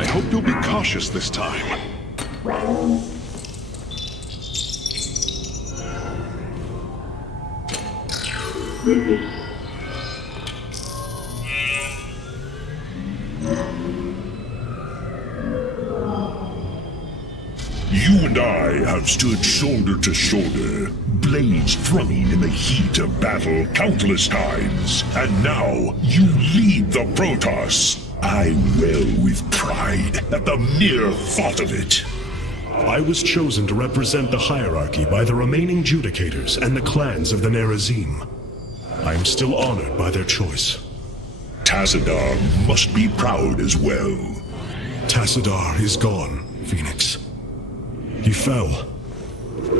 I hope you'll be cautious this time. You and I have stood shoulder to shoulder, blades drumming in the heat of battle countless times, and now you lead the Protoss. I wail with pride at the mere thought of it. I was chosen to represent the hierarchy by the remaining Judicators and the clans of the Nerazim. I am still honored by their choice. Tassadar must be proud as well. Tassadar is gone, Phoenix. He fell,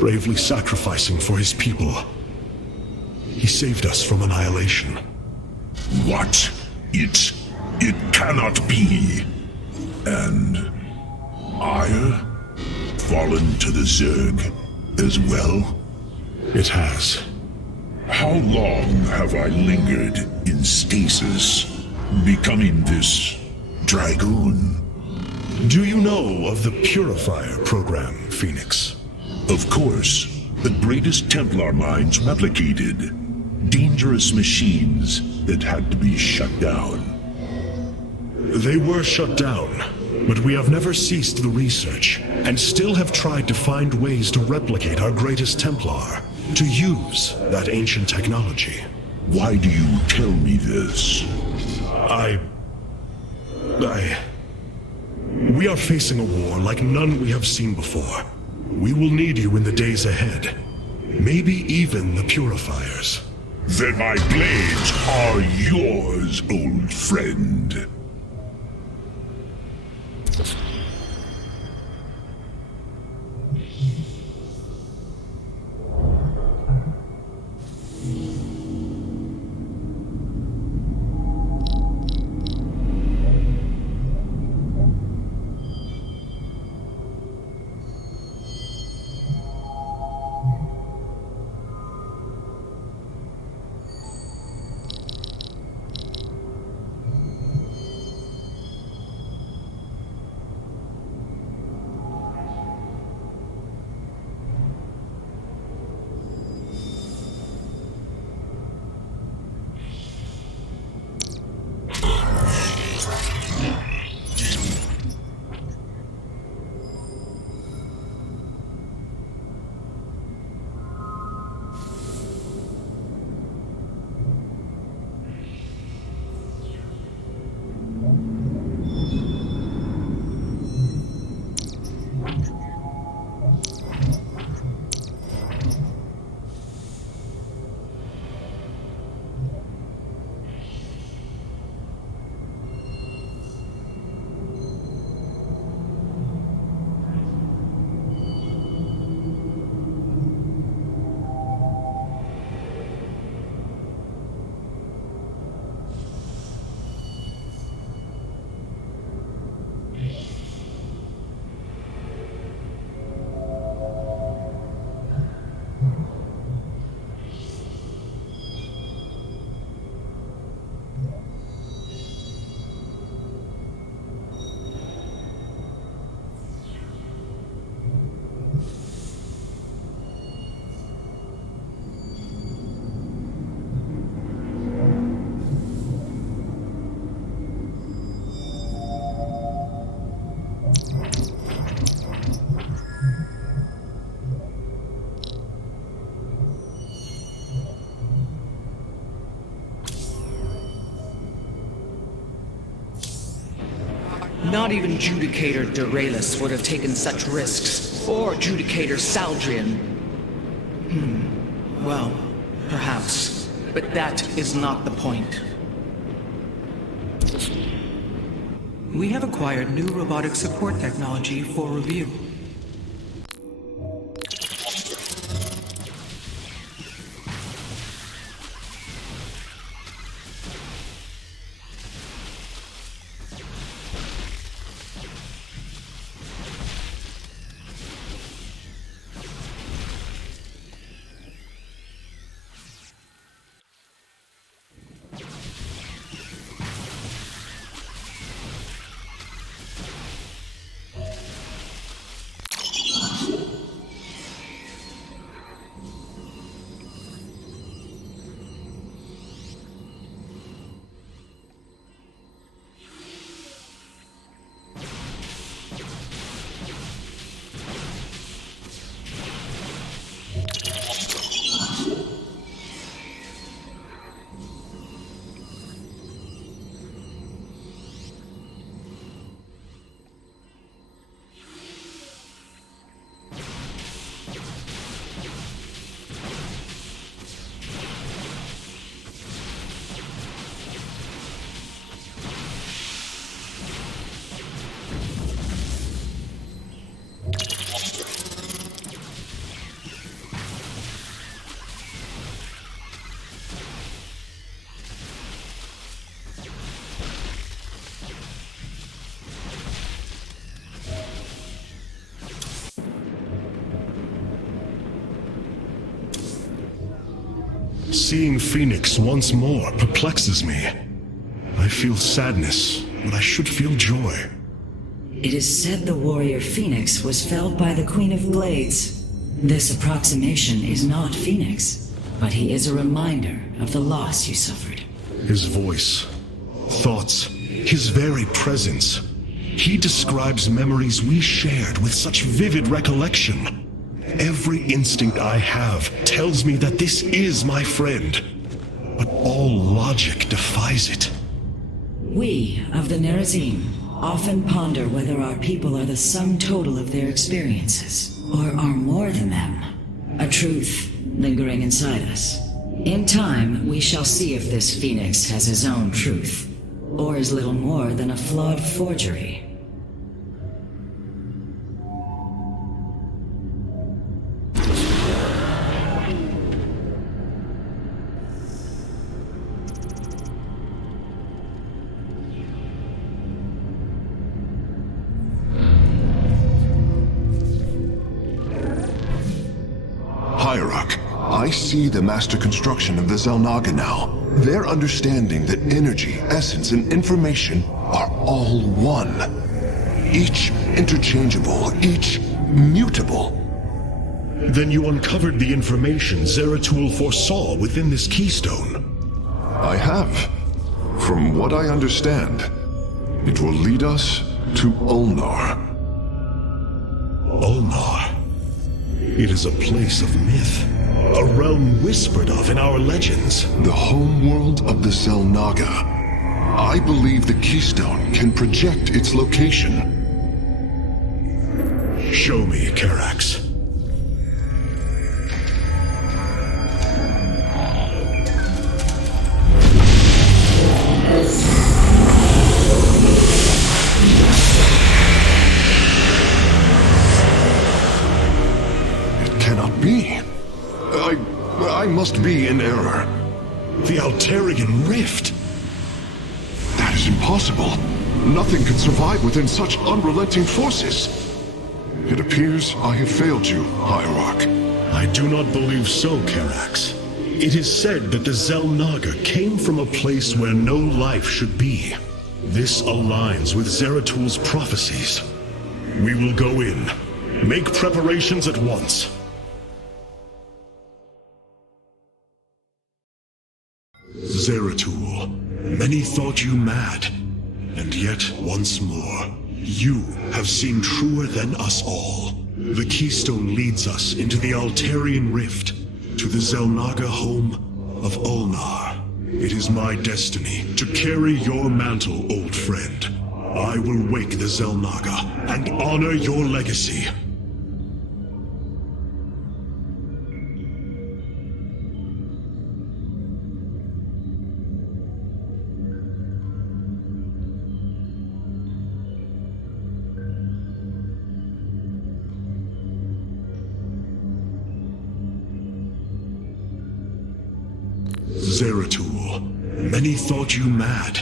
bravely sacrificing for his people. He saved us from annihilation. What? It cannot be. And Ire? Fallen to the Zerg as well? It has. How long have I lingered in stasis, becoming this Dragoon? Do you know of the Purifier program, Phoenix? Of course. The greatest Templar minds replicated. Dangerous machines that had to be shut down. They were shut down, but we have never ceased the research, and still have tried to find ways to replicate our greatest Templar, to use that ancient technology. Why do you tell me this? We are facing a war like none we have seen before. We will need you in the days ahead. Maybe even the Purifiers. Then my blades are yours, old friend. Not even Judicator Deralis would have taken such risks, or Judicator Saldrian. Well, perhaps. But that is not the point. We have acquired new robotic support technology for review. Seeing Phoenix once more perplexes me. I feel sadness when I should feel joy. It is said the warrior Phoenix was felled by the Queen of Blades. This approximation is not Phoenix, but he is a reminder of the loss you suffered. His voice, thoughts, his very presence. He describes memories we shared with such vivid recollection. Every instinct I have tells me that this is my friend, but all logic defies it. We of the Nerazim often ponder whether our people are the sum total of their experiences, or are more than them, a truth lingering inside us. In time, we shall see if this Phoenix has his own truth, or is little more than a flawed forgery. Hierarch, I see the master construction of the Xel'Naga now. Their understanding that energy, essence, and information are all one. Each interchangeable, each mutable. Then you uncovered the information Zeratul foresaw within this keystone. I have. From what I understand, it will lead us to Ulnar. Ulnar. It is a place of myth, a realm whispered of in our legends. The homeworld of the Xel'Naga. I believe the keystone can project its location. Show me, Karax. I must be in error. The Altarian Rift. That is impossible. Nothing can survive within such unrelenting forces. It appears I have failed you, Hierarch. I do not believe so, Karax. It is said that the Xel'Naga came from a place where no life should be. This aligns with Zeratul's prophecies. We will go in. Make preparations at once. Zeratul, many thought you mad, and yet once more, you have seen truer than us all. The keystone leads us into the Altarian Rift, to the Xel'Naga home of Ulnar. It is my destiny to carry your mantle, old friend. I will wake the Xel'Naga and honor your legacy. Zeratul, many thought you mad,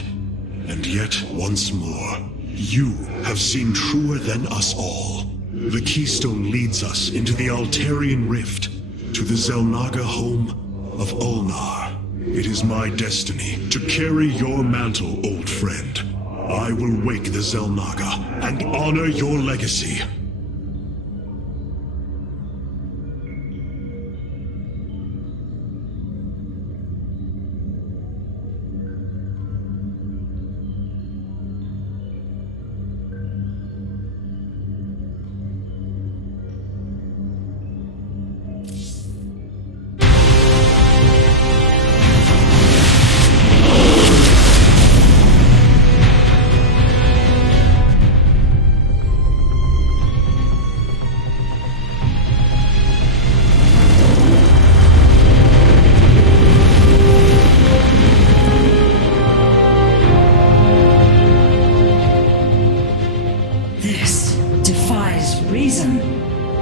and yet once more, you have seen truer than us all. The keystone leads us into the Altarian Rift, to the Xel'Naga home of Ulnar. It is my destiny to carry your mantle, old friend. I will wake the Xel'Naga and honor your legacy.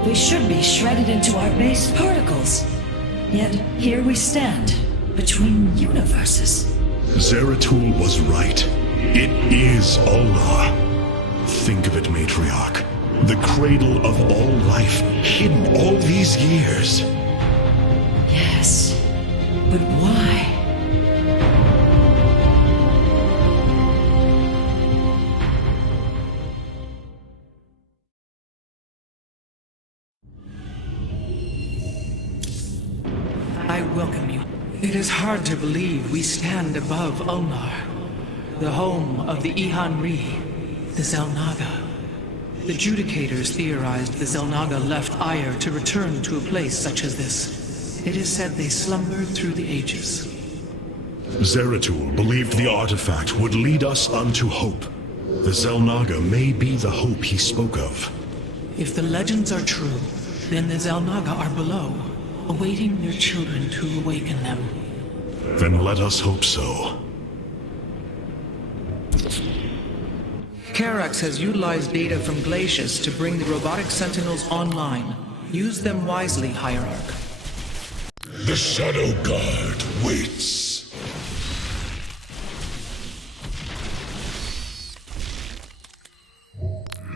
We should be shredded into our base particles. Yet here we stand, between universes. Zeratul was right. It is Ulnar. Think of it, Matriarch. The cradle of all life, hidden all these years. Yes. But why? I welcome you. It is hard to believe we stand above Ulnar, the home of the Ihan-Ri, the Xel'Naga. The Judicators theorized the Xel'Naga left Aiur to return to a place such as this. It is said they slumbered through the ages. Zeratul believed the artifact would lead us unto hope. The Xel'Naga may be the hope he spoke of. If the legends are true, then the Xel'Naga are below, awaiting their children to awaken them. Then let us hope so. Karax has utilized data from Glacius to bring the robotic sentinels online. Use them wisely, Hierarch. The Shadow Guard waits.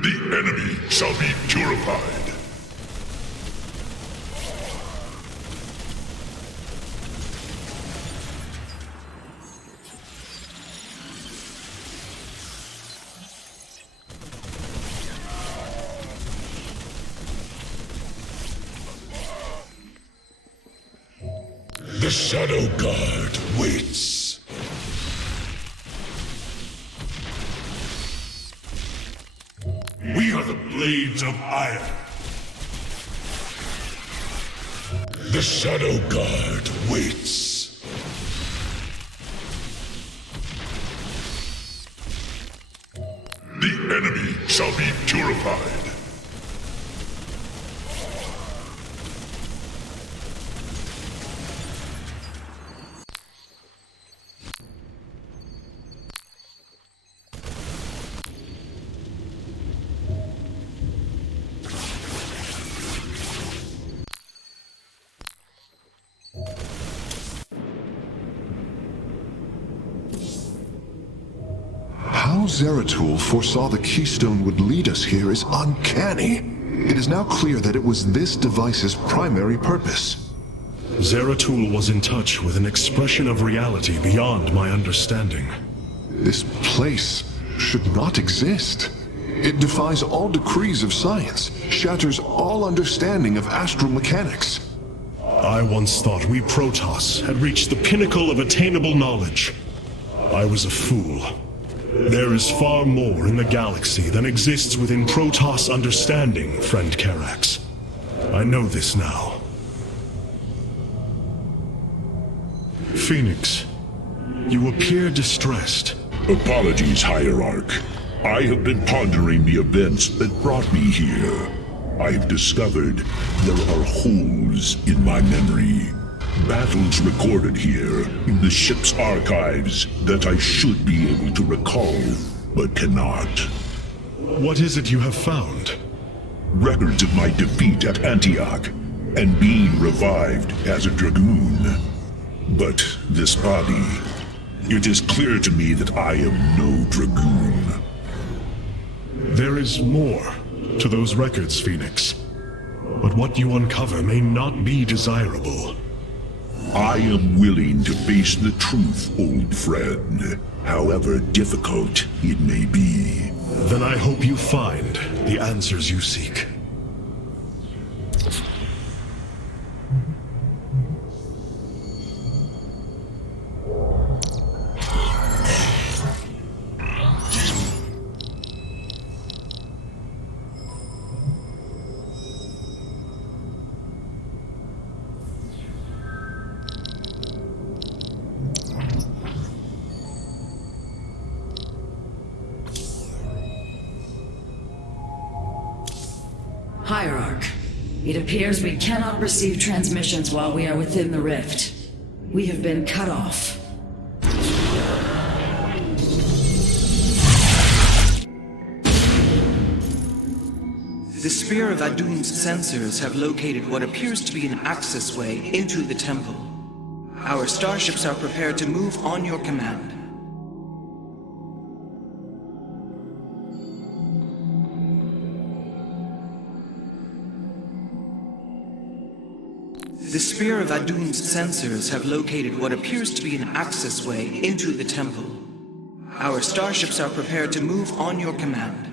The enemy shall be purified. The Shadow Guard waits. We are the Blades of Iron. The Shadow Guard waits. The enemy shall be purified. How Zeratul foresaw the keystone would lead us here is uncanny. It is now clear that it was this device's primary purpose. Zeratul was in touch with an expression of reality beyond my understanding. This place should not exist. It defies all decrees of science, shatters all understanding of astral mechanics. I once thought we Protoss had reached the pinnacle of attainable knowledge. I was a fool. There is far more in the galaxy than exists within Protoss understanding, friend Karax. I know this now. Phoenix, you appear distressed. Apologies, Hierarch. I have been pondering the events that brought me here. I've discovered there are holes in my memory. Battles recorded here in the ship's archives that I should be able to recall, but cannot. What is it you have found? Records of my defeat at Antioch and being revived as a Dragoon. But this body, it is clear to me that I am no Dragoon. There is more to those records, Phoenix. But what you uncover may not be desirable. I am willing to face the truth, old friend, however difficult it may be. Then I hope you find the answers you seek. Hierarch, it appears we cannot receive transmissions while we are within the rift. We have been cut off. The Spear of Adun's sensors have located what appears to be an access way into the temple. Our starships are prepared to move on your command. The Spear of Adun's sensors have located what appears to be an access way into the temple. Our starships are prepared to move on your command.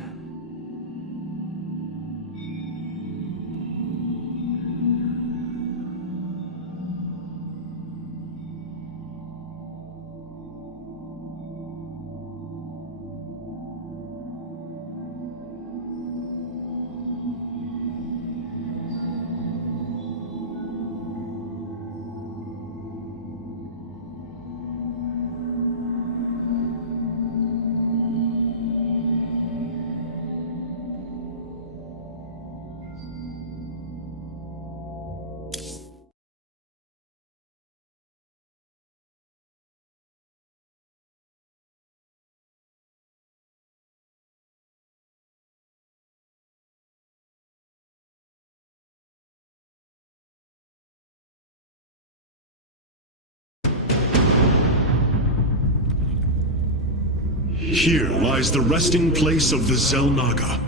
Here lies the resting place of the Xel'Naga.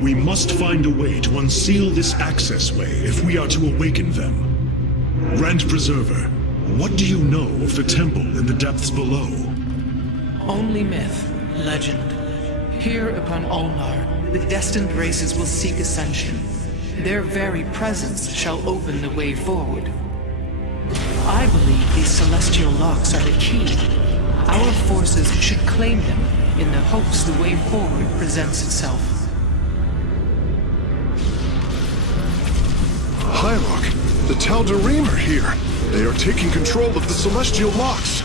We must find a way to unseal this access way if we are to awaken them. Grand Preserver, what do you know of the temple in the depths below? Only myth, legend. Here upon Ulnar, the destined races will seek ascension. Their very presence shall open the way forward. I believe these celestial locks are the key. Our forces should claim them in the hopes the way forward presents itself. Hyrok, the Tal'Darim are here. They are taking control of the celestial locks.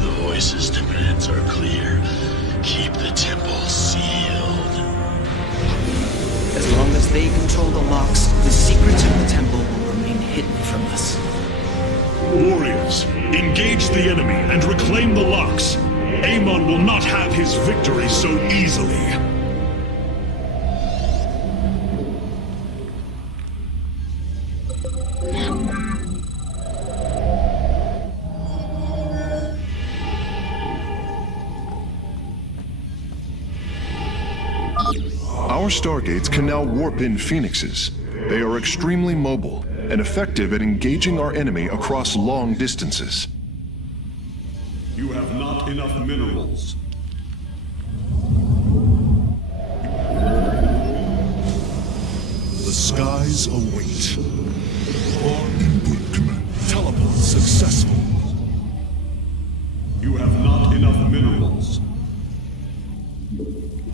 The voice's demands are clear. Keep the temple sealed. As long as they control the locks, the secrets of the temple will remain hidden from us. Warriors, engage the enemy and reclaim the locks. Amon will not have his victory so easily. Our stargates can now warp in phoenixes. They are extremely mobile and effective at engaging our enemy across long distances. You have not enough minerals. The skies await. Our input command. Teleport successful. You have not enough minerals.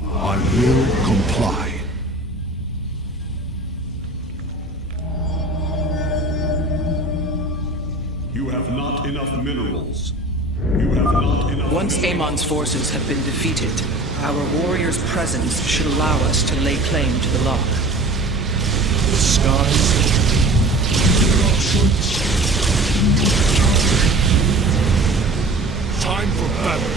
I will comply. You have not enough minerals. You have not enough. Once Amon's forces have been defeated, our warriors' presence should allow us to lay claim to the lock. The skies. Time for battle.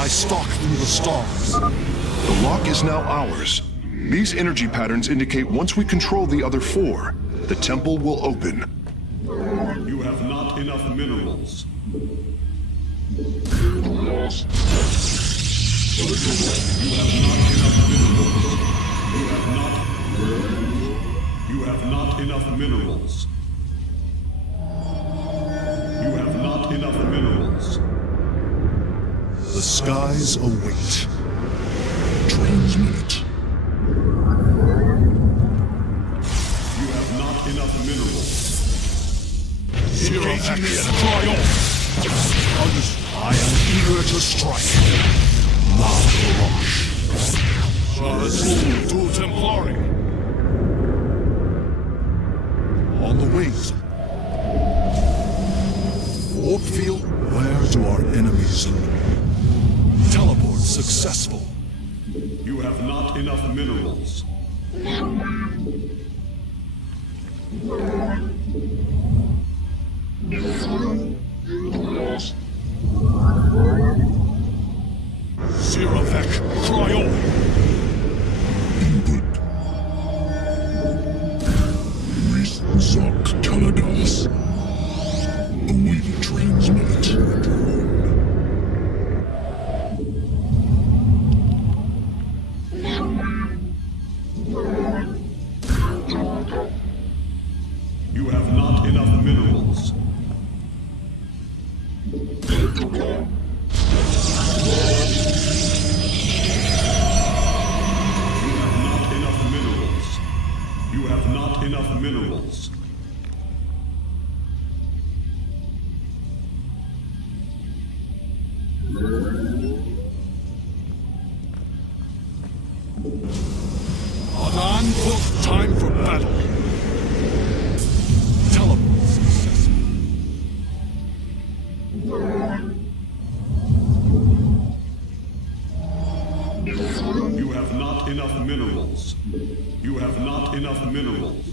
I stalk through the stars. The lock is now ours. These energy patterns indicate once we control the other four, the temple will open. You have not enough minerals. You have not enough minerals. You have not enough minerals. The skies await. Transmit. You have not enough minerals. Engaging this triumph. I am eager to strike. Now the rush. Tu Templari. On the wings. Warp field. Where do our enemies live? Teleport successful. You have not enough minerals. Siravek, Cryo! Input. Rizok Kalados. Awaiting transmit. You have not enough minerals. On book, time for battle. Teleport successful. You have not enough minerals. You have not enough minerals.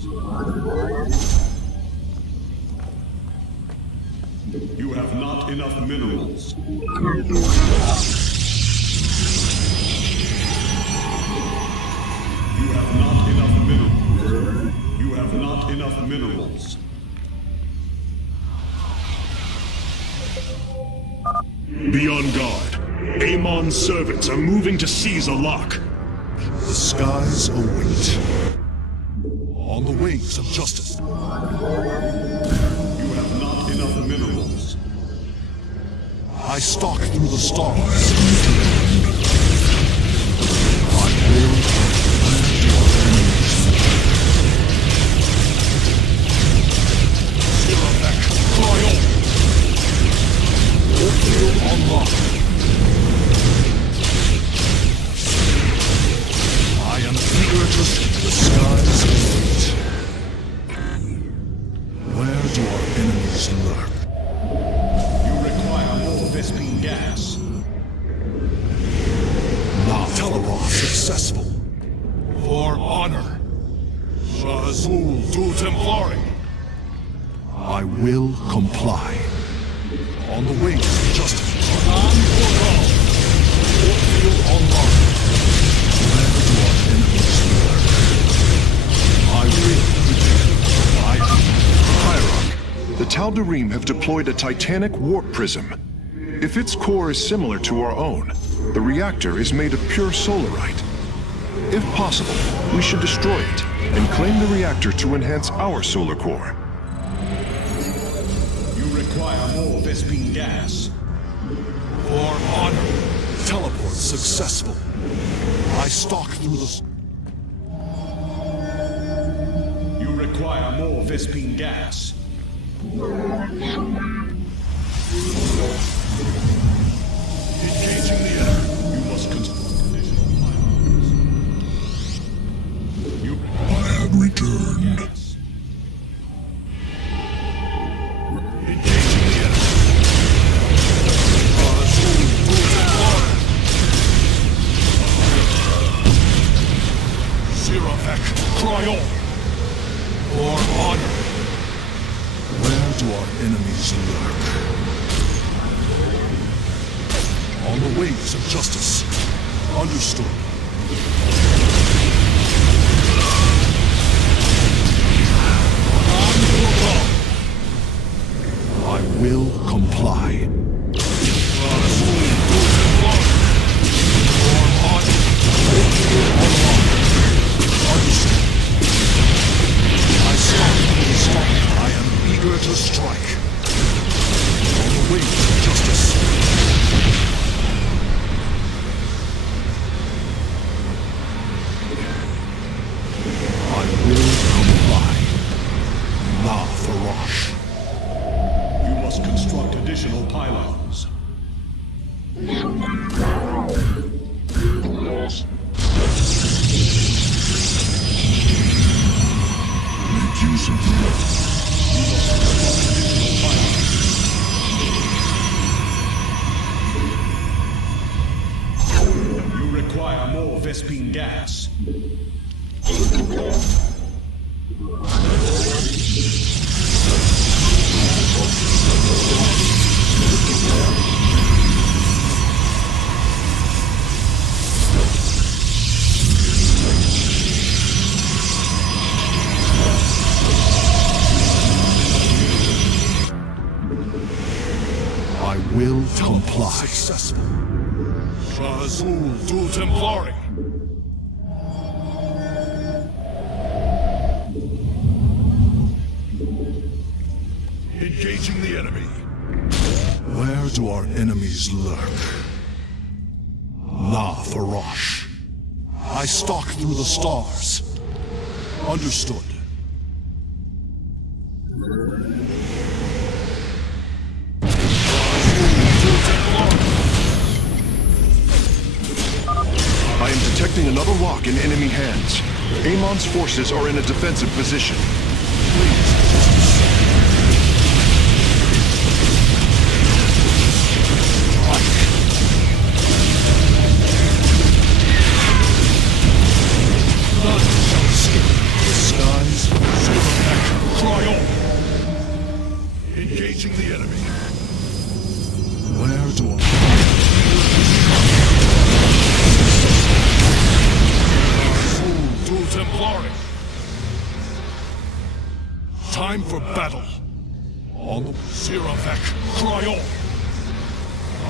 You have not enough minerals. You have not enough minerals. You have not enough minerals. Be on guard. Amon's servants are moving to seize a lock. The skies await. On the wings of justice. You have not enough minerals. I stalk through the stars. I will unlocked. I am eager to see the skies await. Where do our enemies lurk? You require more Vespine gas. Now Teleron successful. For honor. Shazul du Templari. I will comply. On the wings of justice. Field online. Where do our enemies lurk? I will prepare. Hierarch, the Tal'Darim have deployed a titanic warp prism. If its core is similar to our own, the reactor is made of pure solarite. If possible, we should destroy it and claim the reactor to enhance our solar core. You require more Vespine gas. For honor. Teleport successful. I stalk through the... You require more Vespine gas. Engaging the enemy. You must construct additional pylons. I have returned. Engaging the enemy. Siravek, Cryon. For honor. Where do our enemies lurk? On the waves of justice. Understood. I will comply. I am eager to strike. On the wings of justice. I will comply. Na Farash. You must construct additional pylons. Make use of the You require more Vespine gas. I will comply. Successful. Shazul du Templari. Engaging the enemy. Where do our enemies lurk? La Farosh. I stalk through the stars. Understood. I am detecting another lock in enemy hands. Amon's forces are in a defensive position. None shall escape the skies. Cry on! Engaging the enemy. Where do I... To Templari. Time for battle. On the Siravek, cry on.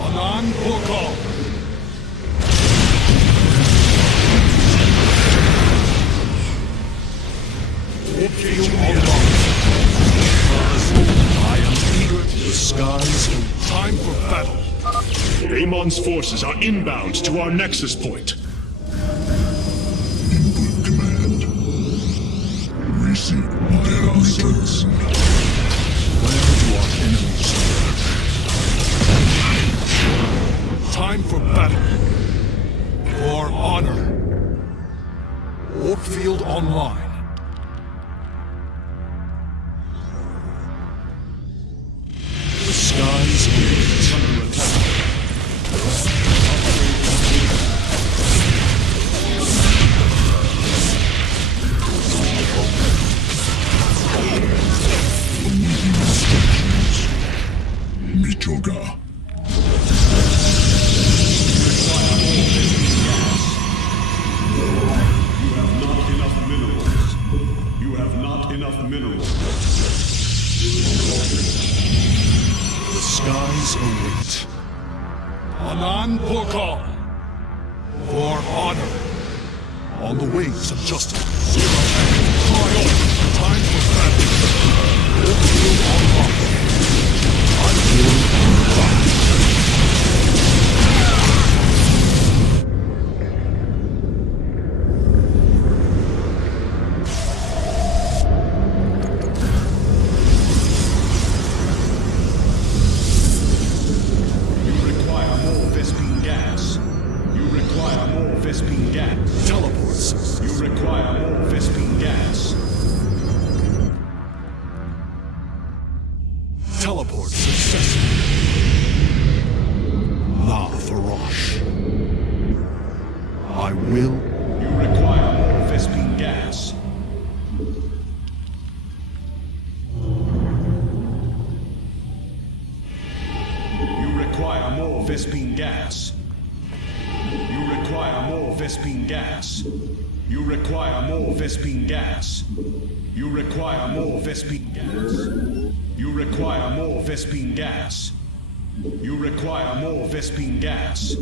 Anan Burkal. Engaging the enemy. I am eager. The skies. Time for battle. Amon's forces are inbound to our nexus point. Input command. Receive my orders. Where do our enemies lurk? Time for battle. For honor. Warfield online. The skies are under attack. Michoga. You have not enough minerals. The skies await. Anan Porkal. For honor. On the wings of justice. Cry on. Time for battle. Warfield online. I will fight. You require more Vespine gas. You require more Vespine gas. Teleports. You require more Vespine gas. Teleport successful. La Farosh. I will. You require more Vespine gas. You require more Vespine gas. You require more Vespine gas. You require more Vespine gas. You require more Vespine gas. You require more Vespine gas. You require more Vespine gas.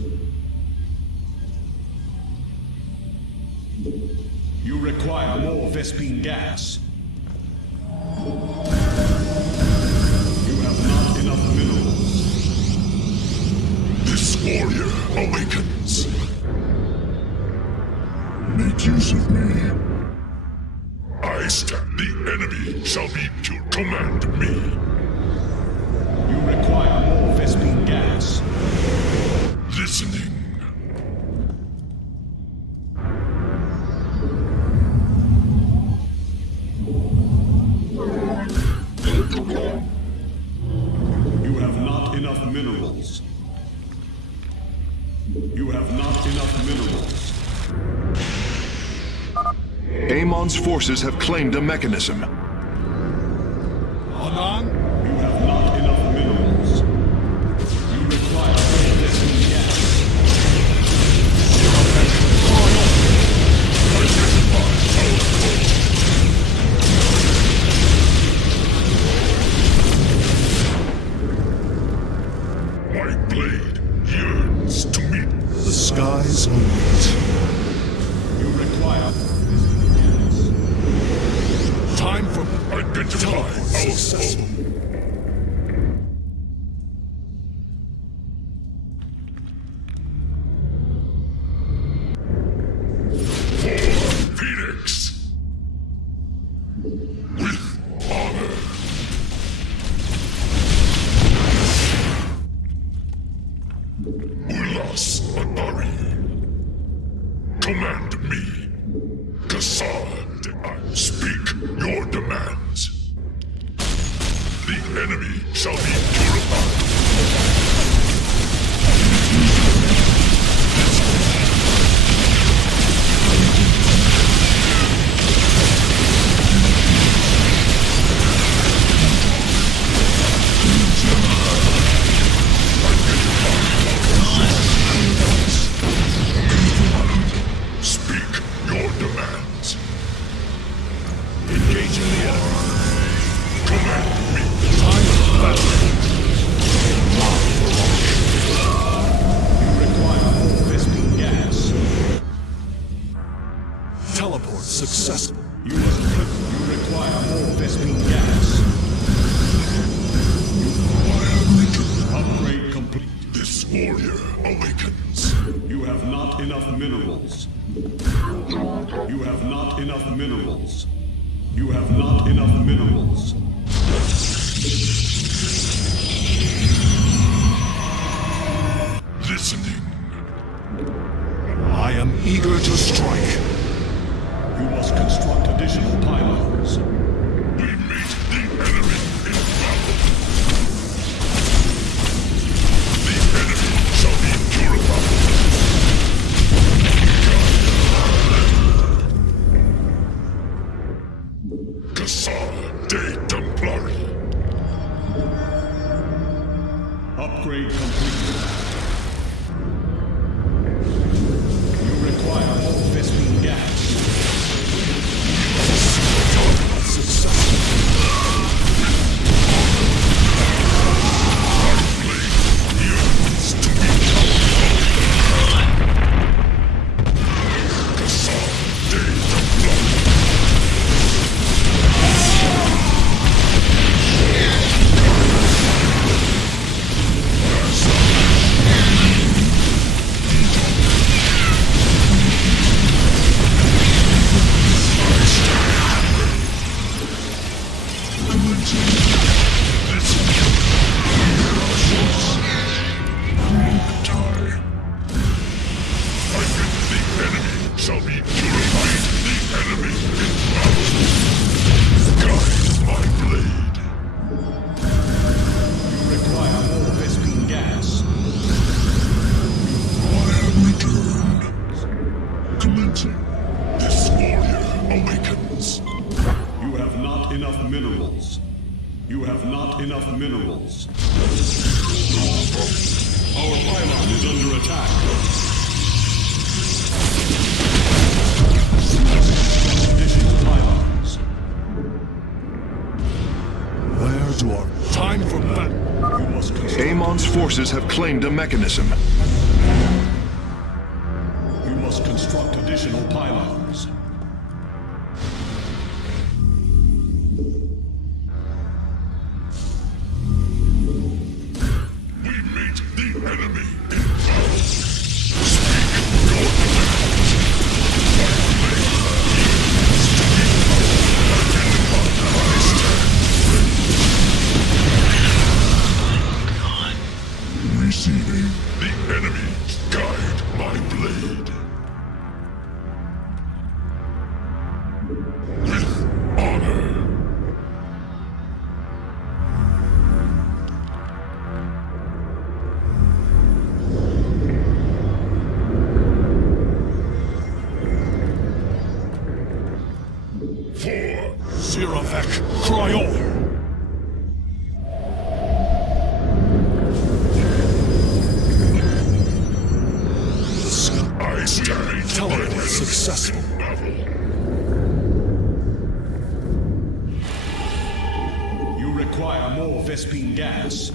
You require more Vespine gas. You have not enough minerals. This warrior awakens. Make use of me. I stand. The enemy shall be to command me. You require more Vespine gas. Listening. You have not enough minerals. You have not enough minerals. Amon's forces have claimed a mechanism. Anan, you have not enough minerals. You require more Vespine gas. My blade yearns to meet. The skies await. You require time for Identify our foe. You have not enough minerals. You have not enough minerals. Listening. I am eager to strike. You must construct additional pylons. We meet the enemy in battle. The enemy shall be purified. Cassar de Templari. Upgrade complete. You require more Vespene gas. Successful. Cassar de Templari. Shall be purified. The enemy in battle. Guide my blade. You require more Vespene gas. I have returned. Commencing. This warrior awakens. You have not enough minerals. You have not enough minerals. Our pylon is under attack. Additional pylons. Where do our time for battle? You must construct. Amon's forces have claimed a mechanism. You must construct additional pylons. We meet the enemy in battle. Speak your commands. My blade yields to me. I stand ready. Receiving. The enemy guide my blade. With honor. For Siravek Cryor. I stand ready. Successful. You require more Vespene gas.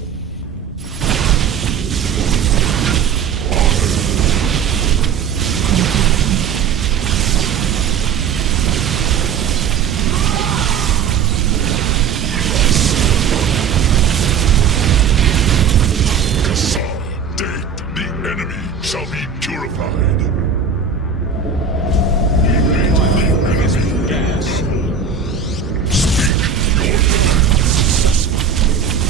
Cassar date. The enemy shall be purified. You require more Vespene gas. Speak your commands.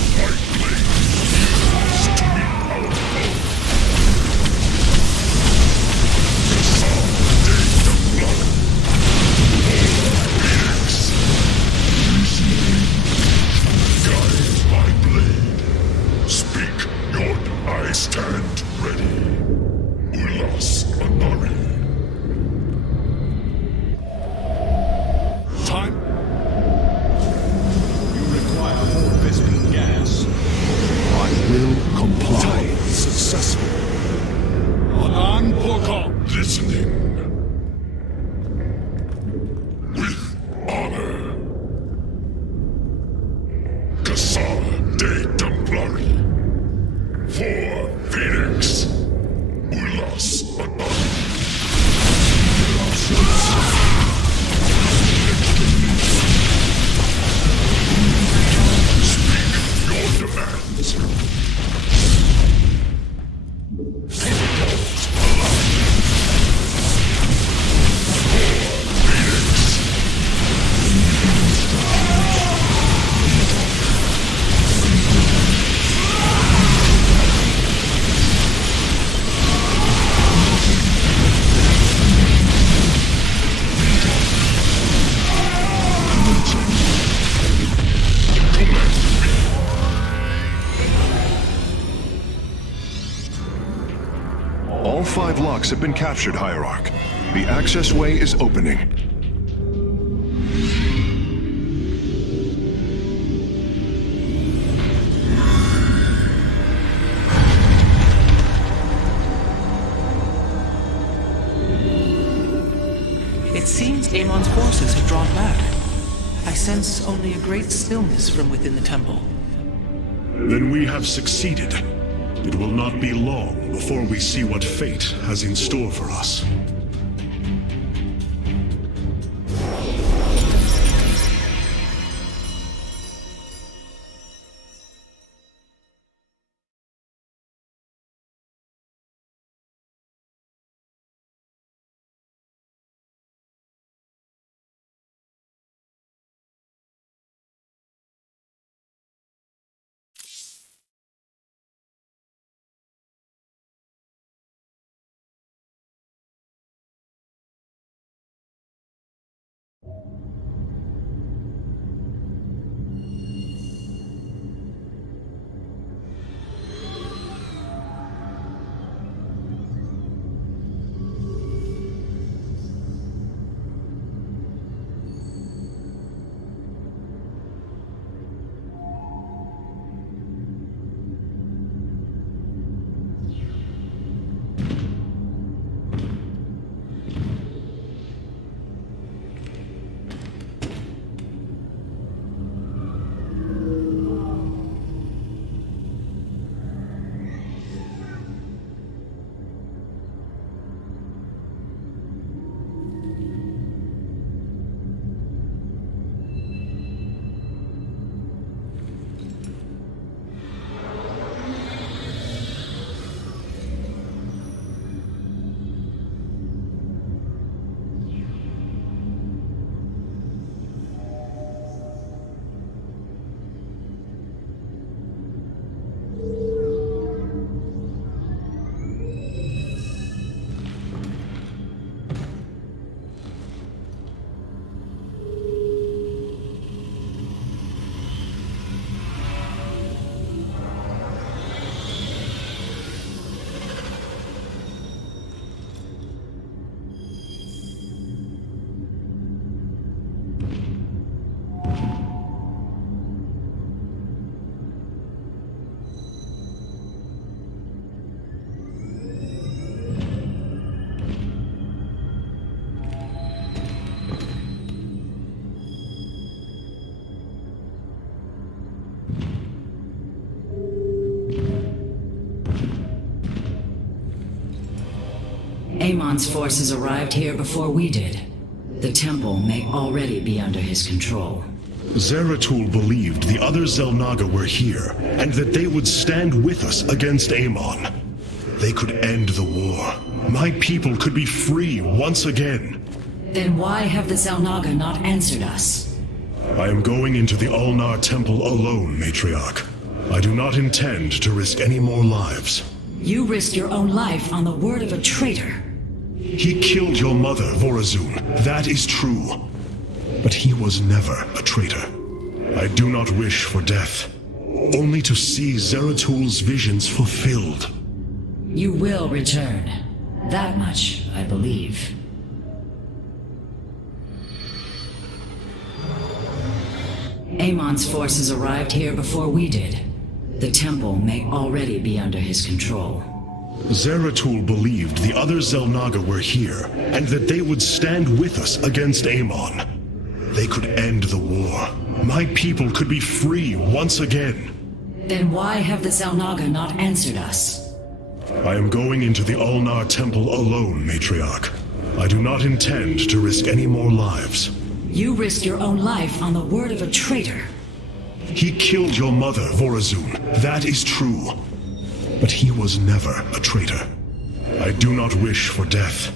My blade yields to me our foe. Cassar date the blood. Phoenix. Receiving. Guide my blade. Speak your. I stand ready. Ulas Anari. Time. You require more Vespene gas. I will comply. Successful. Anan Porka. Listening. With honor. Cassar de Templari. For Phoenix. Ulas Anari. Speak your demands. Protocols alive. All 5 locks have been captured, Hierarch. The access way is opening. It seems Amon's forces have drawn back. I sense only a great stillness from within the temple. Then we have succeeded. It will not be long before we see what fate has in store for us. Amon's forces arrived here before we did. The temple may already be under his control. Zeratul believed the other Xel'Naga were here, and that they would stand with us against Amon. They could end the war. My people could be free once again. Then why have the Xel'Naga not answered us? I am going into the Ulnar Temple alone, Matriarch. I do not intend to risk any more lives. You risked your own life on the word of a traitor. He killed your mother, Vorazun. That is true. But he was never a traitor. I do not wish for death, only to see Zeratul's visions fulfilled. You will return. That much, I believe. Amon's forces arrived here before we did. The temple may already be under his control. Zeratul believed the other Xel'Naga were here, and that they would stand with us against Amon. They could end the war. My people could be free once again. Then why have the Xel'Naga not answered us? I am going into the Ulnar Temple alone, Matriarch. I do not intend to risk any more lives. You risked your own life on the word of a traitor. He killed your mother, Vorazun. That is true. But he was never a traitor. I do not wish for death,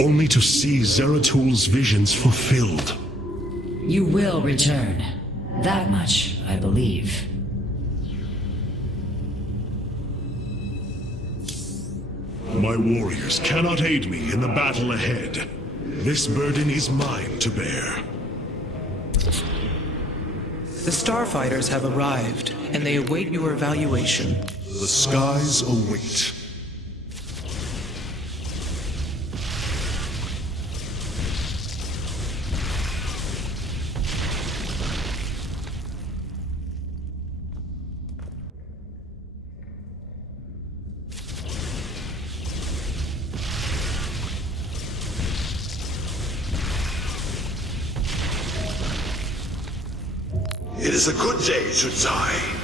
only to see Zeratul's visions fulfilled. You will return. That much, I believe. My warriors cannot aid me in the battle ahead. This burden is mine to bear. The Starfighters have arrived, and they await your evaluation. The skies await. is a good day, Tsutsai.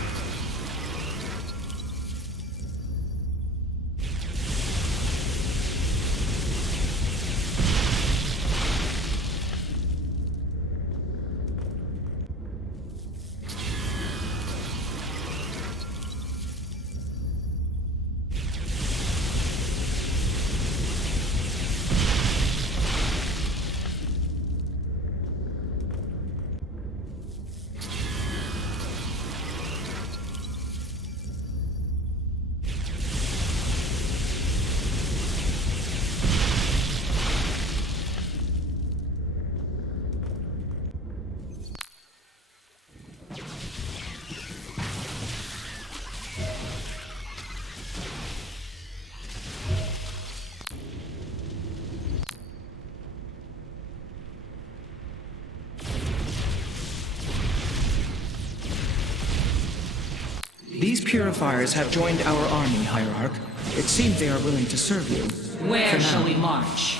These purifiers have joined our army, Hierarch. It seems they are willing to serve you. Where shall we march?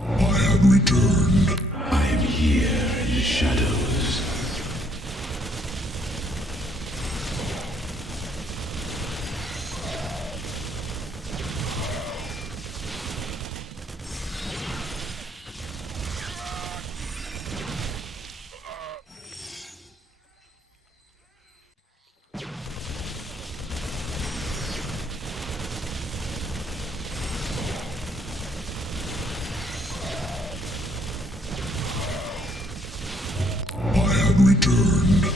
I have returned. I am here in the shadows. I have returned.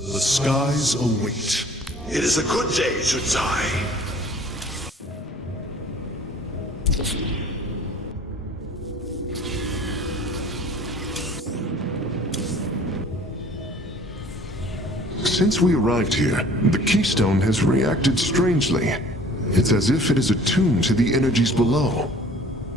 The skies await. It is a good day, Tsutsai. Since we arrived here, the keystone has reacted strangely. It's as if it is attuned to the energies below.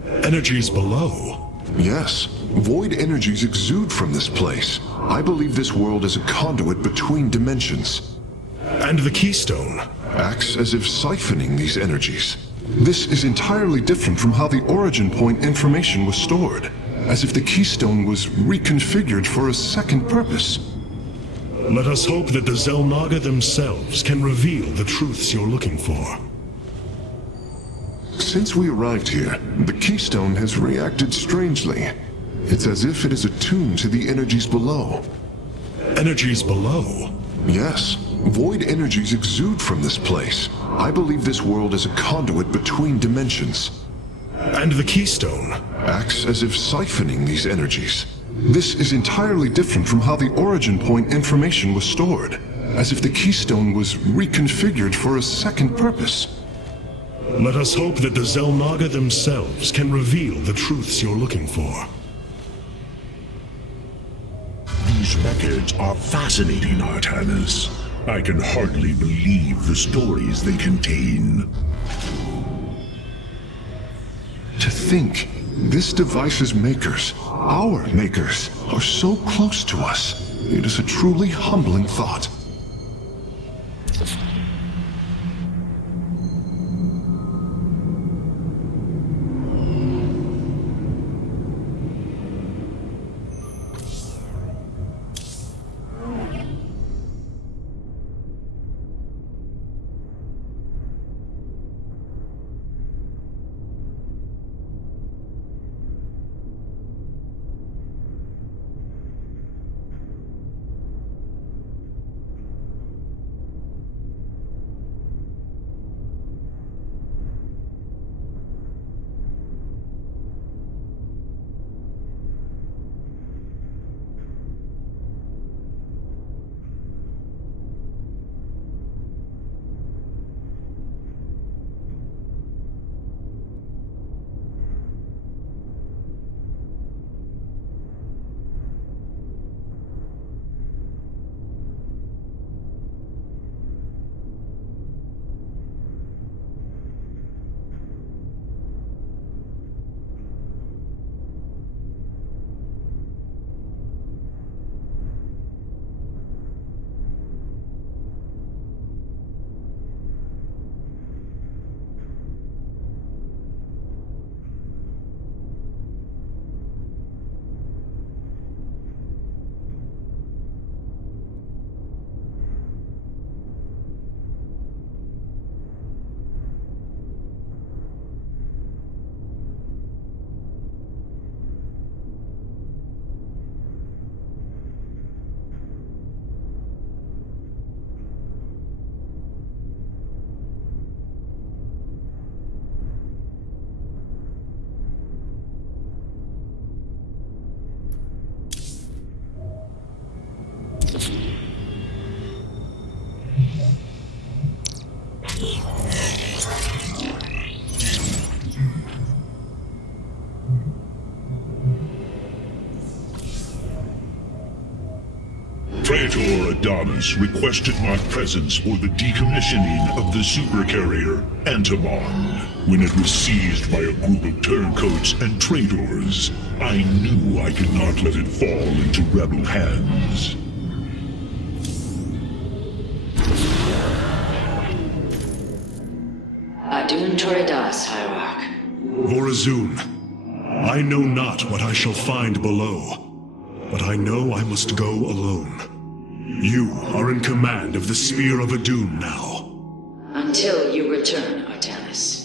Energies below. Yes, void energies exude from this place. I believe this world is a conduit between dimensions. And the keystone. Acts as if siphoning these energies. This is entirely different from how the origin point information was stored, as if the keystone was reconfigured for a second purpose. Let us hope that the Xel'Naga themselves can reveal the truths you're looking for. Since we arrived here, the keystone has reacted strangely. It's as if it is attuned to the energies below. Energies below? Yes, void energies exude from this place. I believe this world is a conduit between dimensions. And the keystone? Acts as if siphoning these energies. This is entirely different from how the origin point information was stored, as if the keystone was reconfigured for a second purpose. Let us hope that the Xel'Naga themselves can reveal the truths you're looking for. These records are fascinating, Artanis. I can hardly believe the stories they contain. To think, this device's makers, our makers, are so close to us. It is a truly humbling thought. Adonis requested my presence for the decommissioning of the supercarrier Antimon. When it was seized by a group of turncoats and traitors, I knew I could not let it fall into rebel hands. bEntOniTE Hierarch. Vorazun, I know not what I shall find below, but I know I must go alone. You are in command of the Spear of Adun now. Until you return, Artanis.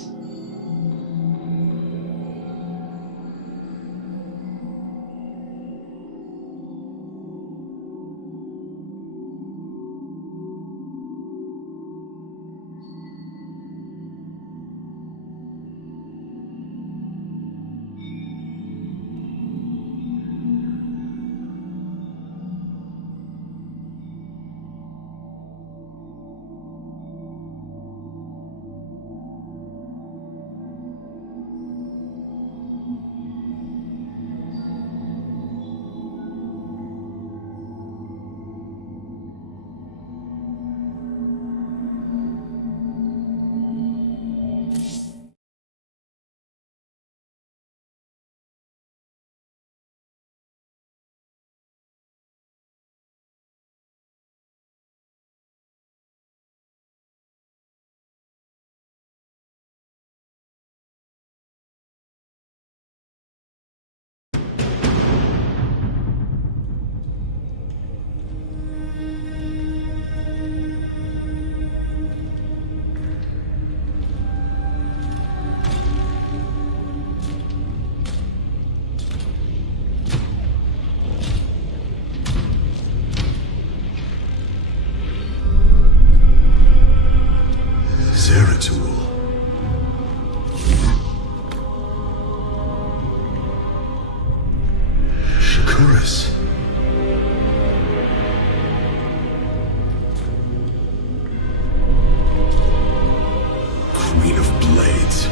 Queen of Blades.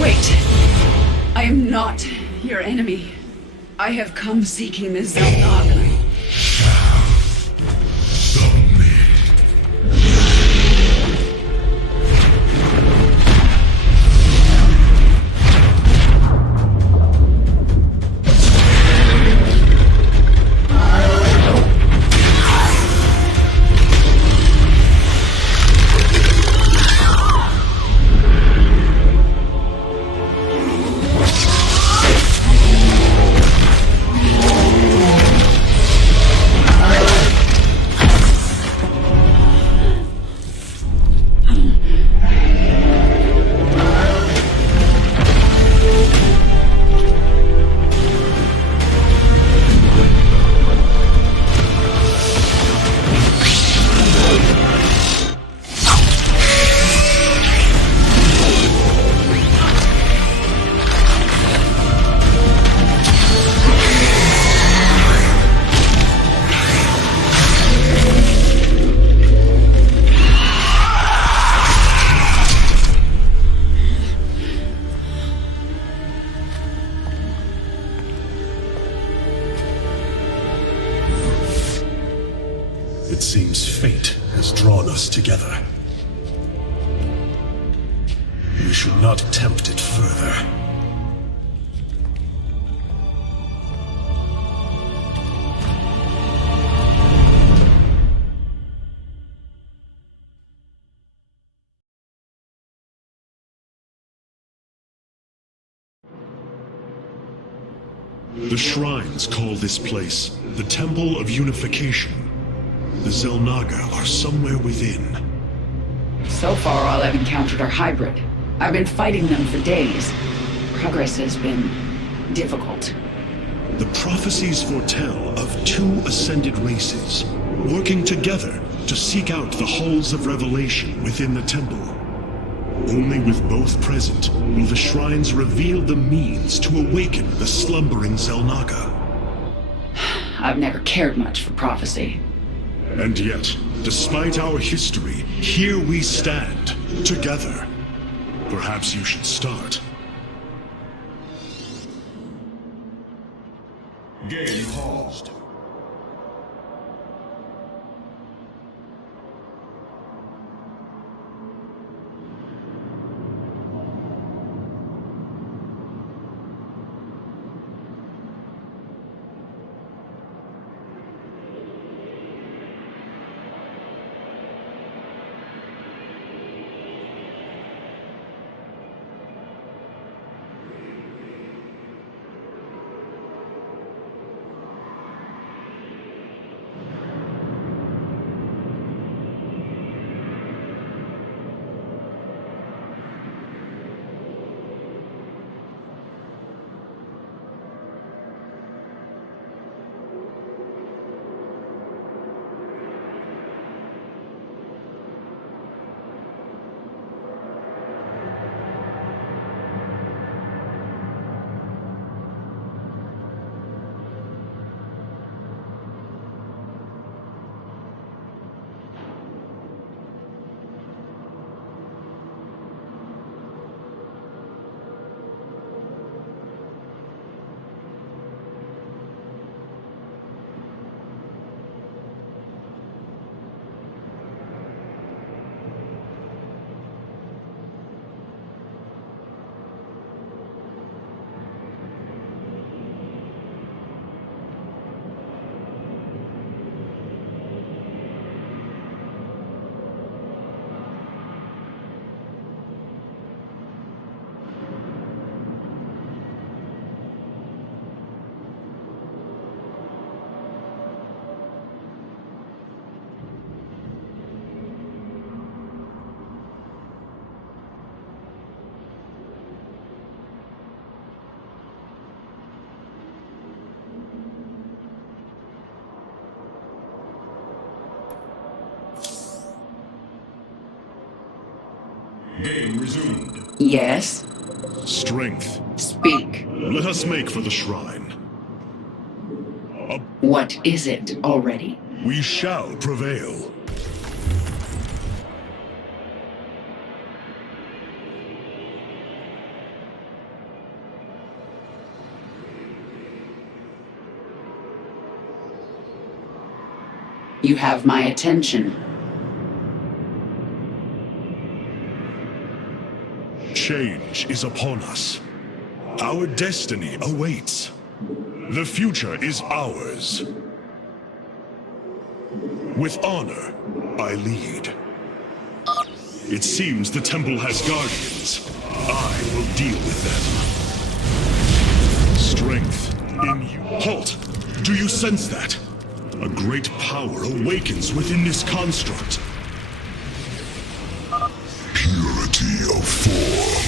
Wait! I am not your enemy. I have come seeking the Xel'Naga. It seems fate has drawn us together. We should not tempt it further. The shrines call this place the Temple of Unification. The Xel'Naga are somewhere within. So far, all I've encountered are hybrid. I've been fighting them for days. Progress has been difficult. The prophecies foretell of two ascended races, working together to seek out the halls of revelation within the temple. Only with both present will the shrines reveal the means to awaken the slumbering Xel'Naga. I've never cared much for prophecy. And yet, despite our history, here we stand, together. Perhaps you should start. Game paused. Game resumed. Yes? Strength. Speak. Let us make for the shrine. What is it already? We shall prevail. You have my attention. Change is upon us. Our destiny awaits. The future is ours. With honor, I lead. It seems the temple has guardians. I will deal with them. Strength in you. Halt! Do you sense that? A great power awakens within this construct. Purity of form.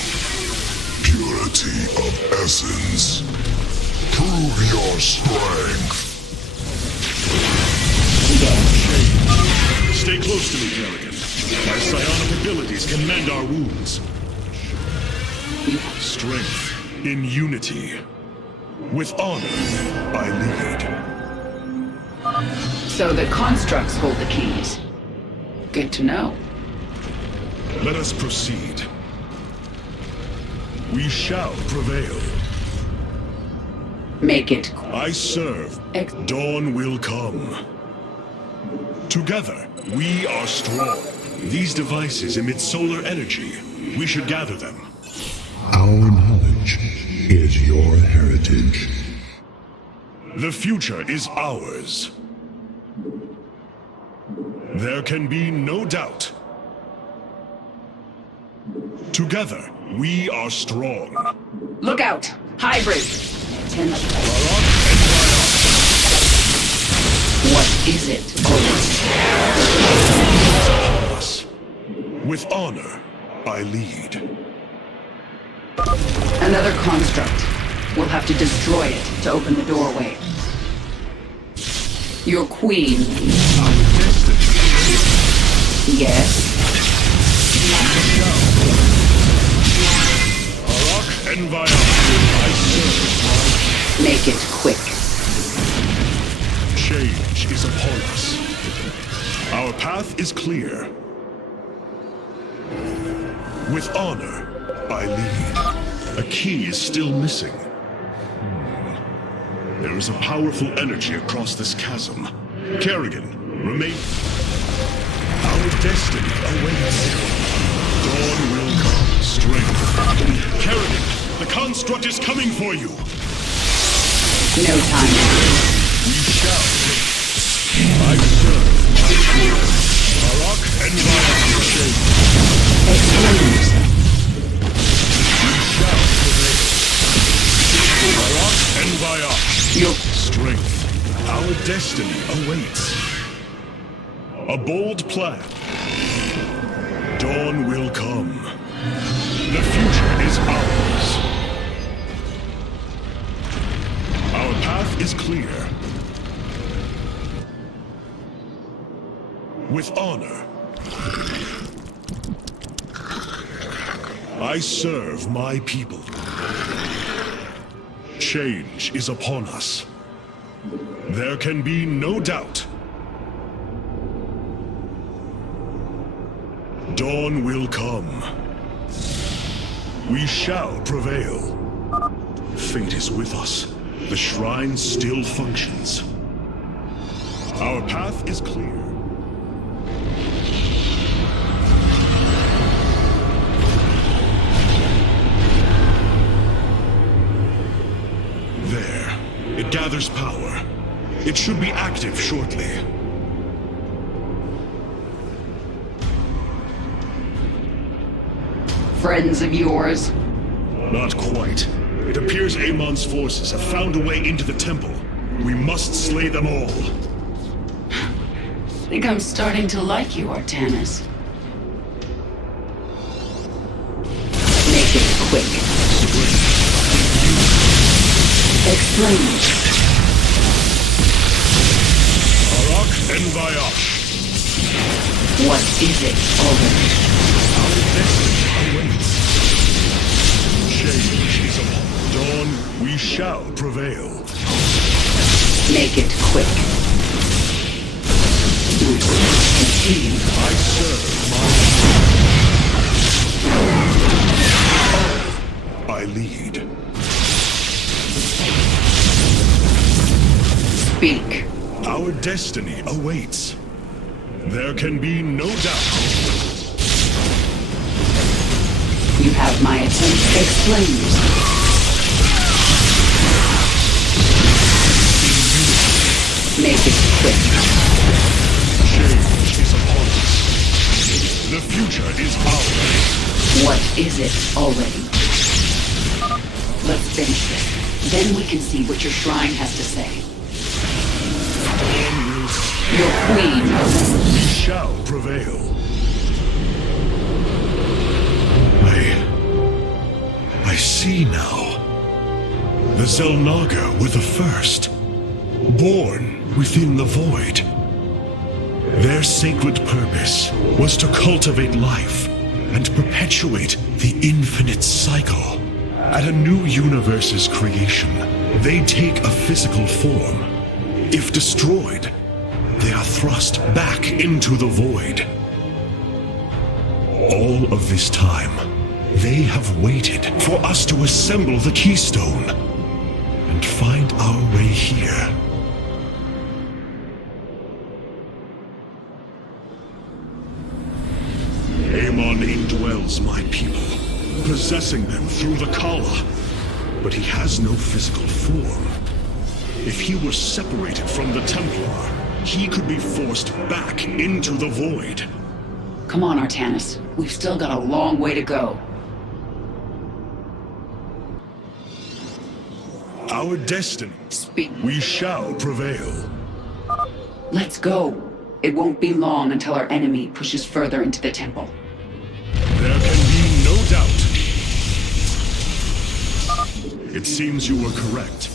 Purity of essence. Prove your strength. Stay close to me, Kerrigan. My psionic abilities can mend our wounds. Strength in unity. With honor, I lead. So the constructs hold the keys. Good to know. Let us proceed. We shall prevail. Make it. I serve. Dawn will come. Together, we are strong. These devices emit solar energy. We should gather them. Our knowledge is your heritage. The future is ours. There can be no doubt. Together, we are strong. Look out! Hybrid! Attention. What is it? With honor, I lead. Another construct. We'll have to destroy it to open the doorway. Your queen. Yes? Envia, I serve. Make it quick. Change is upon us. Our path is clear. With honor, I lead. A key is still missing. There is a powerful energy across this chasm. Kerrigan, remain. Our destiny awaits. Dawn will come. Strength. Kerrigan, the construct is coming for you. No time. We shall. I serve my king. Barak and Vaya shake. Explain yourself. We shall prevail. Barak and Vaya. Your Strength. Our destiny awaits. A bold plan. Dawn will come. The future is ours. Our path is clear. With honor. I serve my people. Change is upon us. There can be no doubt. Dawn will come. We shall prevail. Fate is with us. The shrine still functions. Our path is clear. There. It gathers power. It should be active shortly. friends of yours? Not quite. It appears Amon's forces have found a way into the temple. We must slay them all. Think I'm starting to like you, Artanis. Make it quick. Explain. Arak and Vayash. What is it, already? Our destiny awaits. Change is upon dawn. We shall prevail. Make it quick. Continue. I serve my... I lead. Speak. Our destiny awaits. There can be no doubt. You have my attention. Explain yourself. Make it quick. Change is upon us. The future is ours. What is it already? Let's finish this. Then we can see what your shrine has to say. Your queen. We shall prevail. I see now. The Xel'Naga were the first. Born within the void. Their sacred purpose was to cultivate life and perpetuate the infinite cycle. At a new universe's creation, they take a physical form. If destroyed, they are thrust back into the void. All of this time, they have waited for us to assemble the keystone and find our way here. Amon indwells my people, possessing them through the Kala. But he has no physical form. If he were separated from the Templar, he could be forced back into the void. Come on, Artanis. We've still got a long way to go. Our destiny. Speak. We shall prevail. Let's go. It won't be long until our enemy pushes further into the temple. There can be no doubt. It seems you were correct.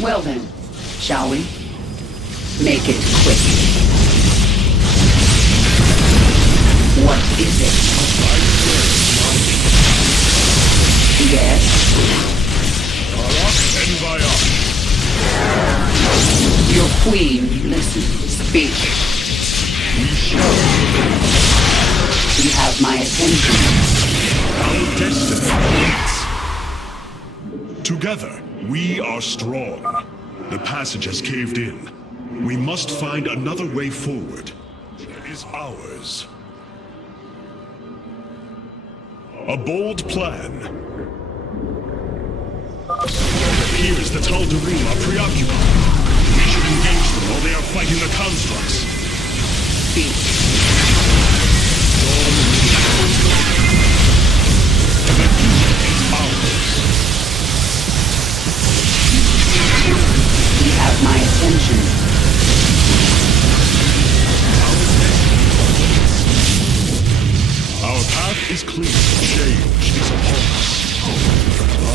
Well then, shall we? Make it quick. What is it? I serve my Yes? Arak and Vayak. Your queen, listen, speak. We shall You have my attention. our destiny waits. Together, we are strong. The passage has caved in. We must find another way forward. It is ours. A bold plan. It appears the Tal'Darim are preoccupied. We should engage them while they are fighting the constructs. Speak. You have my attention. Our path is clear. Change is upon us.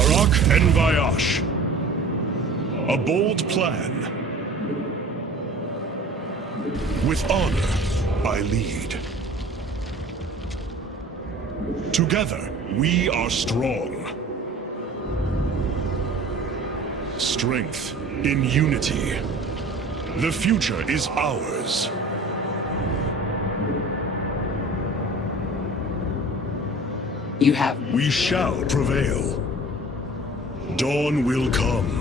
Arak and Vayash. A bold plan. With honor, I lead. Together, we are strong. Strength in unity. The future is ours. You have... We shall prevail. Dawn will come.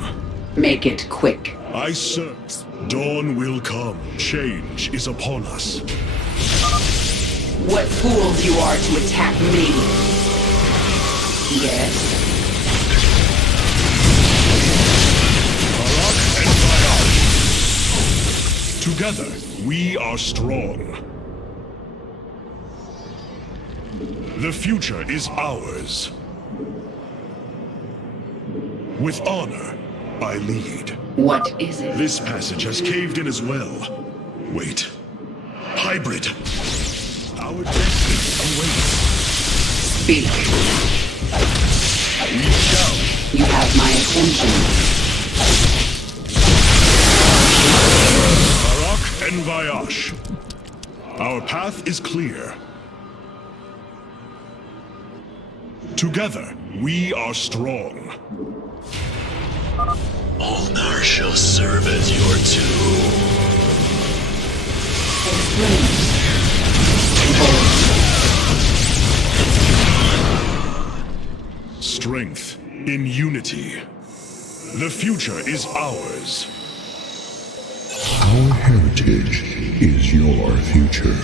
Make it quick. I serve. Dawn will come. Change is upon us. What fools you are to attack me. Yes? Arak and Vayak. Together, we are strong. The future is ours. With honor, I lead. What is it? This passage has caved in as well. Wait. Hybrid. Our destiny awaits. Speak. We shall. You have my attention. Arak and Vayash. Our path is clear. Together, we are strong. Ulnar shall serve as your tomb. Strength in unity. The future is ours. Our heritage is your future.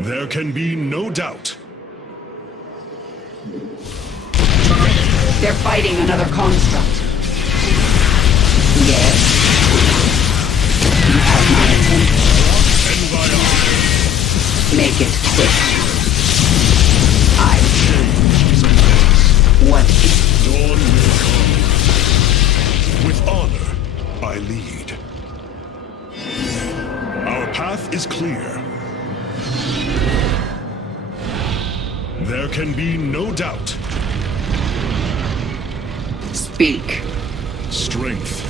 There can be no doubt. They're fighting another construct. Yes? You have my attention. And Vayak. Make it quick. What is... Dawn will come. With honor, I lead. Our path is clear. There can be no doubt. Speak. Strength.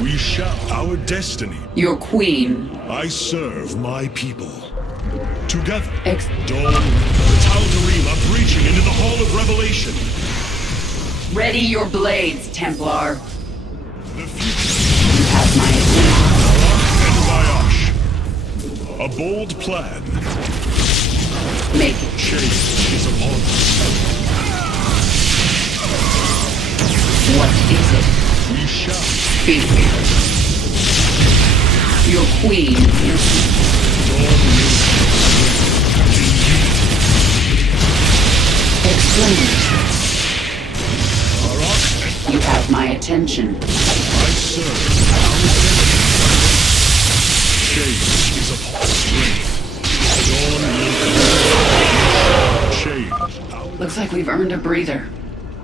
We shall. Our destiny. Your queen. I serve my people. Together. The Dawn. The Tal'Darim are breaching into the Hall of Revelation. Ready your blades, Templar. The future. You have my attention. And Vayash. A bold plan. Make it. Change is upon us. What is it? We shall. Speak. Your queen. Dawn will Explain. Arak. You have my attention. I serve. Our change is upon strength. Dawn will change. Looks like we've earned a breather.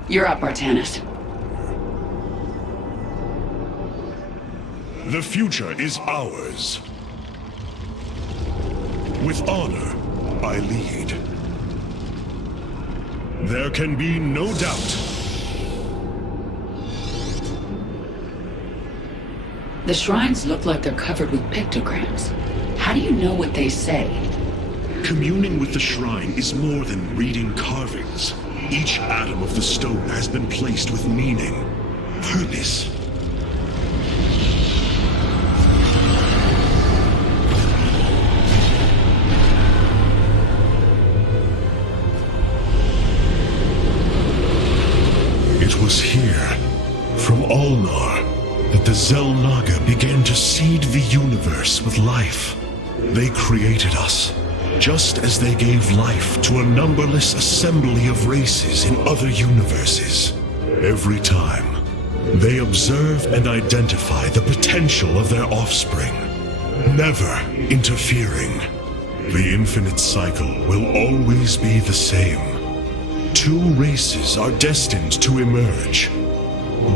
You're up, Artanis. The future is ours. With honor, I lead. There can be no doubt. The shrines look like they're covered with pictograms. How do you know what they say? Communing with the shrine is more than reading carvings. Each atom of the stone has been placed with meaning, purpose. It was here, from Ulnar, that the Xel'Naga began to seed the universe with life. They created us, just as they gave life to a numberless assembly of races in other universes. Every time, they observe and identify the potential of their offspring, never interfering. The infinite cycle will always be the same. Two races are destined to emerge.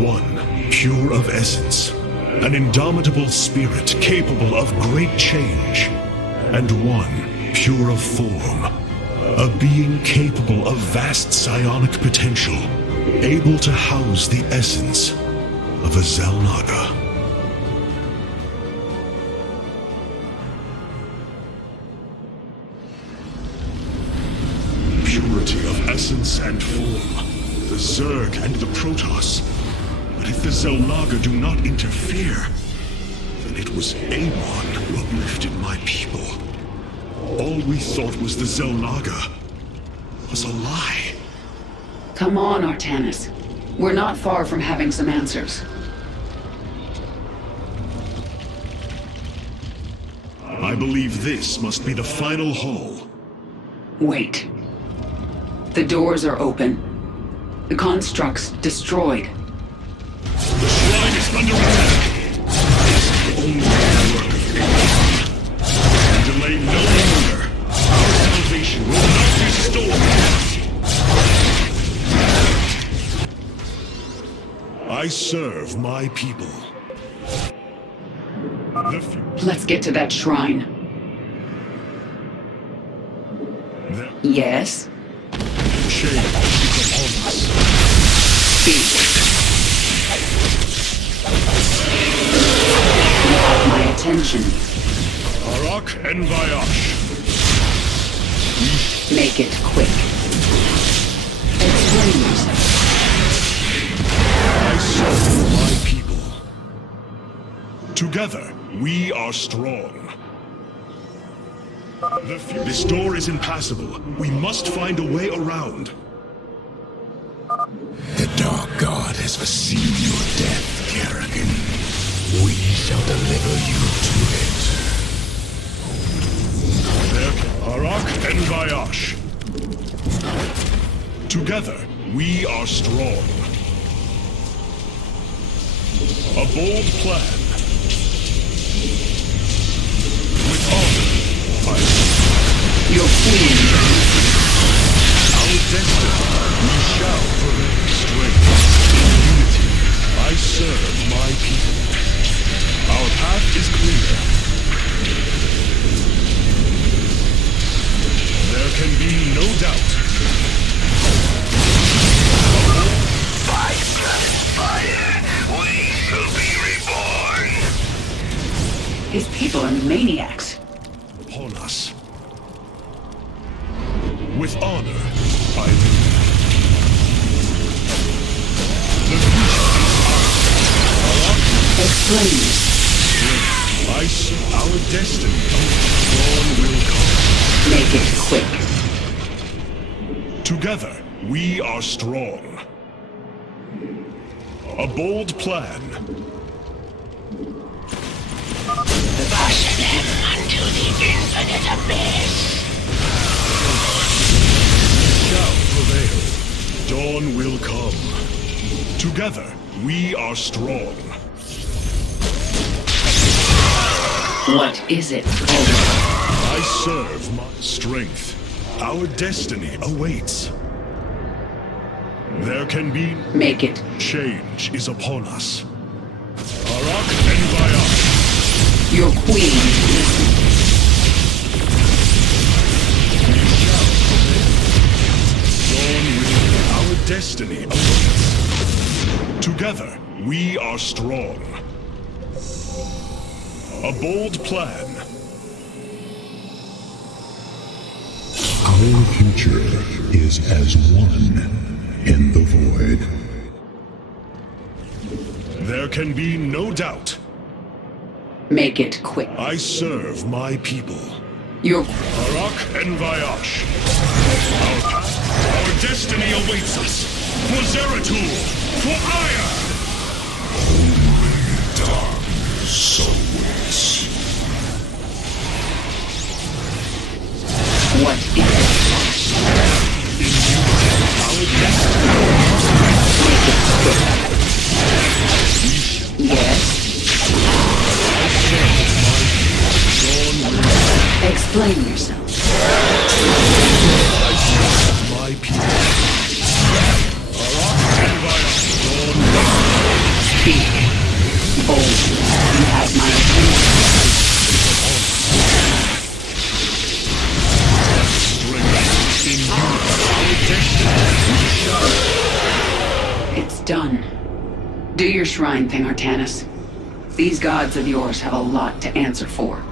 One, pure of essence, an indomitable spirit capable of great change. And one, pure of form, a being capable of vast psionic potential, able to house the essence of a Xel'Naga. Purity of essence and form, the Zerg and the Protoss. But if the Xel'Naga do not interfere, then it was Amon who uplifted my people. All we thought was the Xel'Naga was a lie. Come on, Artanis. We're not far from having some answers. I believe this must be the final hall. Wait. The doors are open. The construct's destroyed. The shrine is under attack. This is the only way to work. We delay no longer. Our salvation will not be stolen. I serve my people. Let's get to that shrine. Yes? Change is upon us. Speak. You have my attention. Arak and Vayash. Make it quick. Explain yourself. I serve my people. Together, we are strong. This door is impassable. We must find a way around. The Dark God has foreseen your death, Kerrigan. We shall deliver you to it. Arak and Vayash. Together, we are strong. A bold plan. With honor, your queen. Our destiny, we shall prevail. Strength, in unity, I serve my people. Our path is clear. There can be no doubt. By blood and fire, we shall be reborn. His people are maniacs. Upon us. With honor, I live. The future is ours. Explain. Our destiny. Dawn will come. Make it quick. Together, we are strong. A bold plan. Push them unto the infinite abyss. Shall prevail. Dawn will come. Together, we are strong. What is it? I serve my strength. Our destiny awaits. There can be Make it. change is upon us. Arak and Vayash. Your queen. Dawn will. Our destiny awaits. Together, we are strong. A bold plan. Our future is as one in the void. There can be no doubt. Make it quick. I serve my people. You're... Arak and Vayash. Our destiny awaits us. For Zeratul! For Aya! Dark souls. What is it? Our destiny. Yes? Explain yourself. My people. Speak. Bold. You have my attention. It's done. Do your shrine thing, Artanis. These gods of yours have a lot to answer for.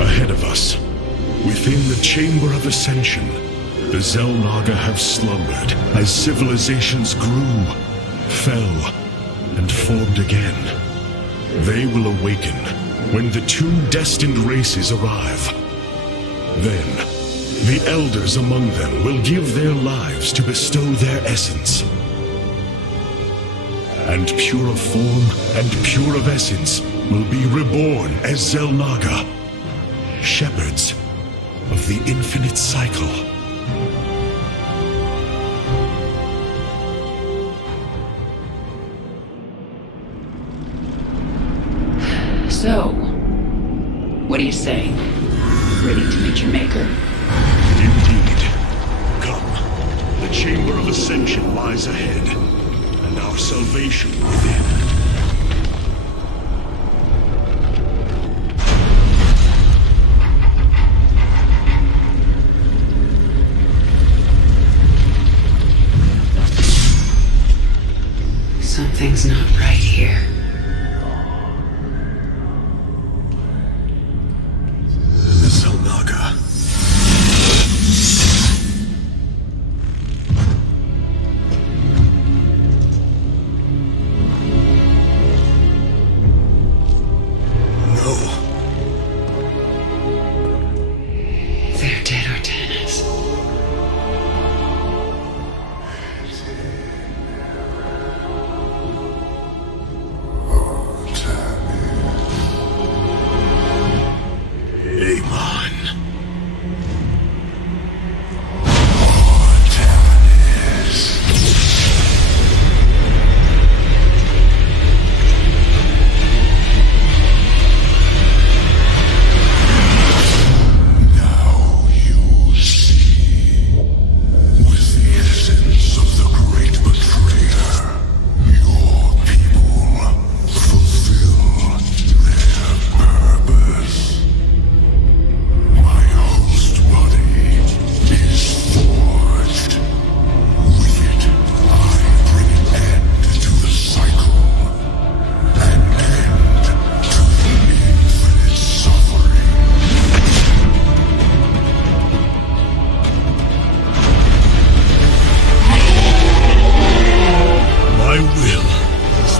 Ahead of us, within the Chamber of Ascension, the Xel'Naga have slumbered as civilizations grew, fell, and formed again. They will awaken when the two destined races arrive. Then, the elders among them will give their lives to bestow their essence. And pure of form and pure of essence will be reborn as Xel'Naga, shepherds of the infinite cycle. So, what do you say? Ready to meet your maker? Indeed. Come. The Chamber of Ascension lies ahead, and our salvation within. Something's not right here. Xel'Naga. No. They're dead, Artanis.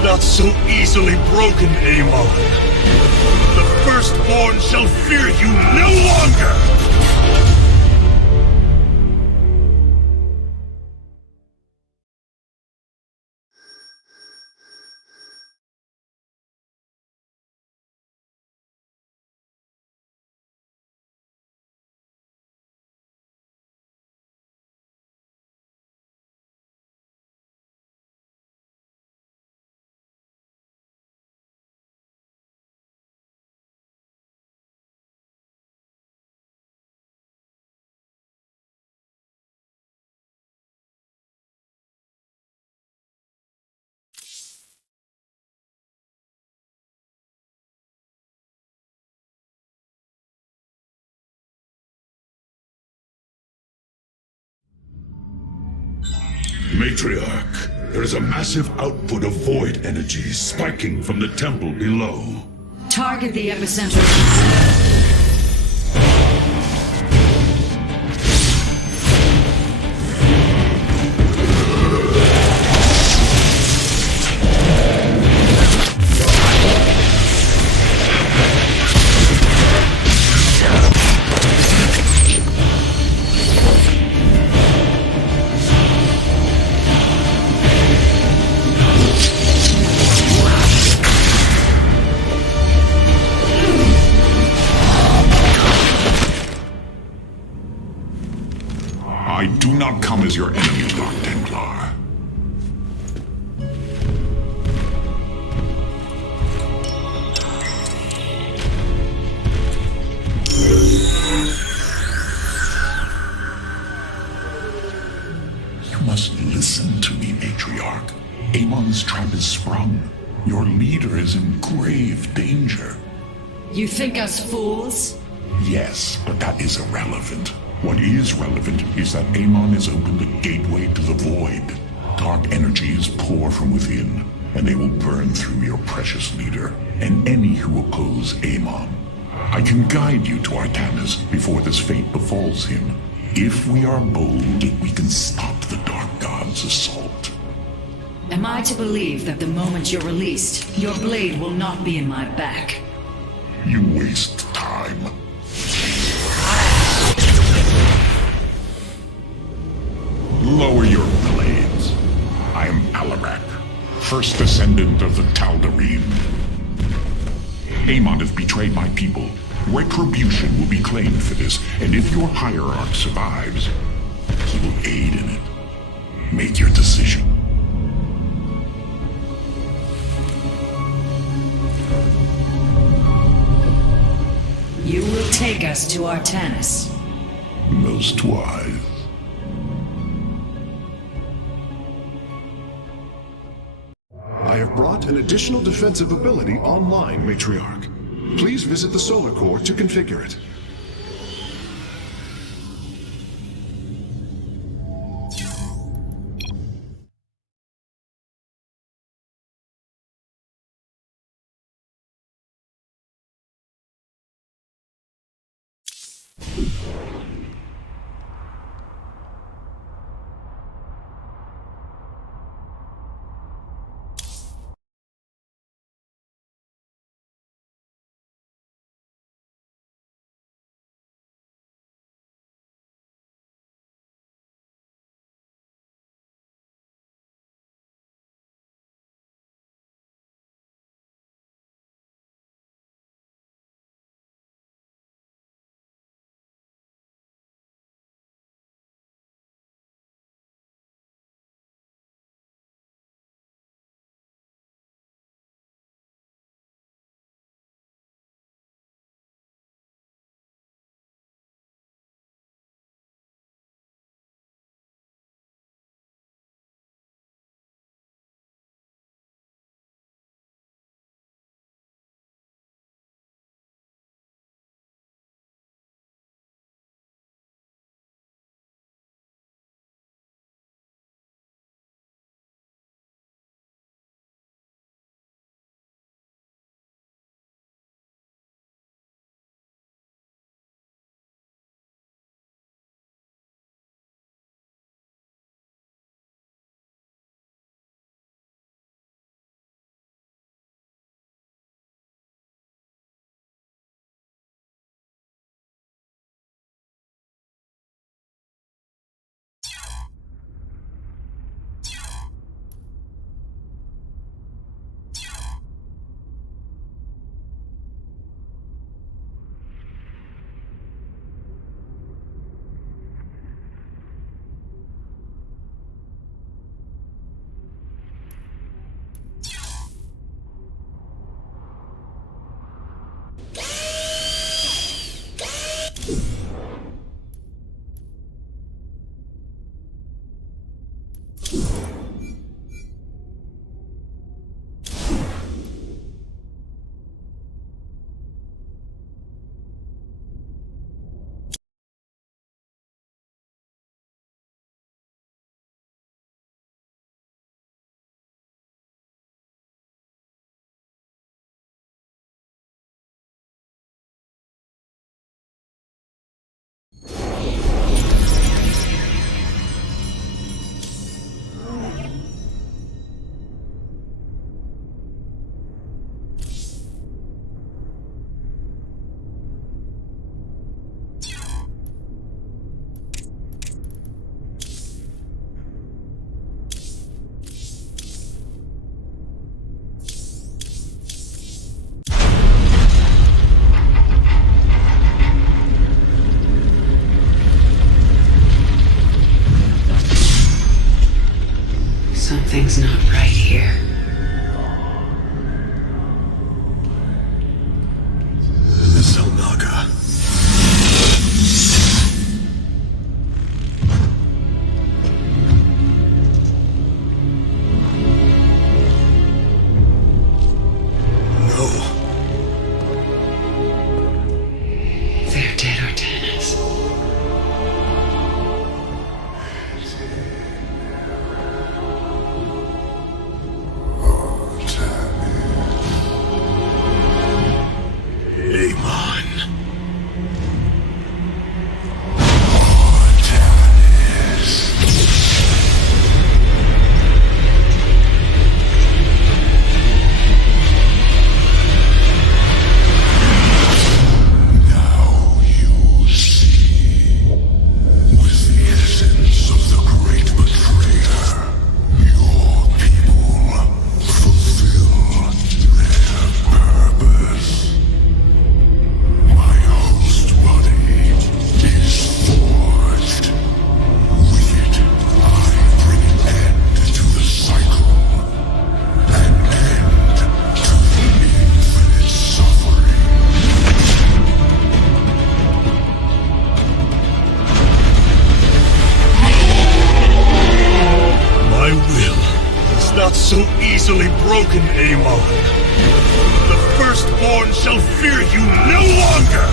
Not so easily broken, Amon. The Firstborn shall fear you no longer! Matriarch, there is a massive output of void energy spiking from the temple below. Target the epicenter. I do not come as your enemy, Dark Templar. You must listen to me, Matriarch. Amon's trap is sprung. Your leader is in grave danger. You think us fools? Yes, but that is irrelevant. What is relevant is that Amon has opened a gateway to the void. Dark energies pour from within, and they will burn through your precious leader, and any who oppose Amon. I can guide you to Artanis before this fate befalls him. If we are bold, we can stop the Dark God's assault. Am I to believe that the moment you're released, your blade will not be in my back? You waste time. Lower your blades. I am Alarak, first descendant of the Tal'Darim. Amon has betrayed my people. Retribution will be claimed for this, and if your hierarch survives, he will aid in it. Make your decision. You will take us to Artanis. Most wise. I have brought an additional defensive ability online, Matriarch. Please visit the Solar Core to configure it. right here. The Zelnaga. They're dead, Artanis. So easily broken, Amon. The Firstborn shall fear you no longer!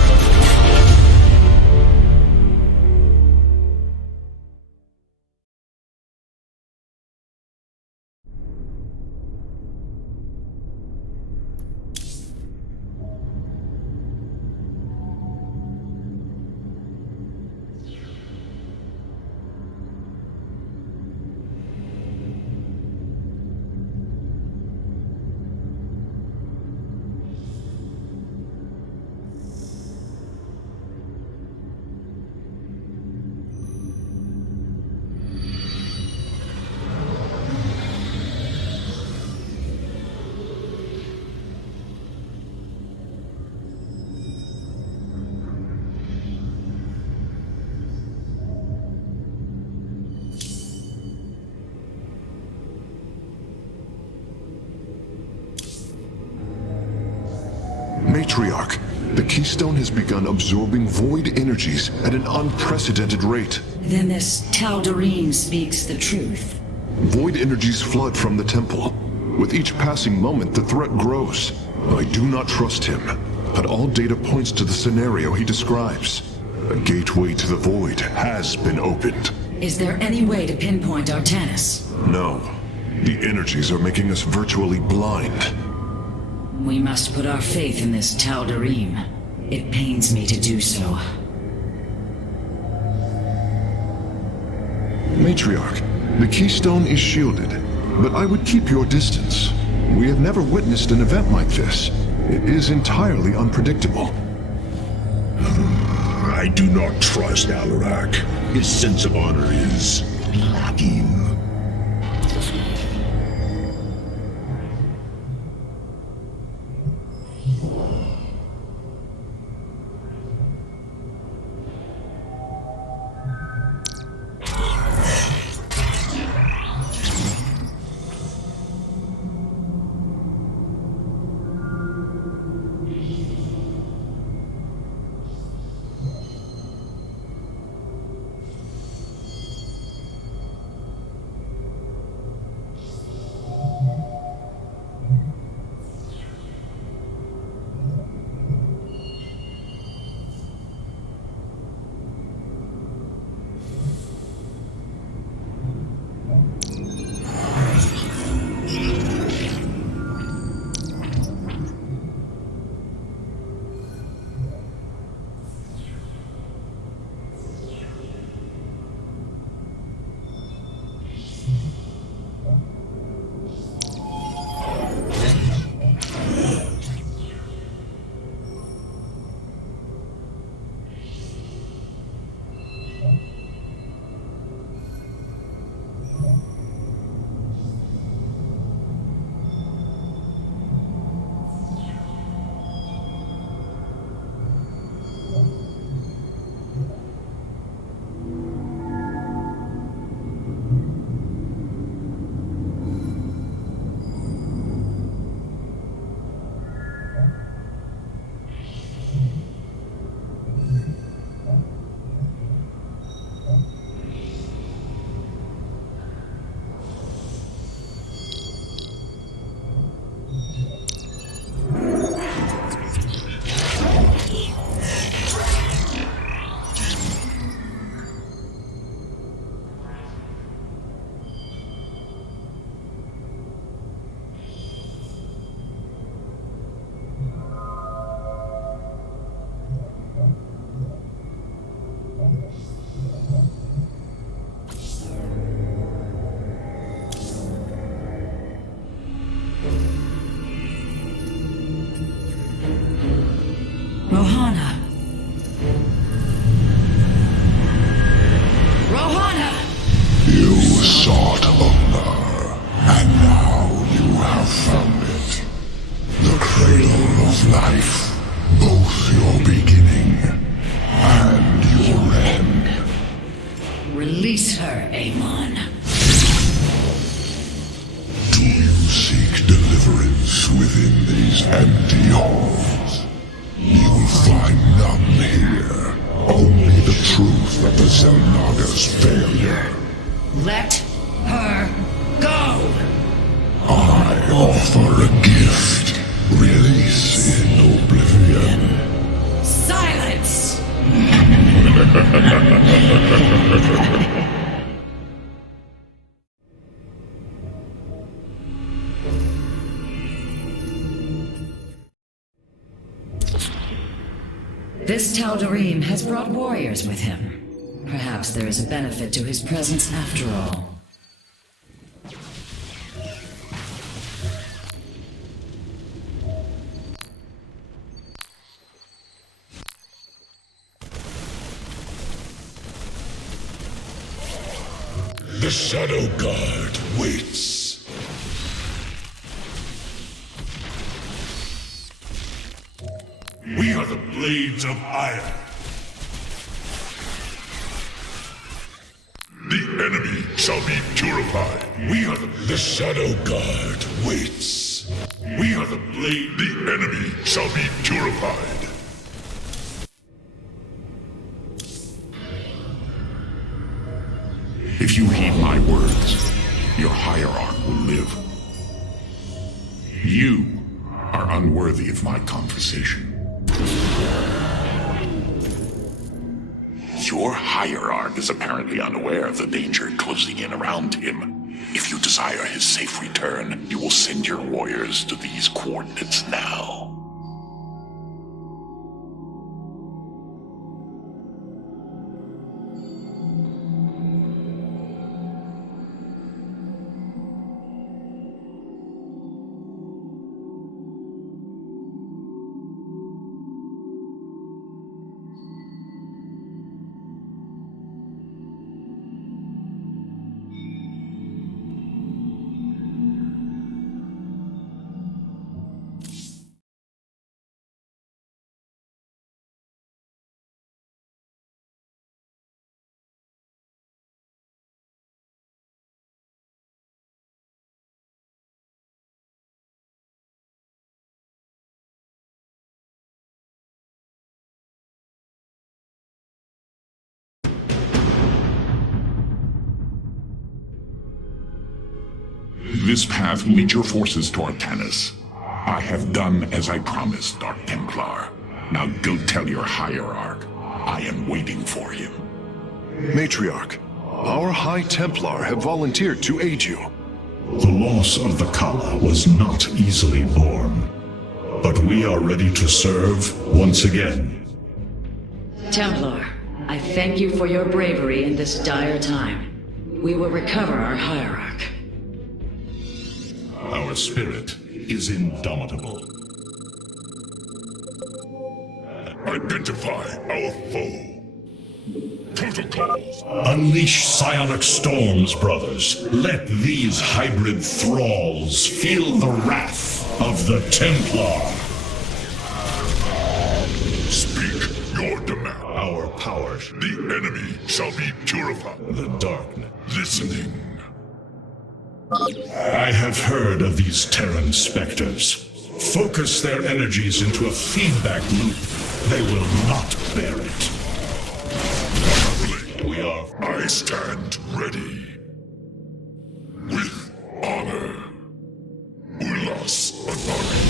Matriarch, the Keystone has begun absorbing void energies at an unprecedented rate. Then this Tal'Darim speaks the truth. Void energies flood from the temple. With each passing moment, the threat grows. I do not trust him, but all data points to the scenario he describes. A gateway to the void has been opened. Is there any way to pinpoint Artanis? No. The energies are making us virtually blind. We must put our faith in this Tal'Darim. It pains me to do so. Matriarch, the Keystone is shielded, but I would keep your distance. We have never witnessed an event like this. It is entirely unpredictable. I do not trust Alarak. His sense of honor is lacking. Rohana! Rohana! You sought honor, and now you have found it. The cradle of life, both your beginning and your end. Release her, Amon. Do you seek deliverance within these empty halls? You will find none here. Only the truth of the Zelnaga's failure. Let her go! I offer a gift. Release in oblivion. Silence! This Tal'Darim has brought warriors with him. Perhaps there is a benefit to his presence after all. The Shadow Guard waits. We are the Blades of Iron. The enemy shall be purified. We are the Shadow Guard waits. We are the Blade. The enemy shall be purified. If you heed my words, your hierarch will live. You are unworthy of my conversation. Your hierarch is apparently unaware of the danger closing in around him. If you desire his safe return, you will send your warriors to these coordinates now. This path will lead your forces toward Tanis. I have done as I promised, Dark Templar. Now go tell your hierarch. I am waiting for him. Matriarch, our High Templar have volunteered to aid you. The loss of the Kala was not easily borne, but we are ready to serve once again. Templar, I thank you for your bravery in this dire time. We will recover our hierarch. Our spirit is indomitable. Identify our foe. Protocols. Unleash psionic storms, brothers. Let these hybrid thralls feel the wrath of the Templar. Speak your demand. Our power. The enemy shall be purified. The darkness. Listening. I have heard of these Terran specters. Focus their energies into a feedback loop. They will not bear it. We are... I stand ready. With honor. Ulas Anari.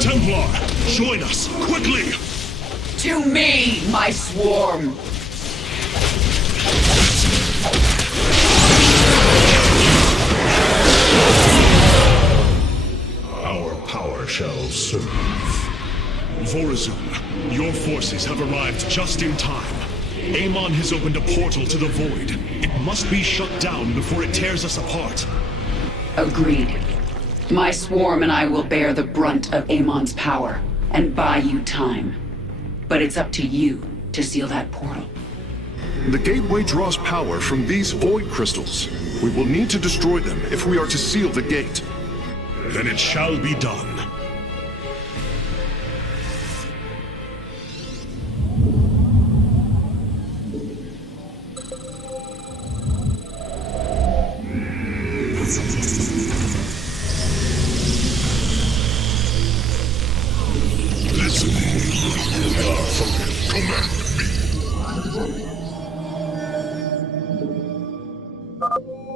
Templar, join us, quickly! To me, my swarm! Our power shall serve. Vorazun, your forces have arrived just in time. Amon has opened a portal to the void. It must be shut down before it tears us apart. Agreed. My swarm and I will bear the brunt of Amon's power and buy you time. But it's up to you to seal that portal. The gateway draws power from these void crystals. We will need to destroy them if we are to seal the gate. Then it shall be done.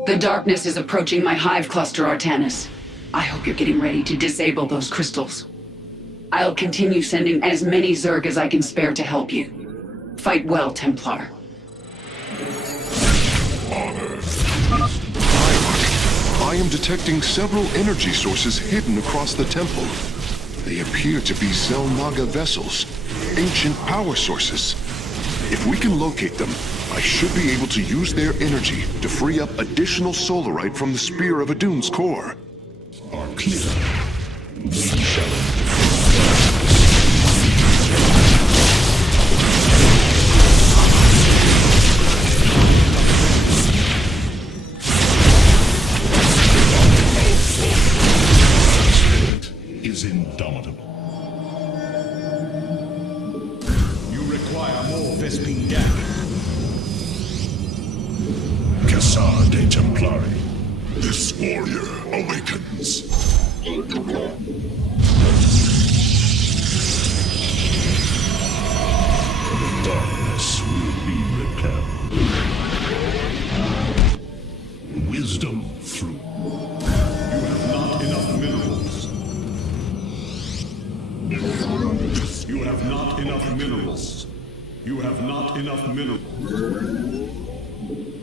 The darkness is approaching my hive cluster, Artanis. I hope you're getting ready to disable those crystals. I'll continue sending as many Zerg as I can spare to help you. Fight well, Templar. I am detecting several energy sources hidden across the temple. They appear to be Xel'Naga vessels, ancient power sources. If we can locate them, I should be able to use their energy to free up additional solarite from the Spear of Adun's core. Are clear. We shall is indomitable. You require more Vespine gas. Cassar de Templari. This warrior awakens. The darkness will be repelled. Wisdom through. You have not enough minerals. You have not enough minerals. You have not enough minerals.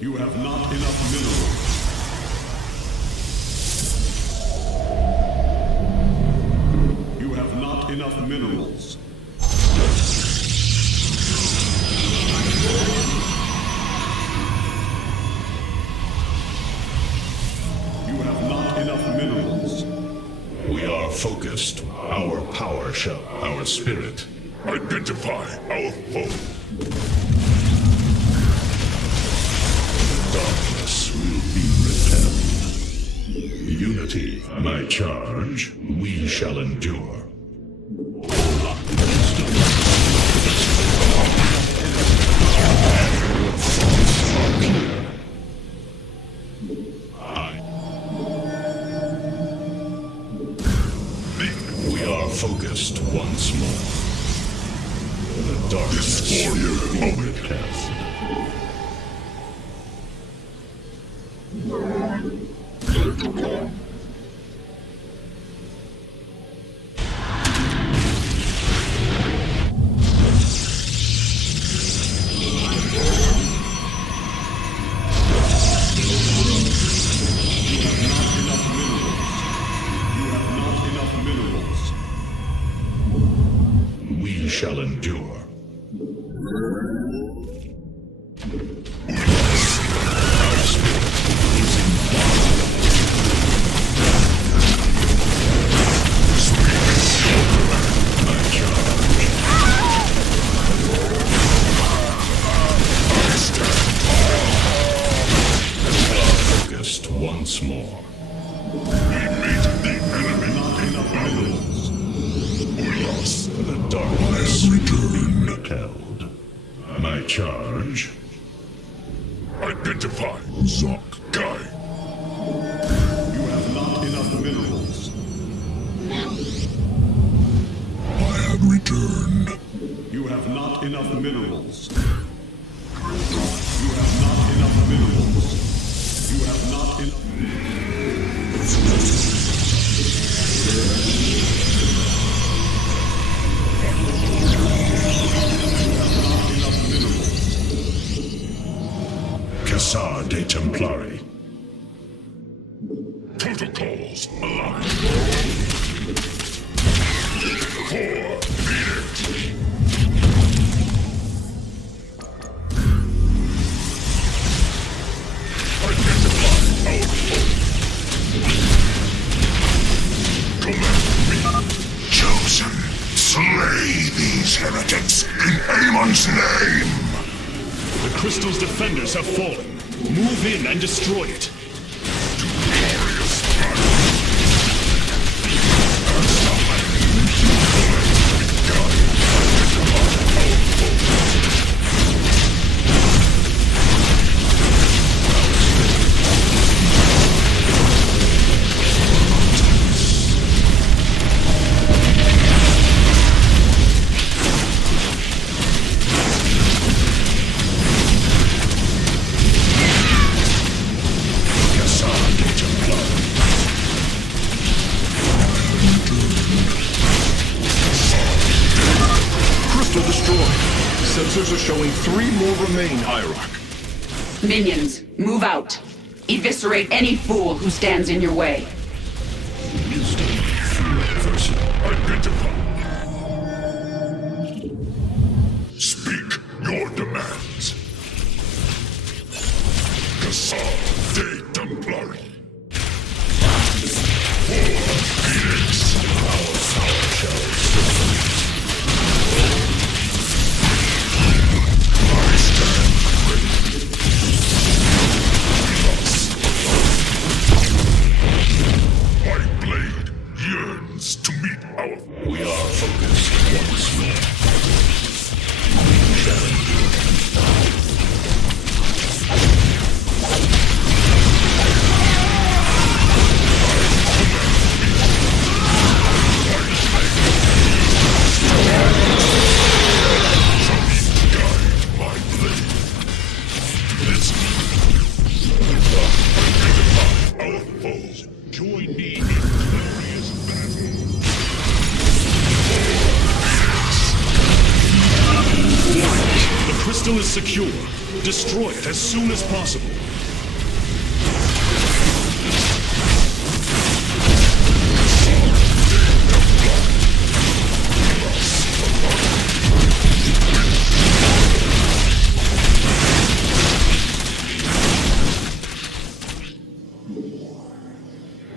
You have not enough minerals. You have not enough minerals. You have not enough minerals. We are focused. Our power shall, our spirit. Identify our foe. Darkness will be repelled. Unity, my charge, we shall endure. We are focused once more. The darkness will be repelled. We shall endure. Our spirit is my charge. Focused once more. We meet the enemy. Not enough minerals. We lost. The darkness will be repelled. My charge. Identify Zoc Guy. You have not enough minerals. I have returned. You have not enough minerals. You have not enough minerals. You have not enough. Cassar de Templari. Protocols alive. Core Phoenix. Identify our foe. Aeon's name! The crystal's defenders have fallen. Move in and destroy it. Sensors are showing 3 more remain, Hierarch. Minions, move out. Eviscerate any fool who stands in your way. Speak your demands. Cassar de Templari. Phoenix. Our power shall subsist. I stand ready. My blade yearns to meet our... We are focused once more. We shall endure. The crystal is secure. Destroy it as soon as possible.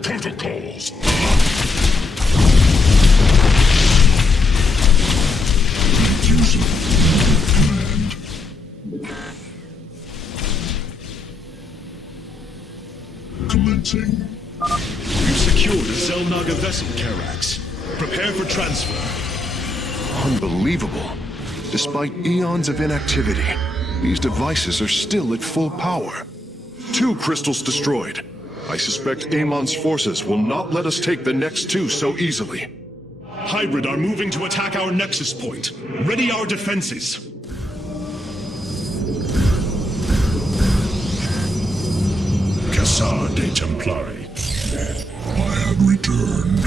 Protocols. Commencing. We've secured a Zelnaga vessel, Karax. Prepare for transfer. Unbelievable. Despite eons of inactivity, these devices are still at full power. 2 crystals destroyed. I suspect Amon's forces will not let us take the next 2 so easily. Hybrid are moving to attack our nexus point. Ready our defenses. Cassar de Templari. I have returned.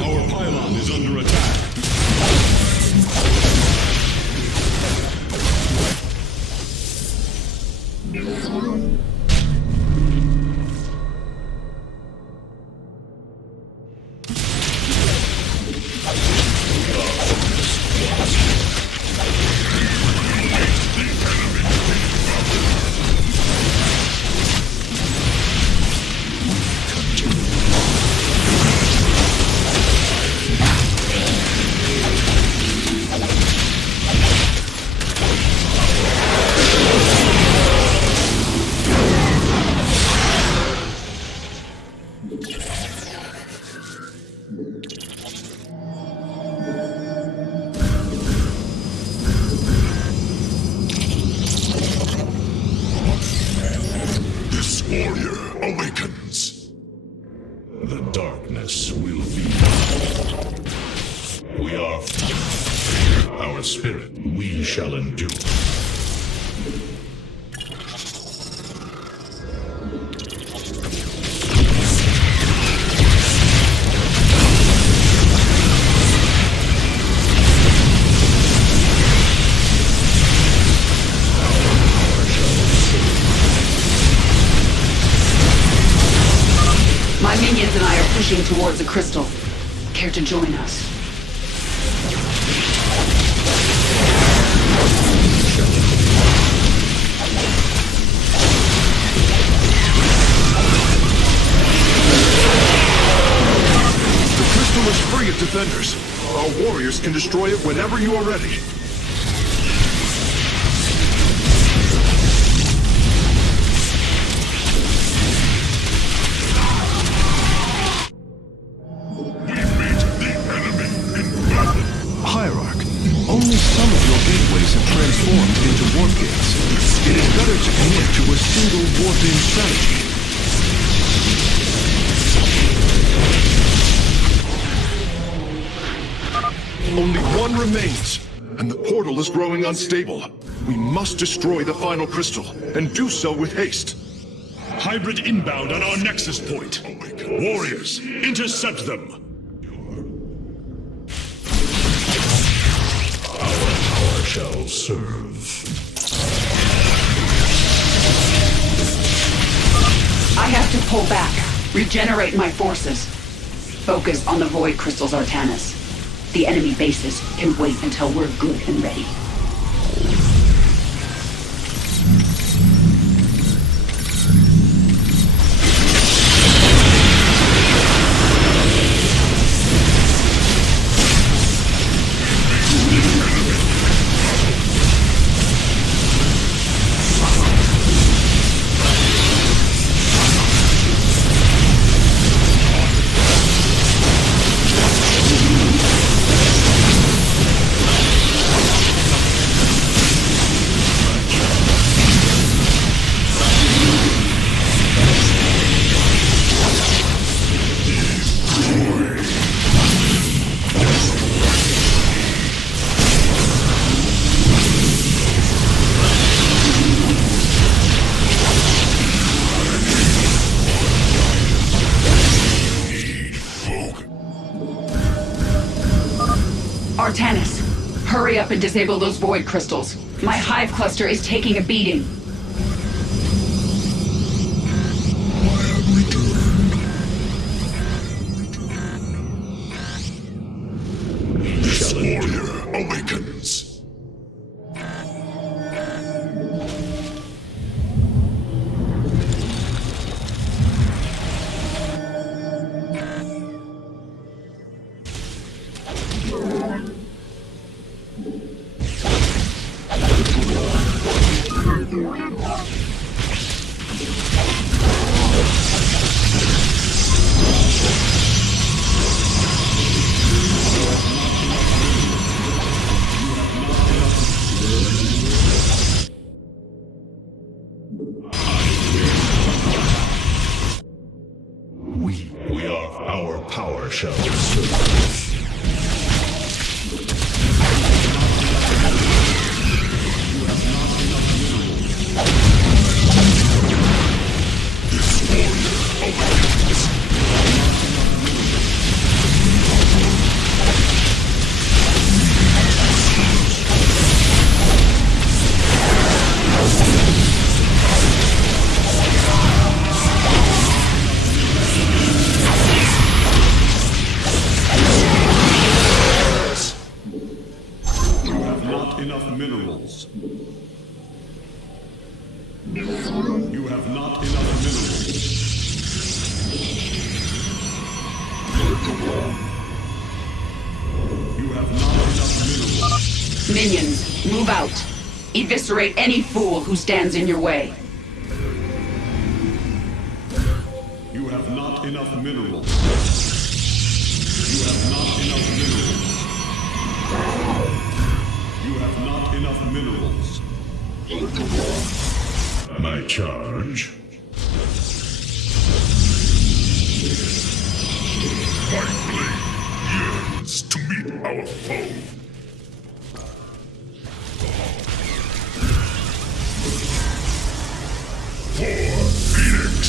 Our pylon is under attack. Warrior awakens. The darkness will be. We are our spirit. We shall endure. towards a crystal. Care to join us? The crystal is free of defenders. Our warriors can destroy it whenever you are ready. Hierarch, only some of your gateways have transformed into warp gates. It is better to commit to a single warp-in strategy. Only one remains, and the portal is growing unstable. We must destroy the final crystal, and do so with haste. Hybrid inbound on our nexus point. Warriors, intercept them. Our power shall serve. I have to pull back, regenerate my forces. Focus on the void crystals, Artanis. The enemy bases can wait until we're good and ready. Artanis, hurry up and disable those void crystals. My hive cluster is taking a beating. This warrior awakens. We are our power shall serve. Enough minerals. You have not enough minerals. You have not enough minerals. Minions, move out. Eviscerate any fool who stands in your way. You have not enough minerals. You have not enough minerals. You have not enough minerals. My charge. My blade yearns to meet our foe. For Phoenix.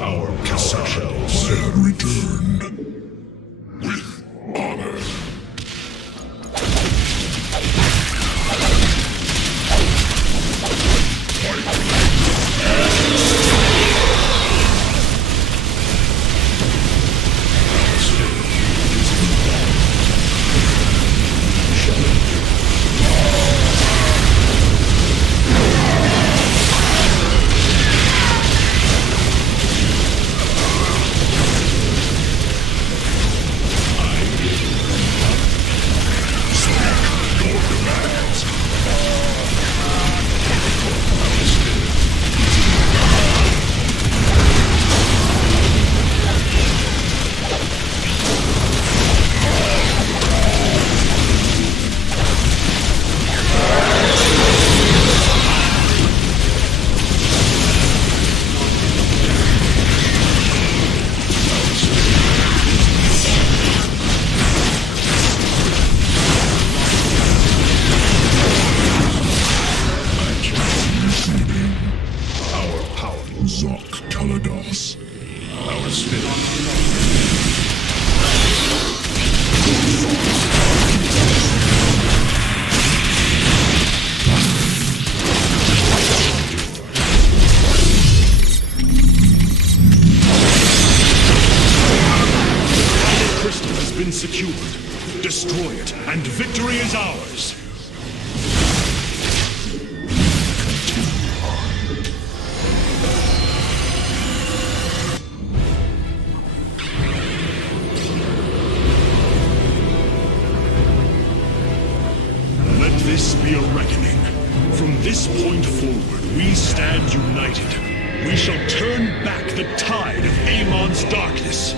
Our possessions have returned with honor. Secured. Destroy it, and victory is ours. Let this be a reckoning. From this point forward, we stand united. We shall turn back the tide of Amon's darkness.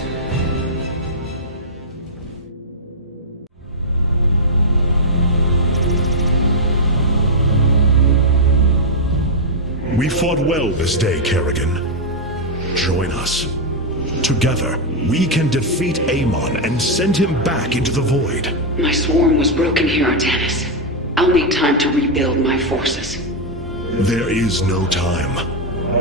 We fought well this day, Kerrigan. Join us. Together, we can defeat Amon and send him back into the void. My swarm was broken here, Artanis. I'll need time to rebuild my forces. There is no time.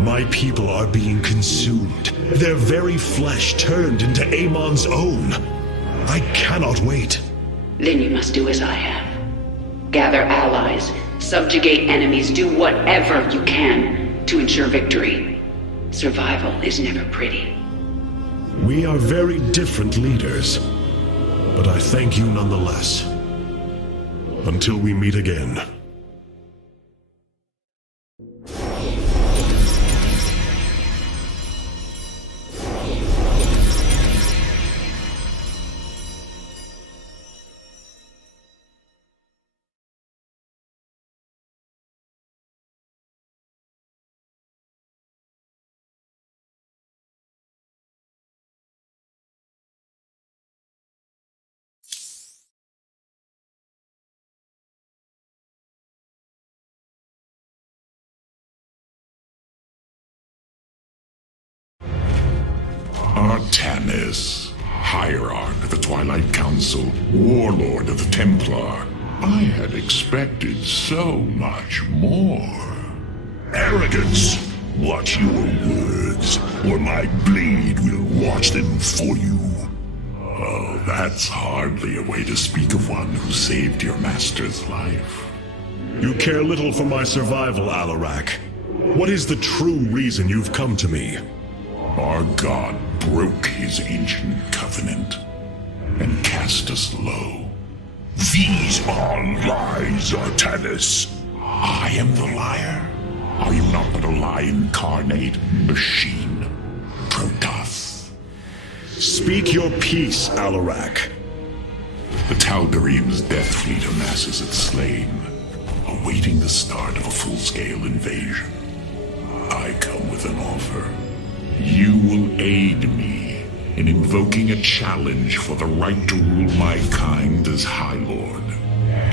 My people are being consumed. Their very flesh turned into Amon's own. I cannot wait. Then you must do as I have. Gather allies, subjugate enemies, do whatever you can to ensure victory. Survival is never pretty. We are very different leaders, but I thank you nonetheless. Until we meet again. Artanis, Hierarch of the Twilight Council, Warlord of the Templar. I had expected so much more. Arrogance! Watch your words, or my blade will watch them for you. Oh, that's hardly a way to speak of one who saved your master's life. You care little for my survival, Alarak. What is the true reason you've come to me? Our god broke his ancient covenant and cast us low. These are lies, Artanis. I am the liar. Are you not but a lie incarnate, machine, Protoss? Speak your peace, Alarak. The Tal'Darim's death fleet amasses its slain, awaiting the start of a full-scale invasion. I come with an offer. You will aid me in invoking a challenge for the right to rule my kind as High Lord.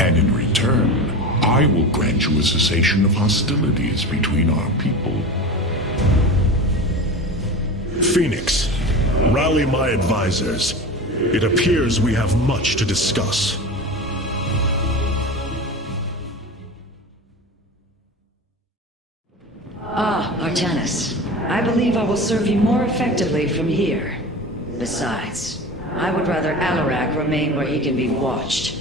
And in return, I will grant you a cessation of hostilities between our people. Phoenix, rally my advisors. It appears we have much to discuss. Artanis, I believe I will serve you more effectively from here. Besides, I would rather Alarak remain where he can be watched.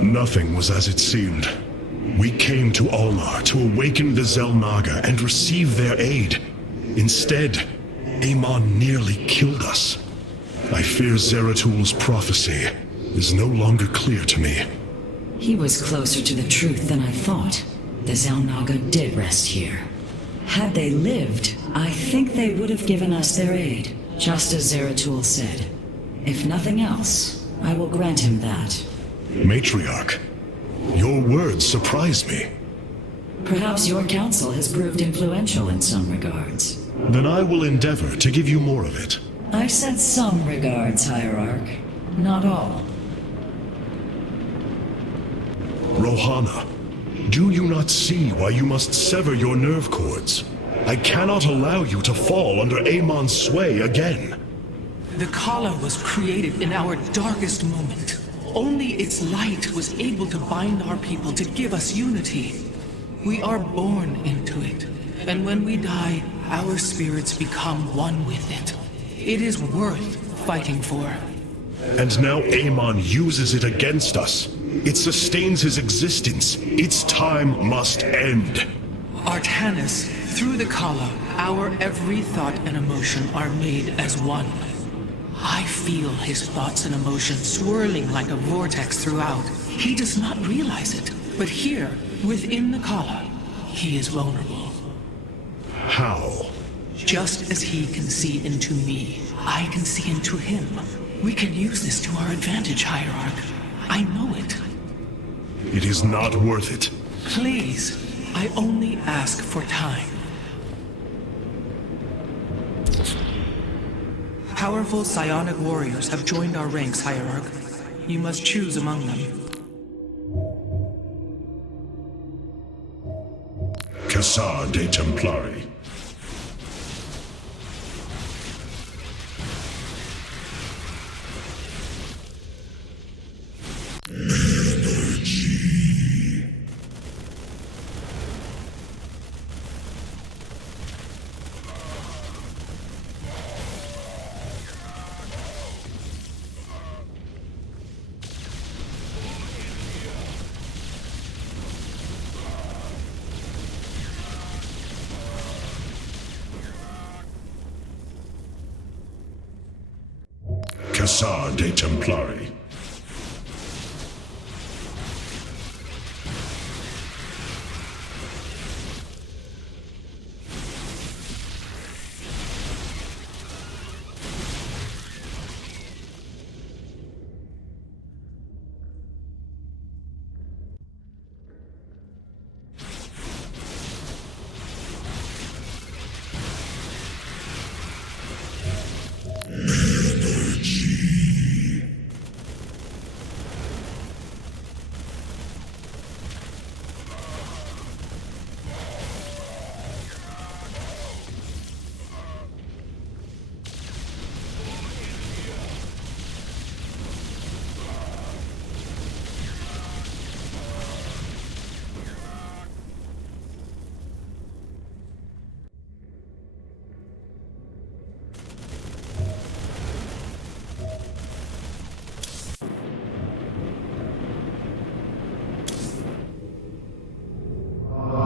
Nothing was as it seemed. We came to Ulnar to awaken the Xel'Naga and receive their aid. Instead, Amon nearly killed us. I fear Zeratul prophecy is no longer clear to me. He was closer to the truth than I thought. The Xel'Naga did rest here. Had they lived, I think they would have given us their aid, just as Zeratul said. If nothing else, I will grant him that. Matriarch, your words surprise me. Perhaps your counsel has proved influential in some regards. Then I will endeavor to give you more of it. I said some regards, Hierarch. Not all. Rohana, do you not see why you must sever your nerve cords? I cannot allow you to fall under Amon's sway again. The Kala was created in our darkest moment. Only its light was able to bind our people to give us unity. We are born into it, and when we die, our spirits become one with it. It is worth fighting for. And now Amon uses it against us. It sustains his existence. Its time must end. Artanis, through the Kala, our every thought and emotion are made as one. I feel his thoughts and emotions swirling like a vortex throughout. He does not realize it, but here, within the Kala, he is vulnerable. How? Just as he can see into me, I can see into him. We can use this to our advantage, Hierarch. I know it. It is not worth it. Please, I only ask for time. Powerful psionic warriors have joined our ranks, Hierarch. You must choose among them. Cassar de Templari. Cassar de Templari.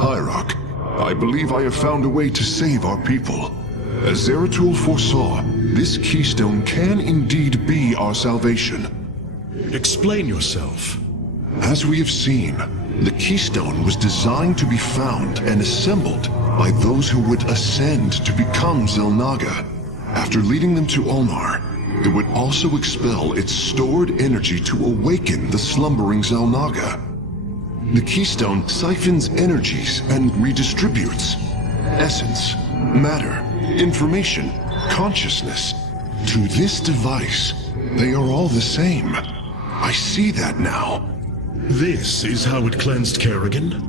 Hierarch, I believe I have found a way to save our people. As Zeratul foresaw, this keystone can indeed be our salvation. Explain yourself. As we have seen, the keystone was designed to be found and assembled by those who would ascend to become Xel'Naga. After leading them to Ulnar, it would also expel its stored energy to awaken the slumbering Xel'Naga. The keystone siphons energies and redistributes essence, matter, information, consciousness. To this device, they are all the same. I see that now. This is how it cleansed Kerrigan?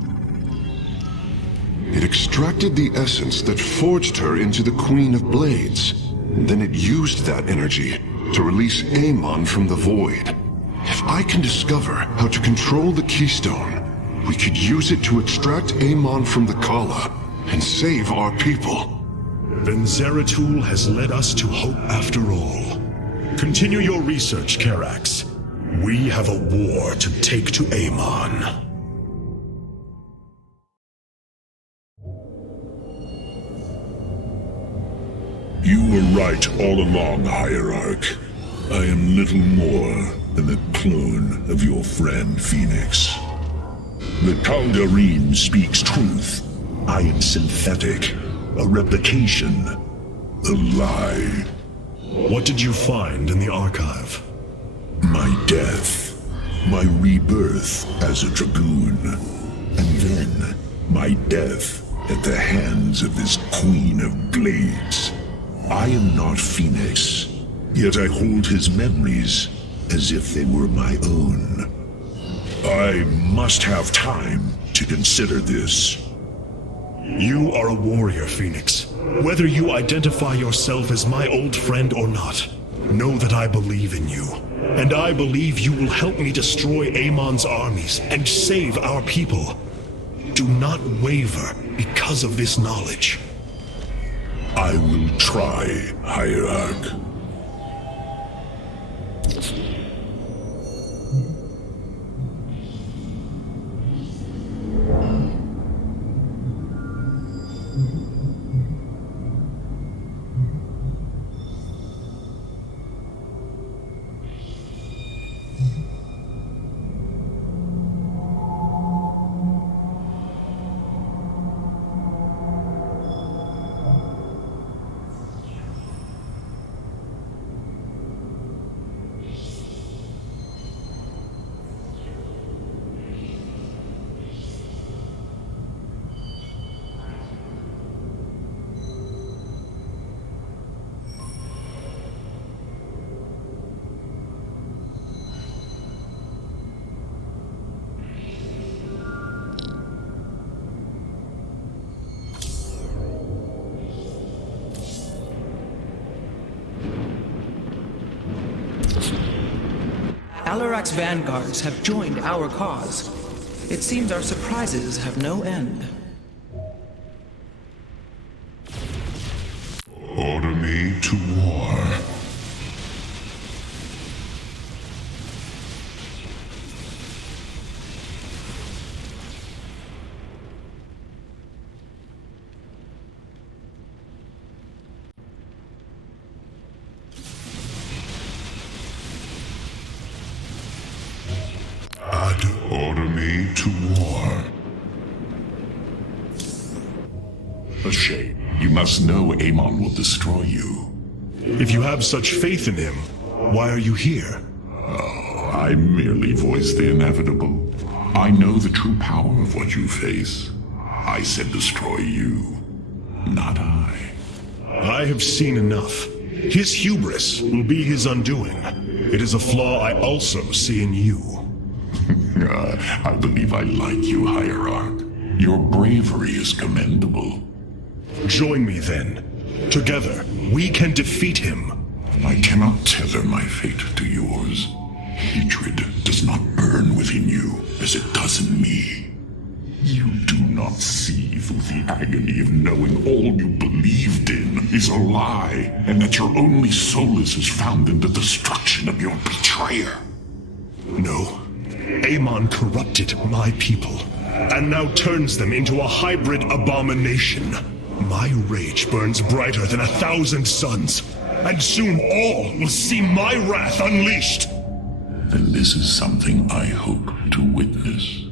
It extracted the essence that forged her into the Queen of Blades. Then it used that energy to release Amon from the void. If I can discover how to control the Keystone, we could use it to extract Amon from the Kala and save our people. Then Zeratul has led us to hope after all. Continue your research, Karax. We have a war to take to Amon. You were right all along, Hierarch. I am little more than a clone of your friend Phoenix. The Tal'Darim speaks truth. I am synthetic, a replication, a lie. What did you find in the archive? My death, my rebirth as a dragoon, and then my death at the hands of this Queen of Blades. I am not Phoenix, yet I hold his memories as if they were my own. I must have time to consider this. You are a warrior, Phoenix. Whether you identify yourself as my old friend or not, know that I believe in you. And I believe you will help me destroy Amon's armies and save our people. Do not waver because of this knowledge. I will try, Hierarch. Alarak's vanguards have joined our cause. It seems our surprises have no end. Order me to war. Order me to war. A shame. You must know Amon will destroy you. If you have such faith in him, why are you here? Oh, I merely voice the inevitable. I know the true power of what you face. I said destroy you, not I. I have seen enough. His hubris will be his undoing. It is a flaw I also see in you. I believe I like you, Hierarch. Your bravery is commendable. Join me then. Together, we can defeat him. I cannot tether my fate to yours. Hatred does not burn within you as it does in me. You do not see through the agony of knowing all you believed in is a lie, and that your only solace is found in the destruction of your betrayer. No. Amon corrupted my people, and now turns them into a hybrid abomination. My rage burns brighter than 1,000 suns, and soon all will see my wrath unleashed. Then this is something I hope to witness.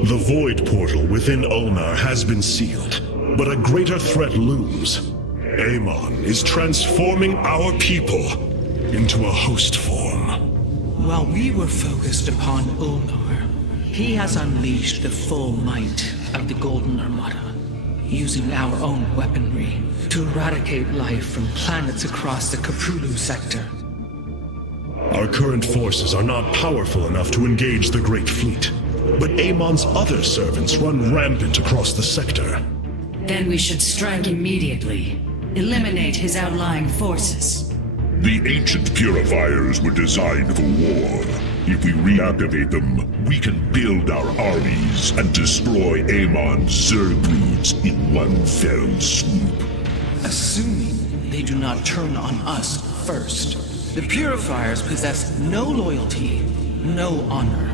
The Void Portal within Ulnar has been sealed, but a greater threat looms. Amon is transforming our people into a host form. While we were focused upon Ulnar, he has unleashed the full might of the Golden Armada, using our own weaponry to eradicate life from planets across the Caprulu sector. Our current forces are not powerful enough to engage the Great Fleet, but Amon's other servants run rampant across the sector. Then we should strike immediately. Eliminate his outlying forces. The ancient purifiers were designed for war. If we reactivate them, we can build our armies and destroy Amon's Zergloods in one fell swoop. Assuming they do not turn on us first, the Purifiers possess no loyalty, no honor.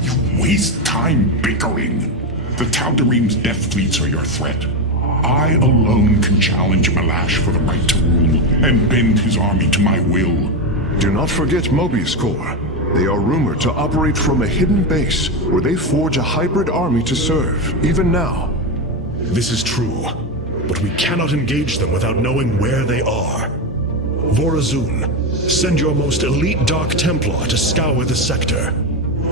You waste time bickering. The Tal'Darim's death fleets are your threat. I alone can challenge Malash for the right to rule and bend his army to my will. Do not forget Mobius Corps. They are rumored to operate from a hidden base where they forge a hybrid army to serve, even now. This is true, but we cannot engage them without knowing where they are. Vorazun, send your most elite Dark Templar to scour the sector.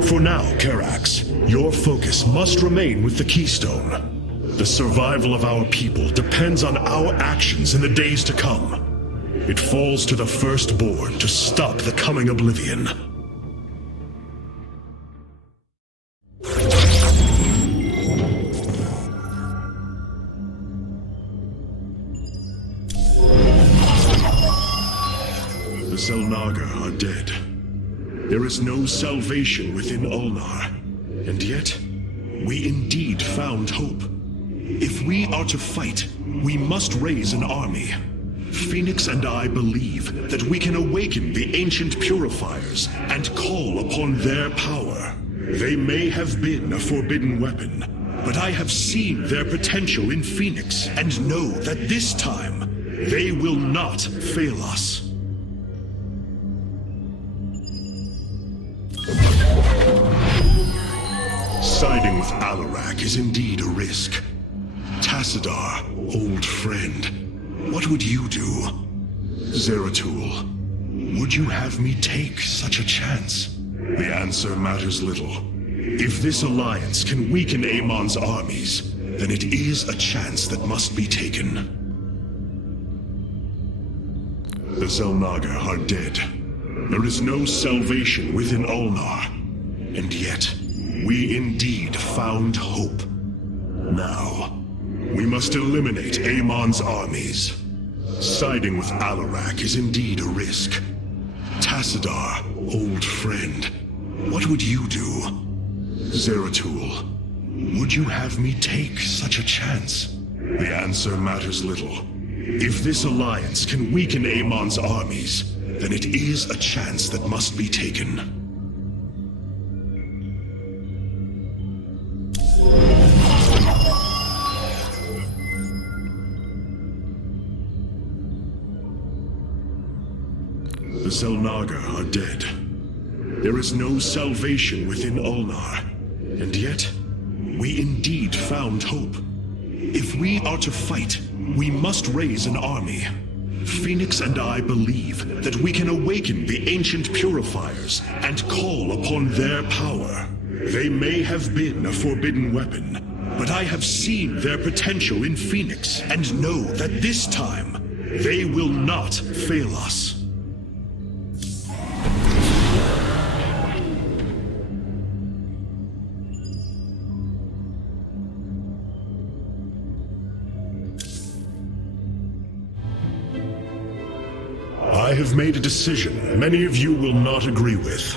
For now, Karax, your focus must remain with the Keystone. The survival of our people depends on our actions in the days to come. It falls to the Firstborn to stop the coming oblivion. The Xel'Naga are dead. There is no salvation within Ulnar, and yet, we indeed found hope. If we are to fight, we must raise an army. Phoenix and I believe that we can awaken the ancient purifiers and call upon their power. They may have been a forbidden weapon, but I have seen their potential in Phoenix and know that this time, they will not fail us. Siding with Alarak is indeed a risk. Tassadar, old friend, what would you do? Zeratul, would you have me take such a chance? The answer matters little. If this alliance can weaken Amon's armies, then it is a chance that must be taken. The Xel'Naga are dead. There is no salvation within Ulnar. And yet, we indeed found hope. Now, we must eliminate Amon's armies. Siding with Alarak is indeed a risk. Tassadar, old friend, what would you do? Zeratul, would you have me take such a chance? The answer matters little. If this alliance can weaken Amon's armies, then it is a chance that must be taken. The Xel'Naga are dead. There is no salvation within Ulnar, and yet, we indeed found hope. If we are to fight, we must raise an army. Phoenix and I believe that we can awaken the ancient purifiers and call upon their power. They may have been a forbidden weapon, but I have seen their potential in Phoenix and know that this time, they will not fail us. I have made a decision many of you will not agree with.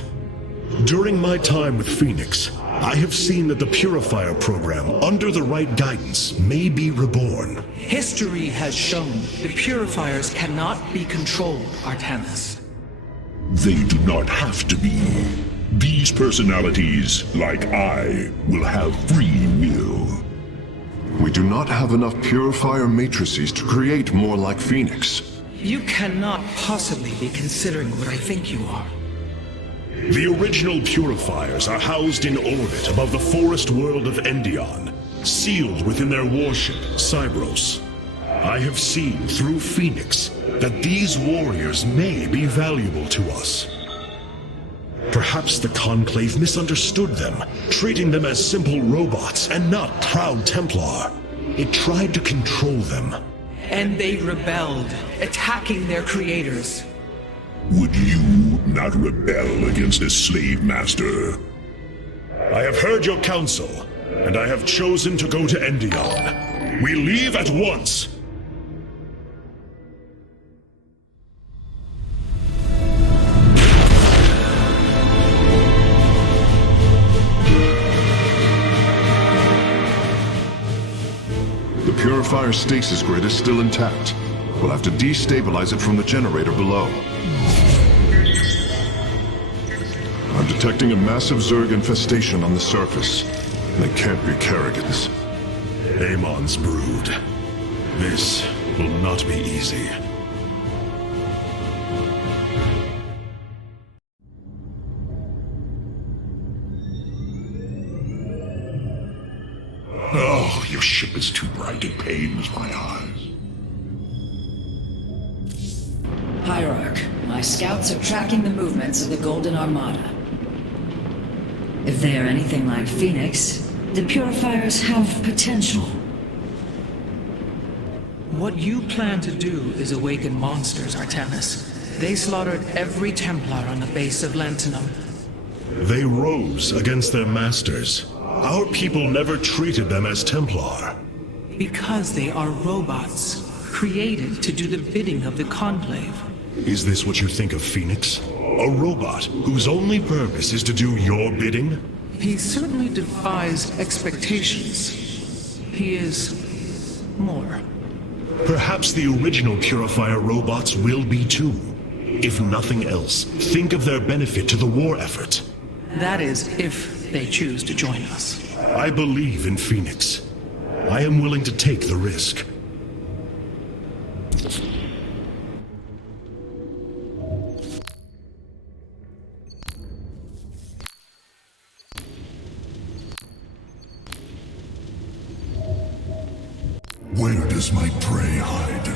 During my time with Phoenix, I have seen that the Purifier program, under the right guidance, may be reborn. History has shown the Purifiers cannot be controlled, Artanis. They do not have to be. These personalities, like I, will have free will. We do not have enough Purifier matrices to create more like Phoenix. You cannot possibly be considering what I think you are. The original Purifiers are housed in orbit above the forest world of Endion, sealed within their warship, Cybros. I have seen through Phoenix that these warriors may be valuable to us. Perhaps the Conclave misunderstood them, treating them as simple robots and not proud Templar. It tried to control them. And they rebelled, attacking their creators. Would you not rebel against a slave master? I have heard your counsel, and I have chosen to go to Endion. We leave at once! The Purifier's stasis grid is still intact. We'll have to destabilize it from the generator below. I'm detecting a massive Zerg infestation on the surface. They can't be Kerrigans. Amon's brood. This will not be easy. Oh, your ship is too bright, it pains my eyes. Hierarch, my scouts are tracking the movements of the Golden Armada. If they are anything like Phoenix, the Purifiers have potential. What you plan to do is awaken monsters, Artanis. They slaughtered every Templar on the base of Lantinum. They rose against their masters. Our people never treated them as Templar. Because they are robots, created to do the bidding of the Conclave. Is this what you think of Phoenix? A robot whose only purpose is to do your bidding? He certainly defies expectations. He is more. Perhaps the original Purifier robots will be too. If nothing else, think of their benefit to the war effort. That is, if they choose to join us. I believe in Phoenix. I am willing to take the risk. Where does my prey hide?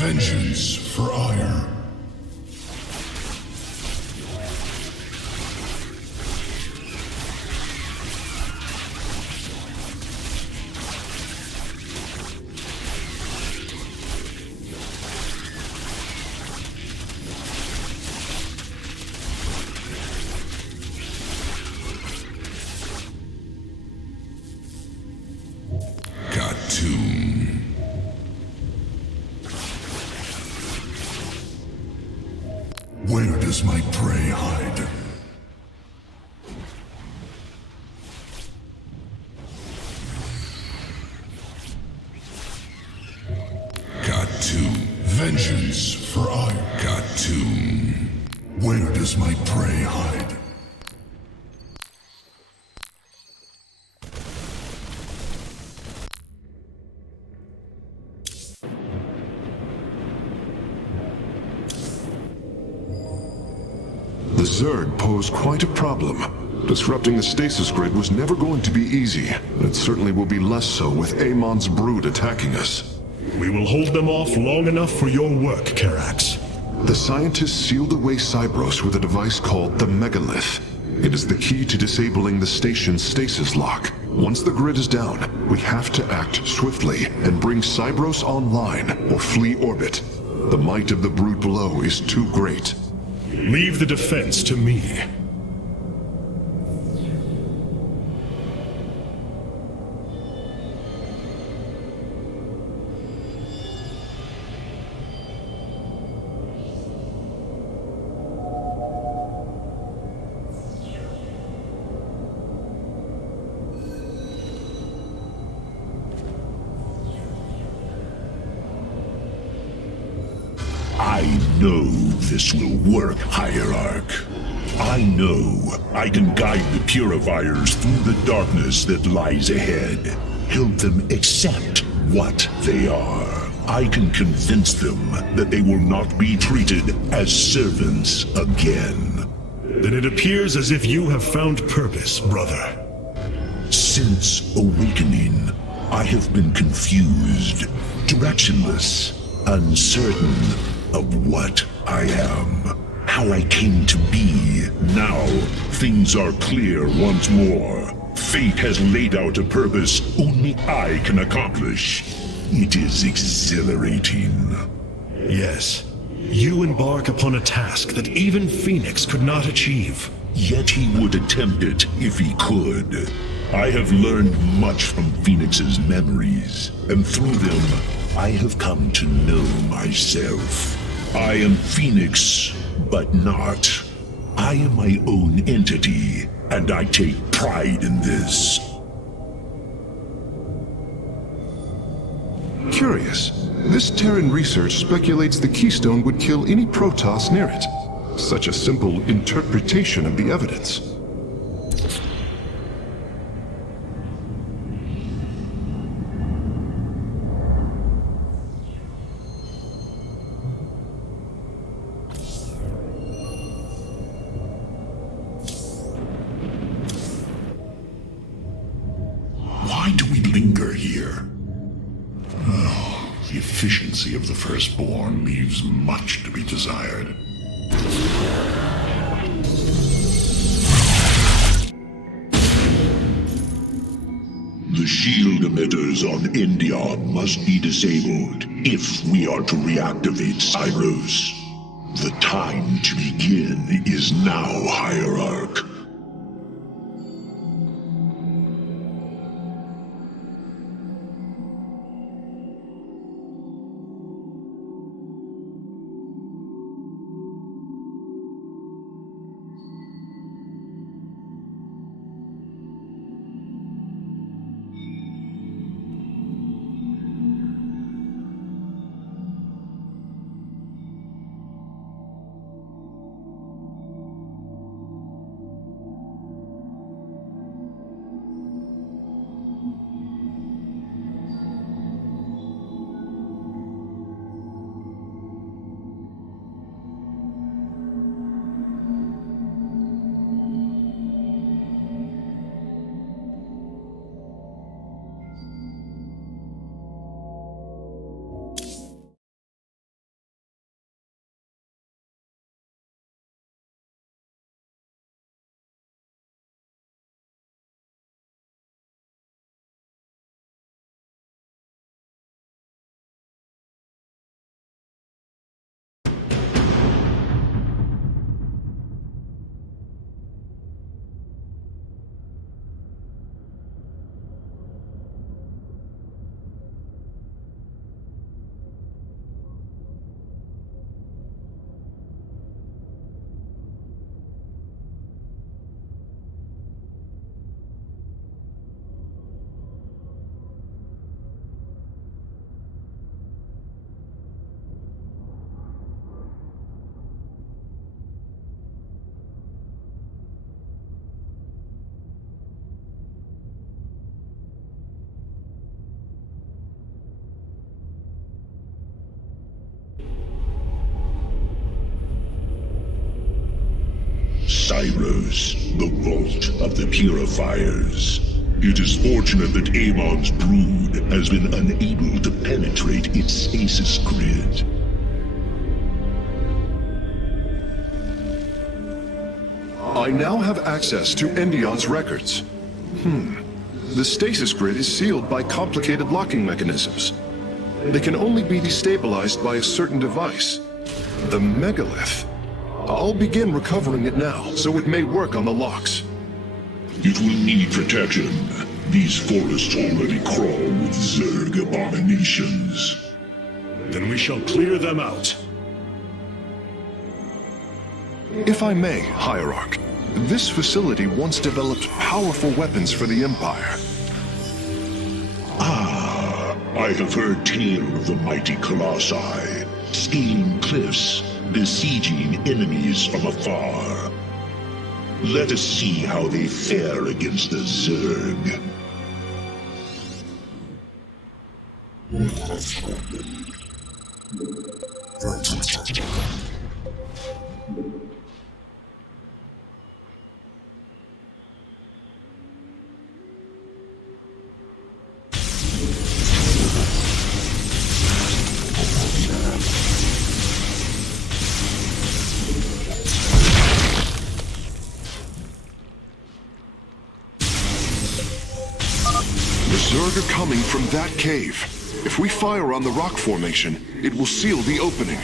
Vengeance for ire. Where does my prey hide? Got to. Vengeance for ire. Got to. Where does my prey hide? The Zerg pose quite a problem. Disrupting the stasis grid was never going to be easy, and it certainly will be less so with Amon's brood attacking us. We will hold them off long enough for your work, Karax. The scientists sealed away Cybros with a device called the Megalith. It is the key to disabling the station's stasis lock. Once the grid is down, we have to act swiftly and bring Cybros online or flee orbit. The might of the brood below is too great. Leave the defense to me. know this will work, Hierarch. I know I can guide the purifiers through the darkness that lies ahead. Help them accept what they are. I can convince them that they will not be treated as servants again. Then it appears as if you have found purpose, brother. Since awakening, I have been confused, directionless, uncertain of what I am, how I came to be. Now, things are clear once more. Fate has laid out a purpose only I can accomplish. It is exhilarating. Yes, you embark upon a task that even Phoenix could not achieve. Yet he would attempt it if he could. I have learned much from Phoenix's memories, and through them, I have come to know myself. I am Phoenix, but not. I am my own entity, and I take pride in this. Curious. This Terran research speculates the Keystone would kill any Protoss near it. Such a simple interpretation of the evidence. Why do we linger here? Oh, the efficiency of the Firstborn leaves much to be desired. The shield emitters on Endion must be disabled if we are to reactivate Cyros. The time to begin is now, Hierarch. Cyros, the vault of the purifiers. It is fortunate that Amon's brood has been unable to penetrate its stasis grid. I now have access to Endion's records. The stasis grid is sealed by complicated locking mechanisms. They can only be destabilized by a certain device. The megalith. I'll begin recovering it now, so it may work on the locks. It will need protection. These forests already crawl with Zerg abominations. Then we shall clear them out. If I may, Hierarch, this facility once developed powerful weapons for the Empire. I have heard tale of the mighty colossi, scaling cliffs, besieging enemies from afar. Let us see how they fare against the Zerg. The Zerg are coming from that cave. If we fire on the rock formation, it will seal the opening.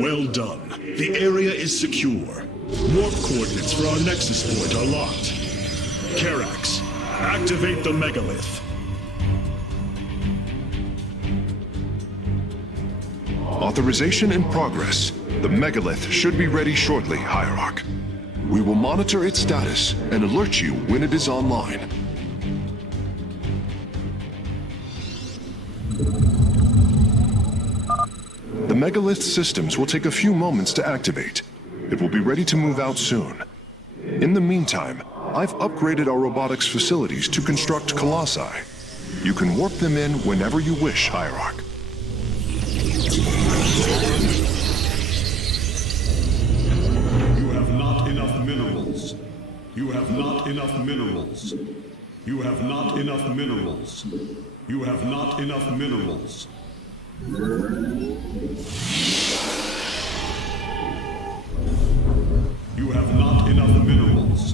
Well done. The area is secure. Warp coordinates for our Nexus point are locked. Karax, activate the megalith. Authorization in progress. The megalith should be ready shortly, Hierarch. We will monitor its status and alert you when it is online. The megalith systems will take a few moments to activate. It will be ready to move out soon. In the meantime, I've upgraded our robotics facilities to construct colossi. You can warp them in whenever you wish, Hierarch. You have not enough minerals. You have not enough minerals. You have not enough minerals. You have not enough minerals. You have not enough minerals.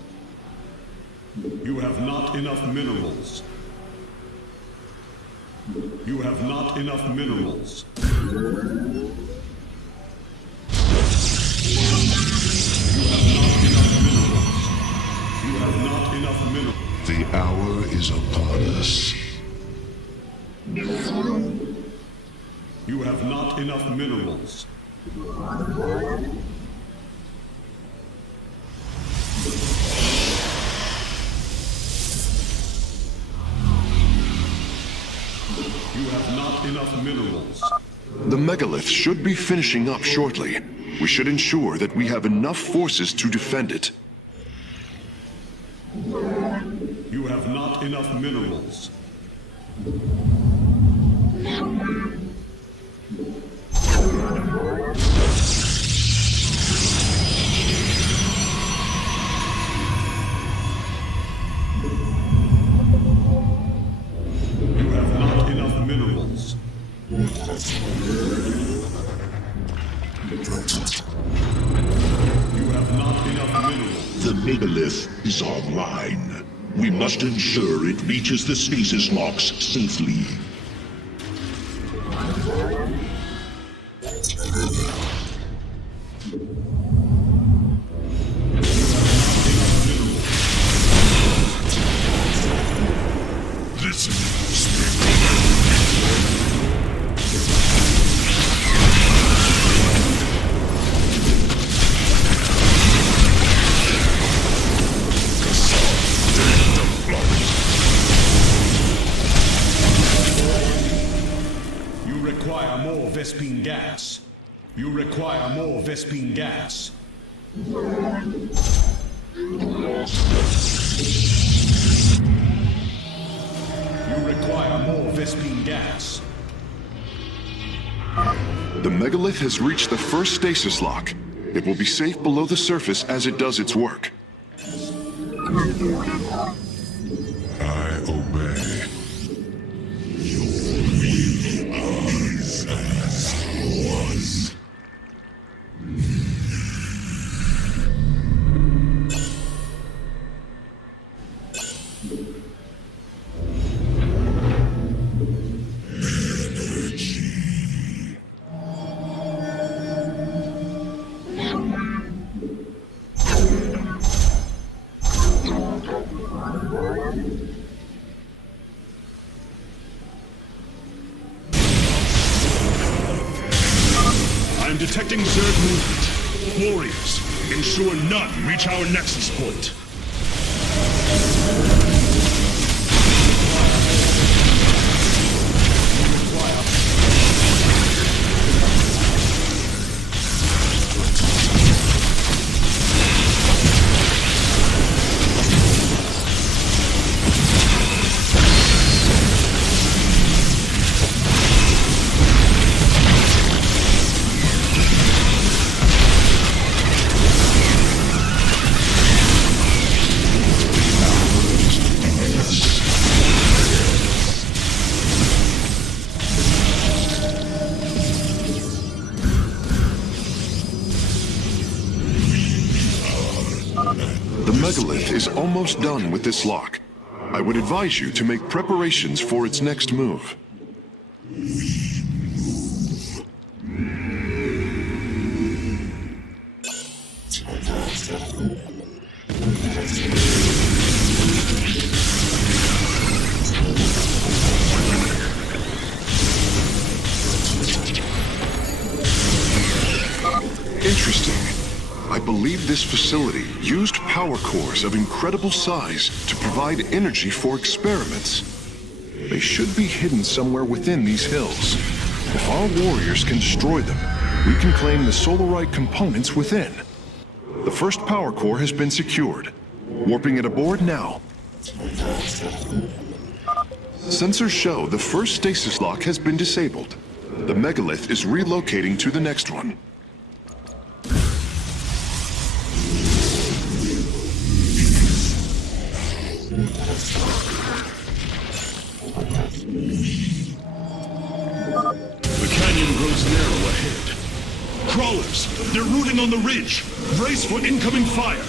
You have not enough minerals. You have not enough minerals. You have not enough minerals. You have not enough minerals. The hour is upon us. You have not enough minerals. You have not enough minerals. The megalith should be finishing up shortly. We should ensure that we have enough forces to defend it. You have not enough minerals. You have not enough minerals. You have not enough minerals. The megalith is online. We must ensure it reaches the stasis locks safely. Vespene gas. You require more Vespene gas. You require more Vespene gas. The megalith has reached the first stasis lock. It will be safe below the surface as it does its work. I obey. Your will is as was. I'm detecting Zerg movement. Warriors, ensure none reach our nexus point. The megalith is almost done with this lock. I would advise you to make preparations for its next move. Interesting. I believe this facility used power cores of incredible size to provide energy for experiments. They should be hidden somewhere within these hills. If our warriors can destroy them, we can claim the Solarite components within. The first power core has been secured. Warping it aboard now. Sensors show the first stasis lock has been disabled. The megalith is relocating to the next one. The canyon grows narrow ahead. Crawlers! They're rooting on the ridge! Brace for incoming fire!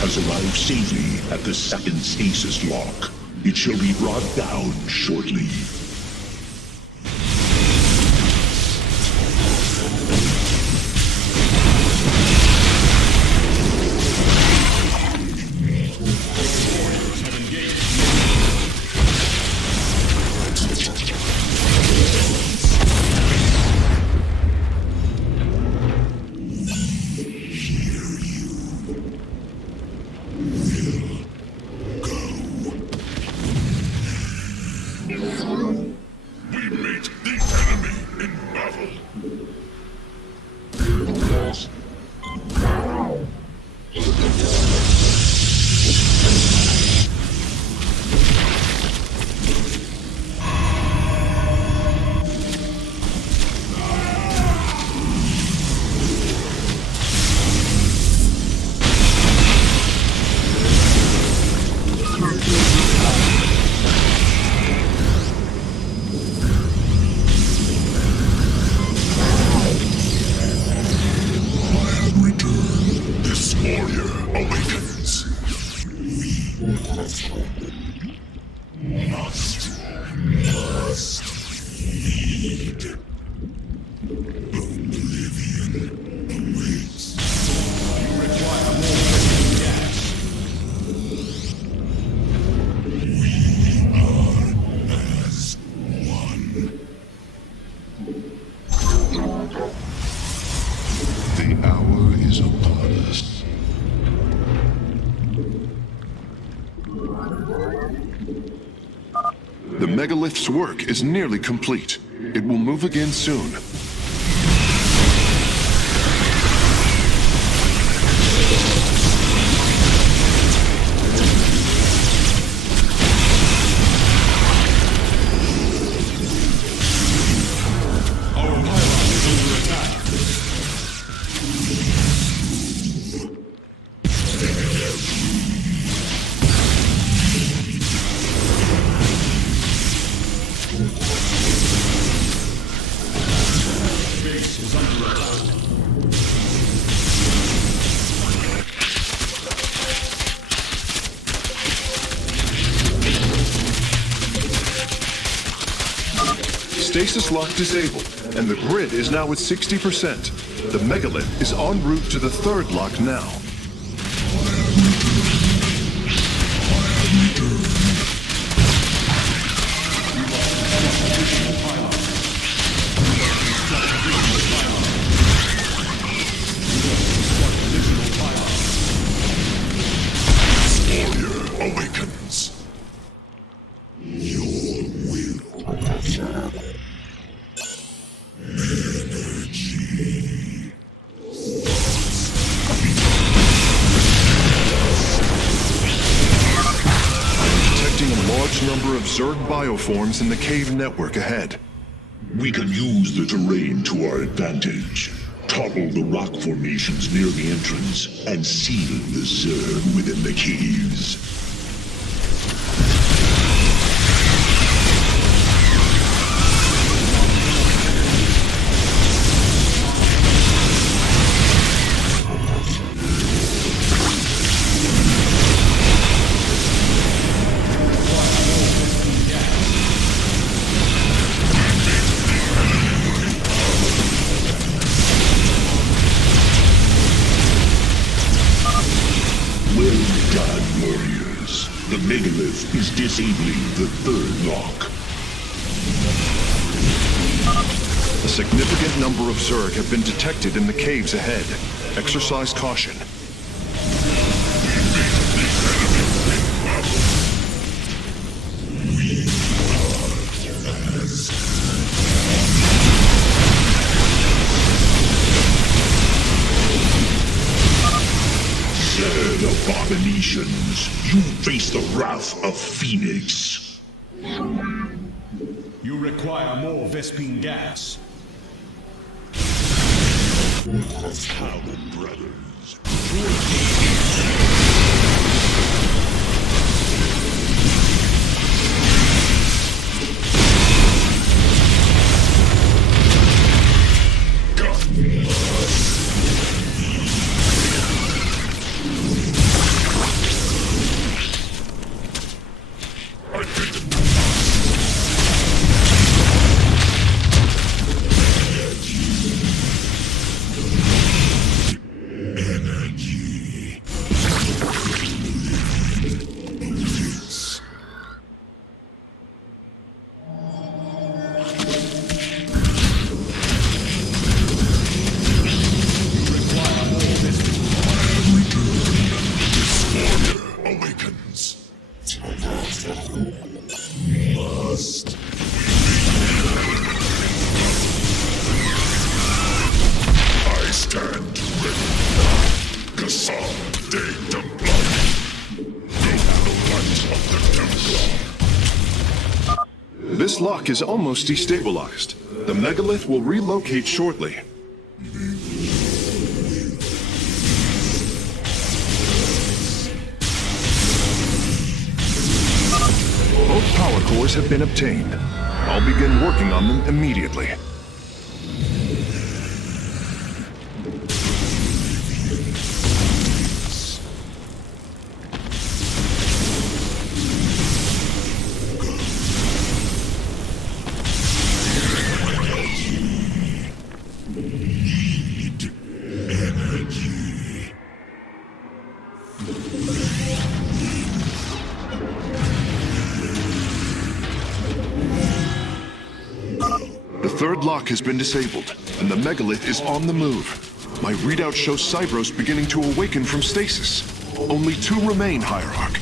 Has arrived safely at the second stasis lock. It shall be brought down shortly. megalith's work is nearly complete. It will move again soon. Stasis lock disabled, and the grid is now at 60%. The megalith is en route to the third lock now. Warrior awakens. Number of Zerg bioforms in the cave network ahead. We can use the terrain to our advantage. Topple the rock formations near the entrance and seal the Zerg within the caves. Is disabling the third lock. A significant number of Zerg have been detected in the caves ahead. Exercise caution. Abominations, you face the wrath of Phoenix. You require more Vespine gas. Coward brothers. This lock is almost destabilized. The megalith will relocate shortly. Both power cores have been obtained. I'll begin working on them immediately. The third lock has been disabled, and the megalith is on the move. My readout shows Cybros beginning to awaken from stasis. Only 2 remain, Hierarch.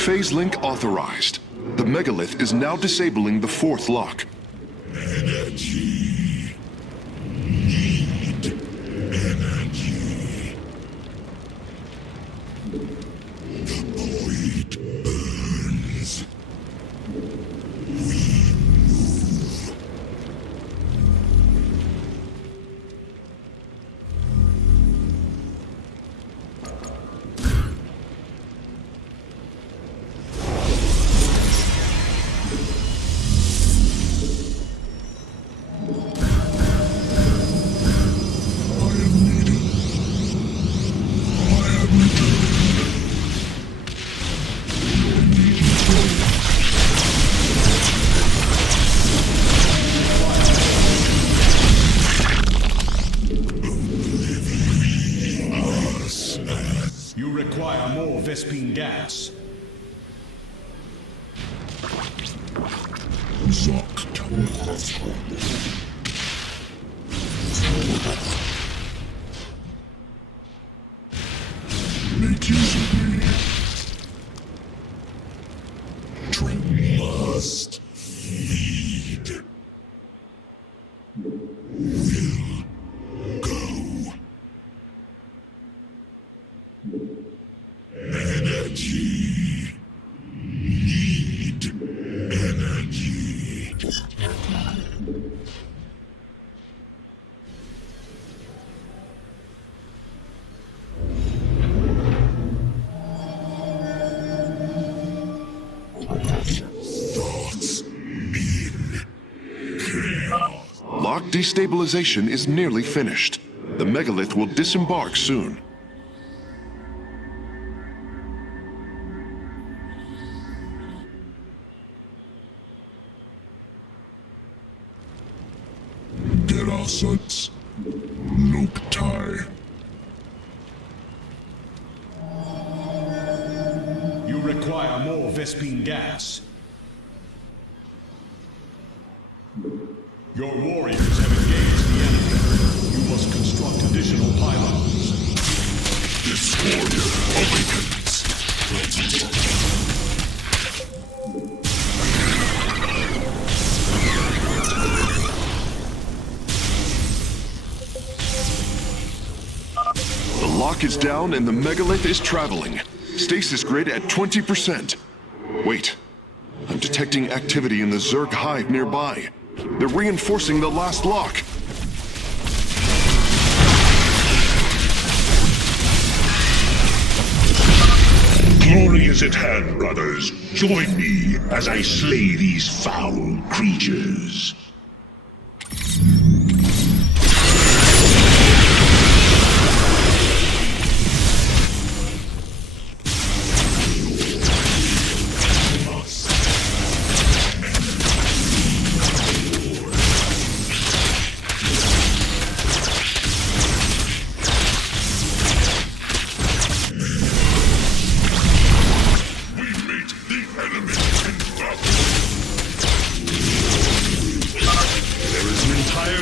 Phase link authorized. The megalith is now disabling the fourth lock. Energy. Need energy. The void burns. You require more Vespene gas. Make use of me. Must feed. Will go. Energy. Need energy. Thoughts in chaos. Lock destabilization is nearly finished. The megalith will disembark soon. Gerasats. Noctai. You require more Vespene gas. Your warriors have engaged the enemy. You must construct additional pylons. This warrior awakens. The lock is down and the megalith is traveling. Stasis grid at 20%. Wait. I'm detecting activity in the Zerg hive nearby. They're reinforcing the last lock. Glory is at hand, brothers. Join me as I slay these foul creatures.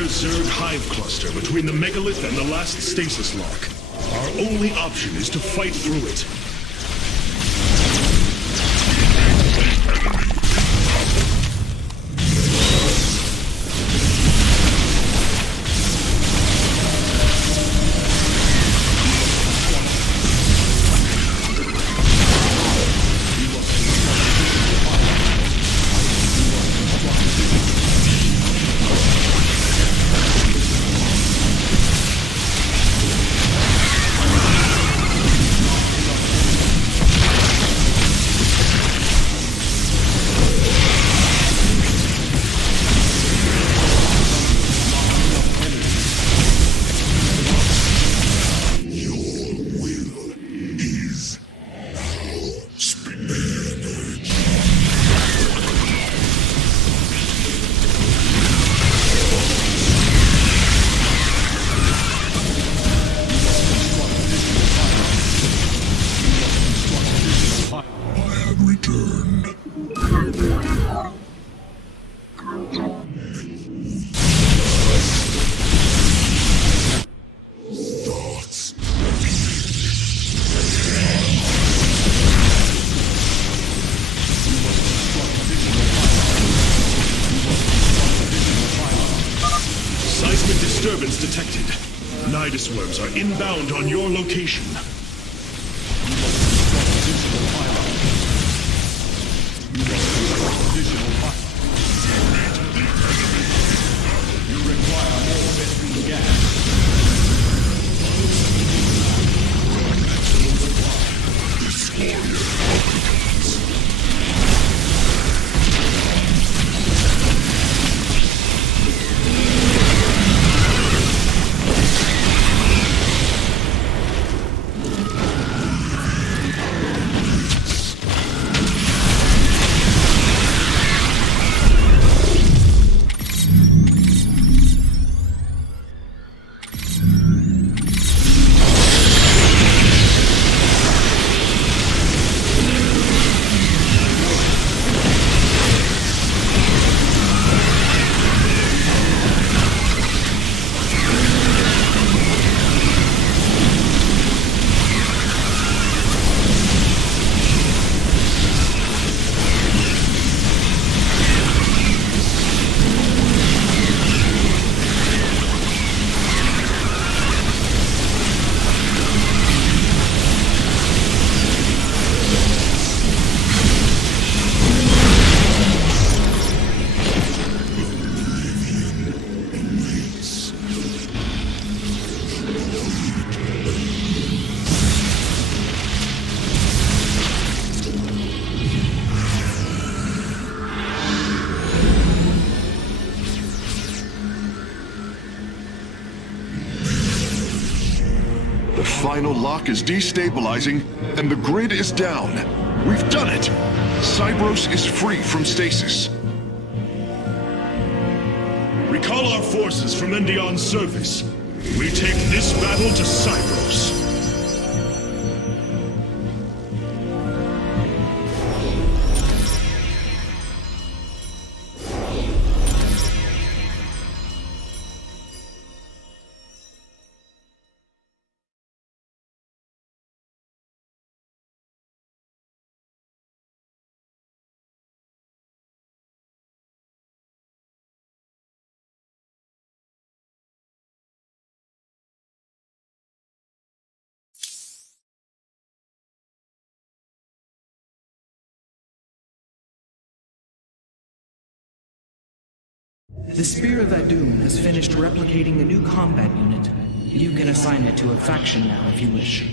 Zerg hive cluster between the megalith and the last stasis lock. Our only option is to fight through it. detected. Nidus worms are inbound on your location. The final lock is destabilizing, and the grid is down. We've done it! Cybros is free from stasis. Recall our forces from Endion's surface. We take this battle to Cybros. The Spear of Adun has finished replicating a new combat unit. You can assign it to a faction now if you wish.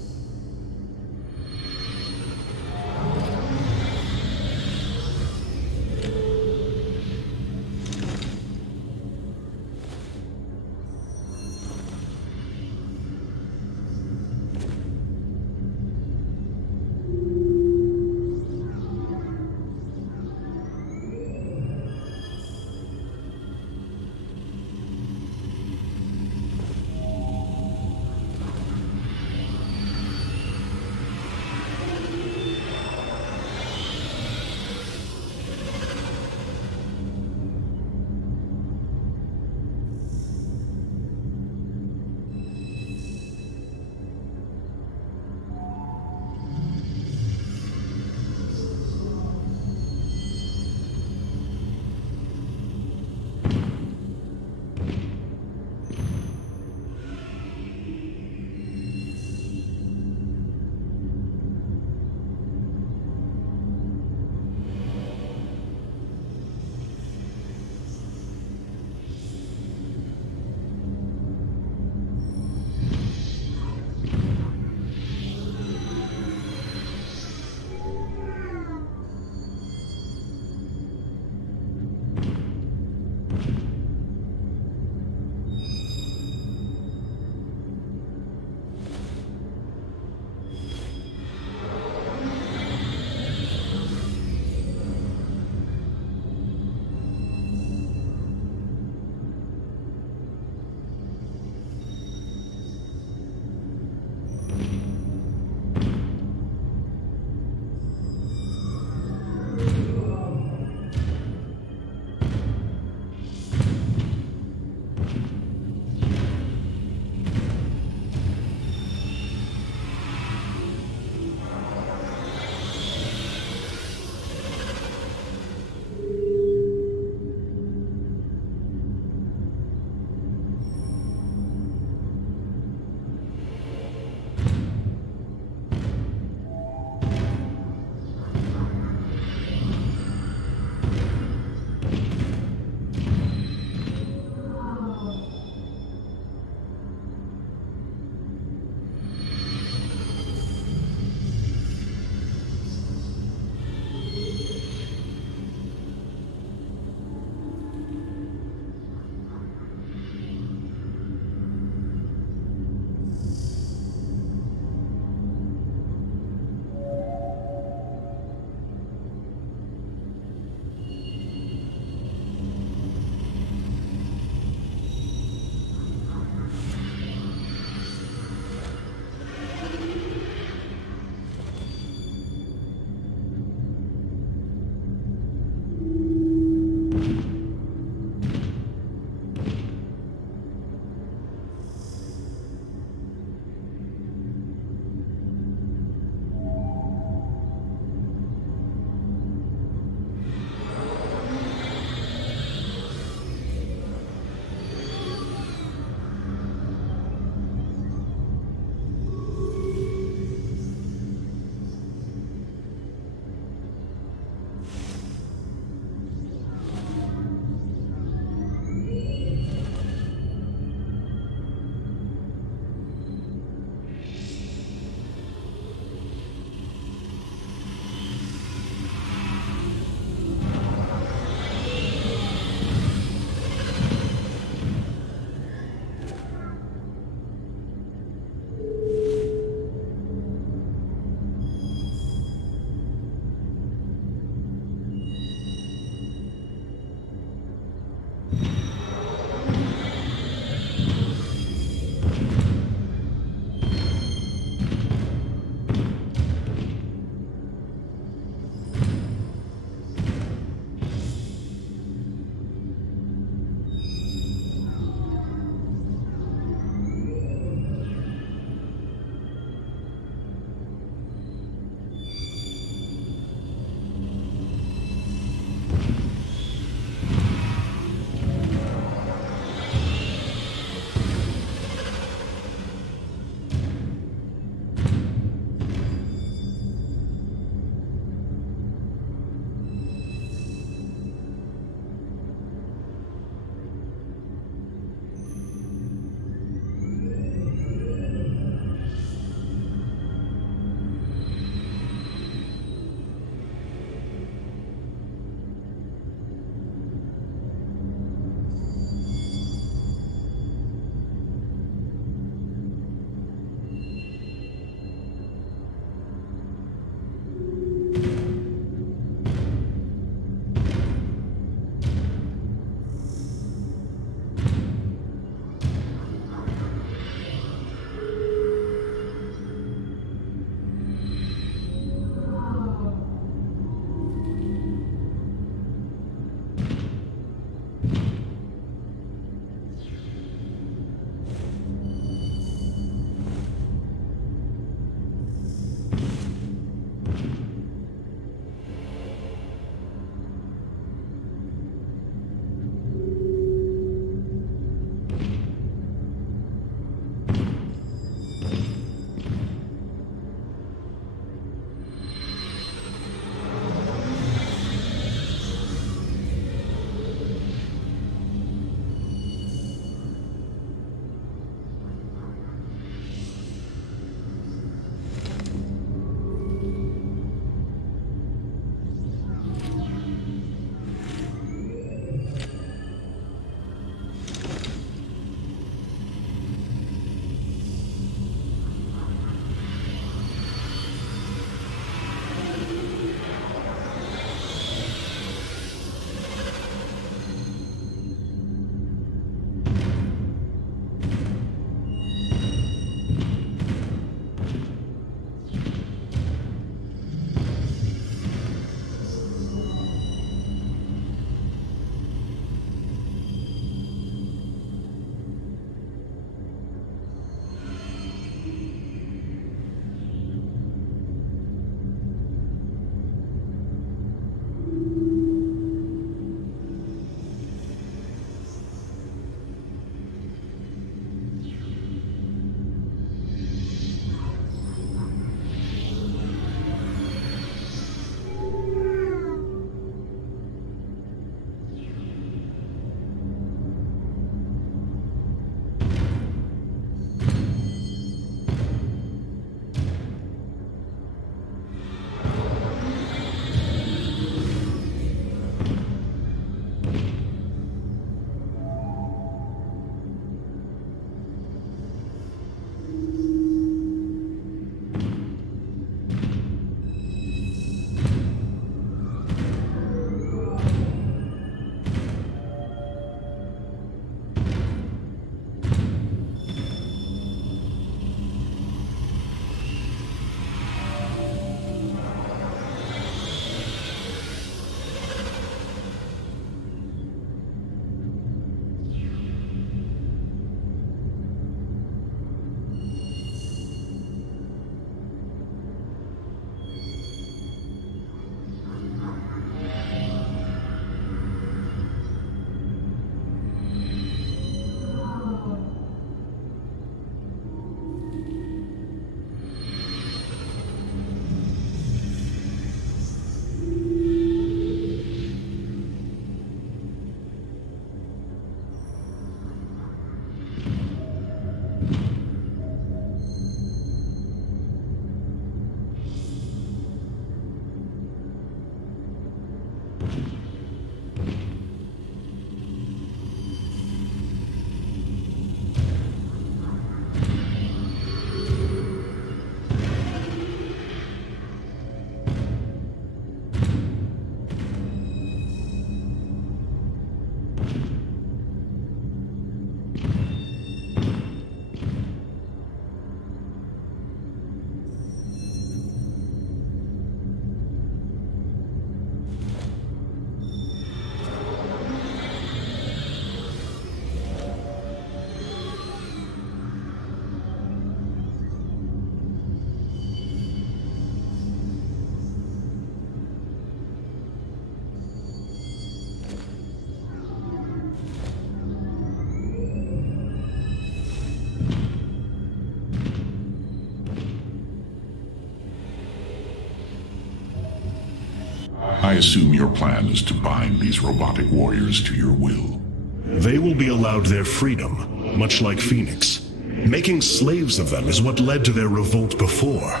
I assume your plan is to bind these robotic warriors to your will. They will be allowed their freedom, much like Phoenix. Making slaves of them is what led to their revolt before.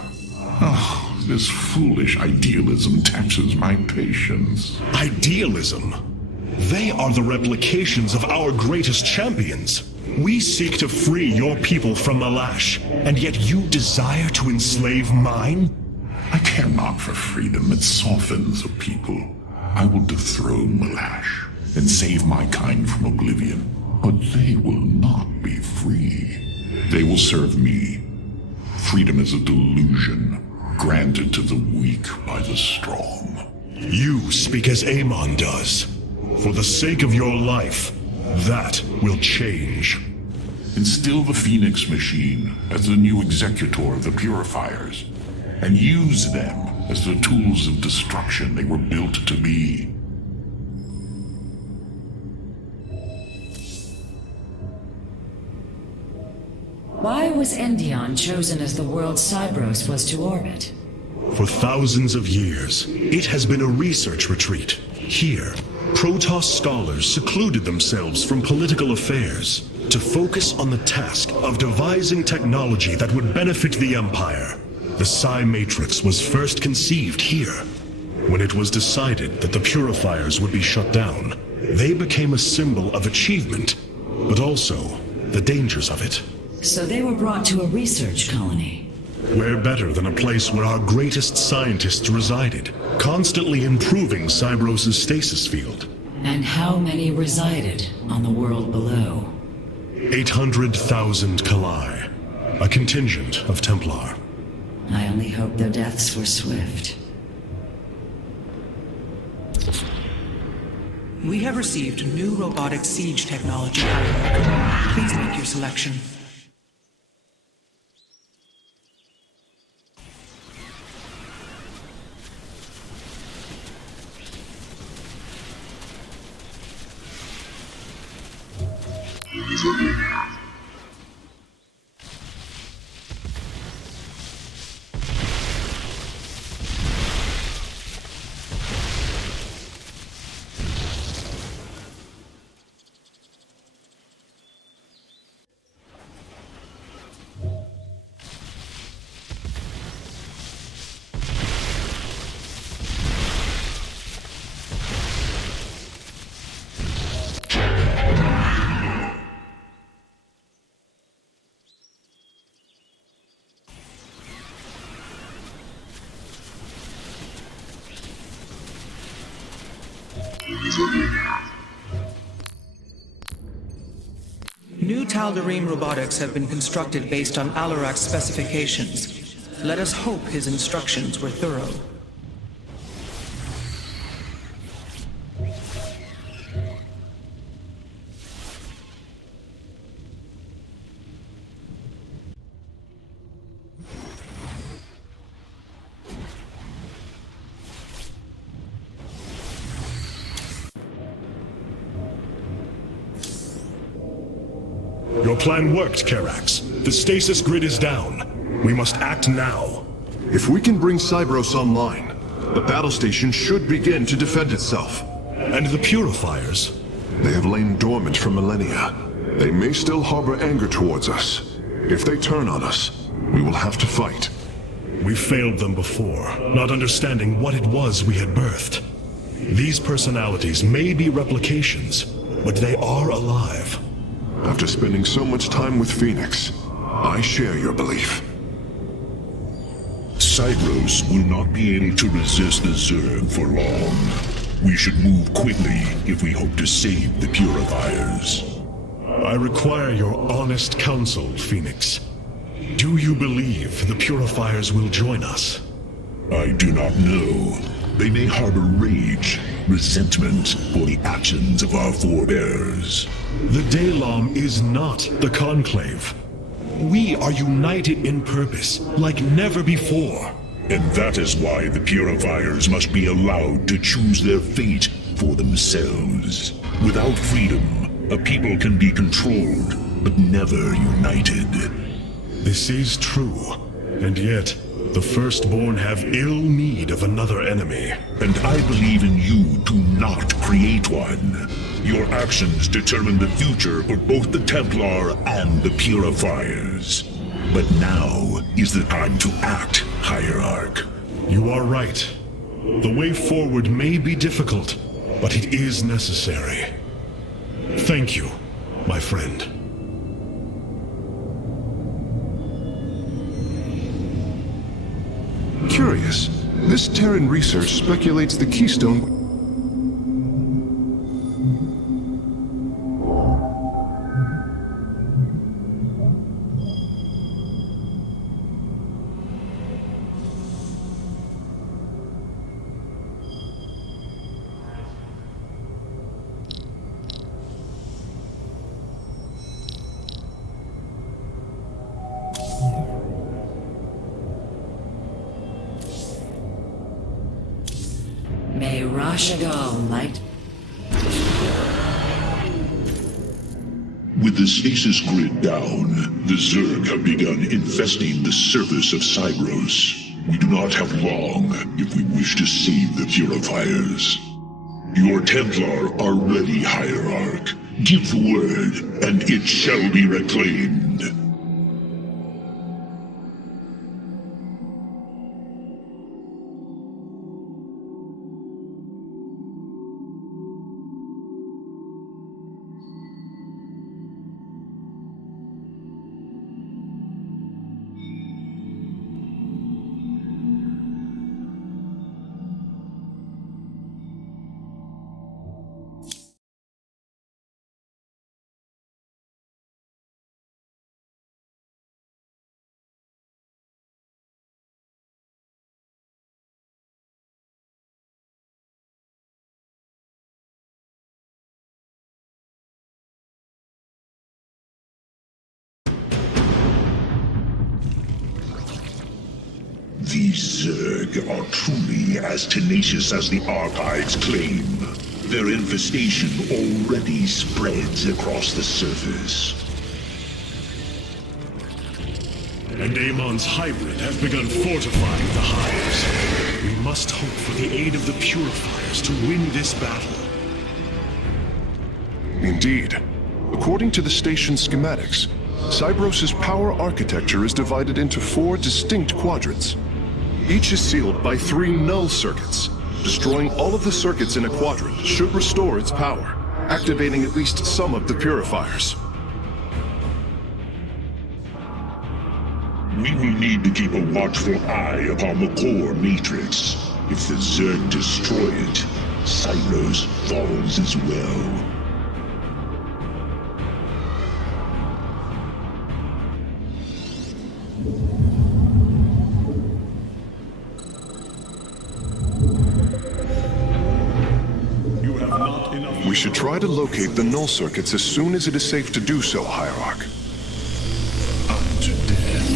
Oh, this foolish idealism taxes my patience. Idealism? They are the replications of our greatest champions. We seek to free your people from Malash, and yet you desire to enslave mine? I care not for freedom, it softens a people. I will dethrone Malash and save my kind from oblivion, but they will not be free. They will serve me. Freedom is a delusion, granted to the weak by the strong. You speak as Amon does. For the sake of your life, that will change. Instill the Phoenix machine as the new executor of the Purifiers, and use them as the tools of destruction they were built to be. Why was Endion chosen as the world Cybros was to orbit? For thousands of years, it has been a research retreat. Here, Protoss scholars secluded themselves from political affairs to focus on the task of devising technology that would benefit the Empire. The Psi Matrix was first conceived here. When it was decided that the Purifiers would be shut down, they became a symbol of achievement, but also the dangers of it. So they were brought to a research colony. Where better than a place where our greatest scientists resided, constantly improving Cybros' stasis field. And how many resided on the world below? 800,000 Kalai, a contingent of Templar. I only hope their deaths were swift. We have received new robotic siege technology. Please make your selection. New Tal'Darim robotics have been constructed based on Alarak's specifications. Let us hope his instructions were thorough. Your plan worked, Karax. The stasis grid is down. We must act now. If we can bring Cybros online, the battle station should begin to defend itself. And the Purifiers? They have lain dormant for millennia. They may still harbor anger towards us. If they turn on us, we will have to fight. We failed them before, not understanding what it was we had birthed. These personalities may be replications, but they are alive. After spending so much time with Phoenix, I share your belief. Cybros will not be able to resist the Zerg for long. We should move quickly if we hope to save the Purifiers. I require your honest counsel, Phoenix. Do you believe the Purifiers will join us? I do not know. They may harbor rage, resentment for the actions of our forebears. The Daylom is not the Conclave. We are united in purpose, like never before. And that is why the Purifiers must be allowed to choose their fate for themselves. Without freedom, a people can be controlled, but never united. This is true, and yet, The Firstborn have ill need of another enemy. And I believe in you to not create one. Your actions determine the future for both the Templar and the Purifiers. But now is the time to act, Hierarch. You are right. The way forward may be difficult, but it is necessary. Thank you, my friend. Curious. This Terran research speculates the Keystone... May Rashagal light... With the stasis grid down, the Zerg have begun infesting the surface of Cybros. We do not have long if we wish to save the Purifiers. Your Templar are ready, Hierarch. Give the word, and it shall be reclaimed. These Zerg are truly as tenacious as the archives claim. Their infestation already spreads across the surface. And Amon's hybrid have begun fortifying the hives. We must hope for the aid of the Purifiers to win this battle. Indeed. According to the station schematics, Cybros' power architecture is divided into 4 distinct quadrants. Each is sealed by 3 null circuits. Destroying all of the circuits in a quadrant should restore its power, activating at least some of the Purifiers. We will need to keep a watchful eye upon the core matrix. If the Zerg destroy it, Cybros falls as well. We should try to locate the null circuits as soon as it is safe to do so, Hierarch. Unto death.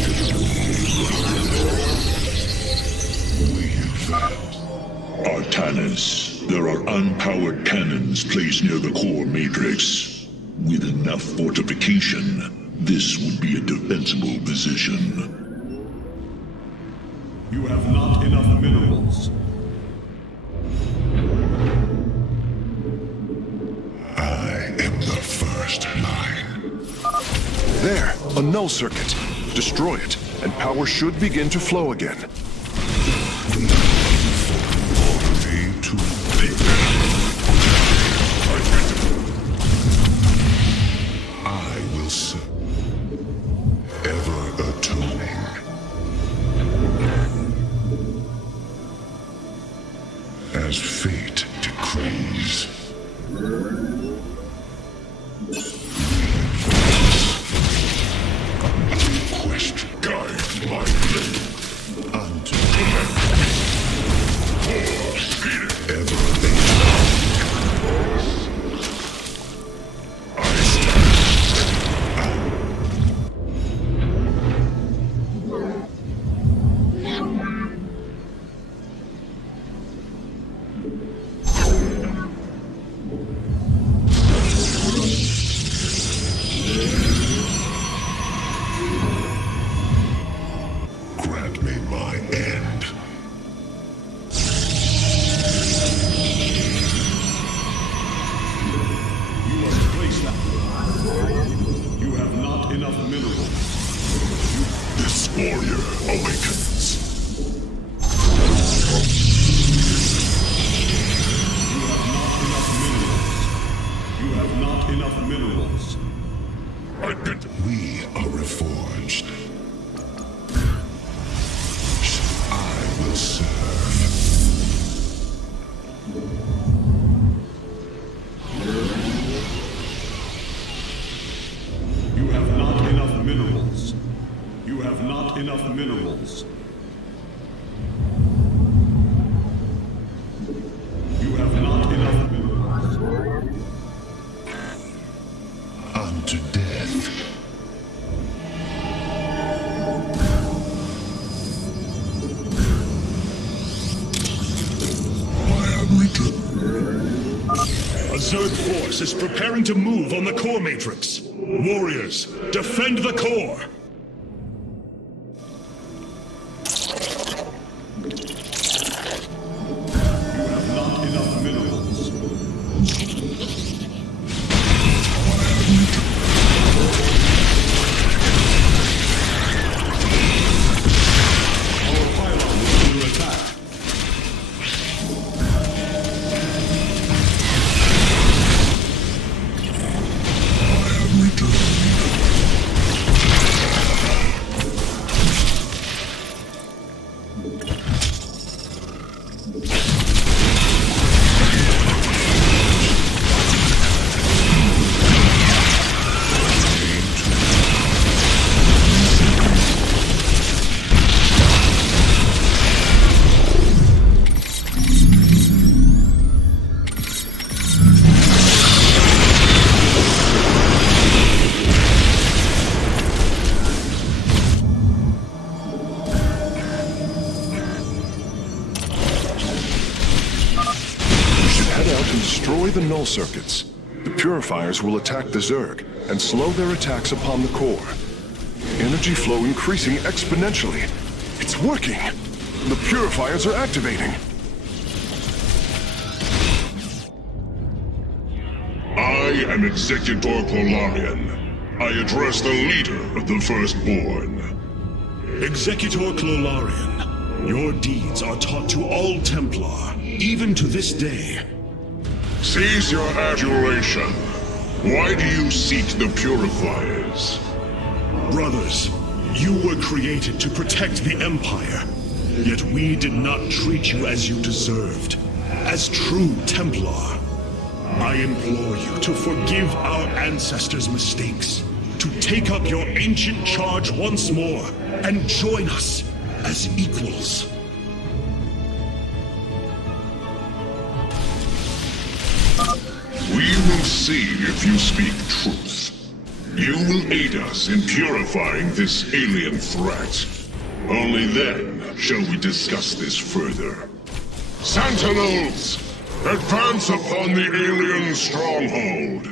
Artanis, there are unpowered cannons placed near the core matrix. With enough fortification, this would be a defensible position. You have not enough minerals. There, a null circuit. Destroy it, and power should begin to flow again. I will serve. Ever atoning. As fate decrees. Quest guides my blade unto death. For speed ever A Zerg force is preparing to move on the core matrix. Warriors, defend the core! You have not enough minerals. Our pylon is under attack. Destroy the null circuits. The purifiers will attack the Zerg and slow their attacks upon the core. Energy flow increasing exponentially. It's working! The purifiers are activating. I am Executor Clolarian. I address the leader of the Firstborn. Executor Clolarian, your deeds are taught to all Templar, even to this day. Cease your adulation. Why do you seek the Purifiers? Brothers, you were created to protect the Empire. Yet we did not treat you as you deserved. As true Templar. I implore you to forgive our ancestors' mistakes. To take up your ancient charge once more and join us as equals. We will see if you speak truth. You will aid us in purifying this alien threat. Only then shall we discuss this further. Sentinels! Advance upon the alien stronghold.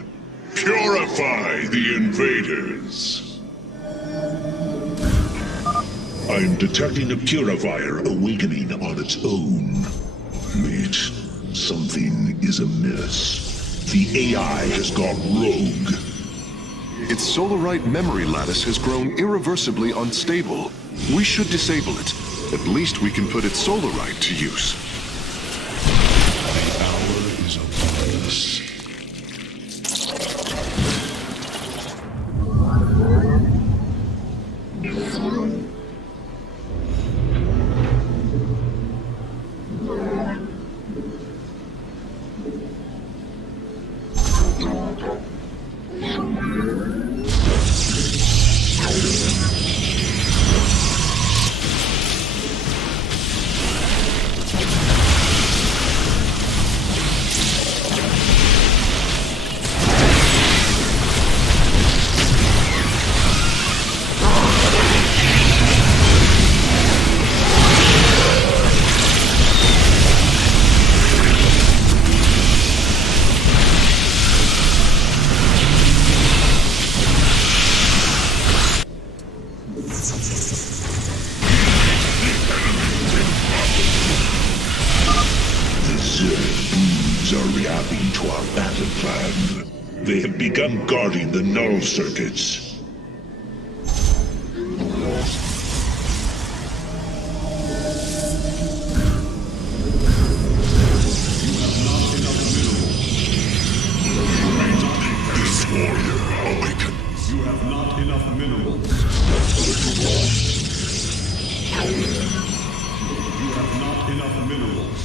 Purify the invaders. I'm detecting a purifier awakening on its own. Mate, something is amiss. The AI has gone rogue. Its Solarite memory lattice has grown irreversibly unstable. We should disable it. At least we can put its Solarite to use. The hour is upon us. They have begun guarding the null circuits. This warrior awaken. You have not enough minerals. You have not enough minerals.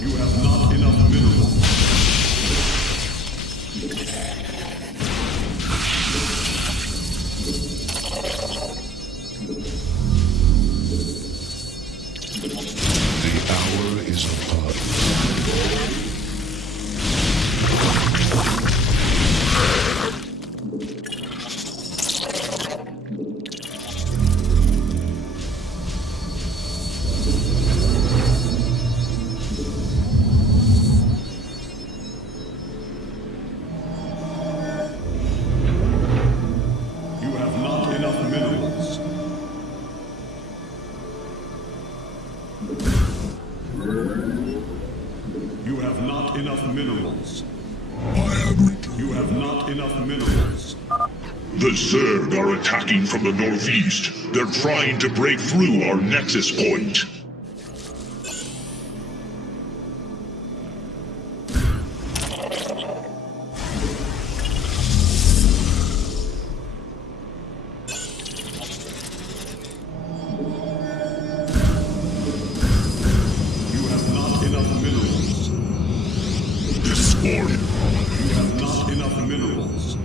You have not enough minerals. The hour is upon us. Zerg are attacking from the northeast. They're trying to break through our nexus point. You have not enough minerals. Destroy. You have not enough minerals.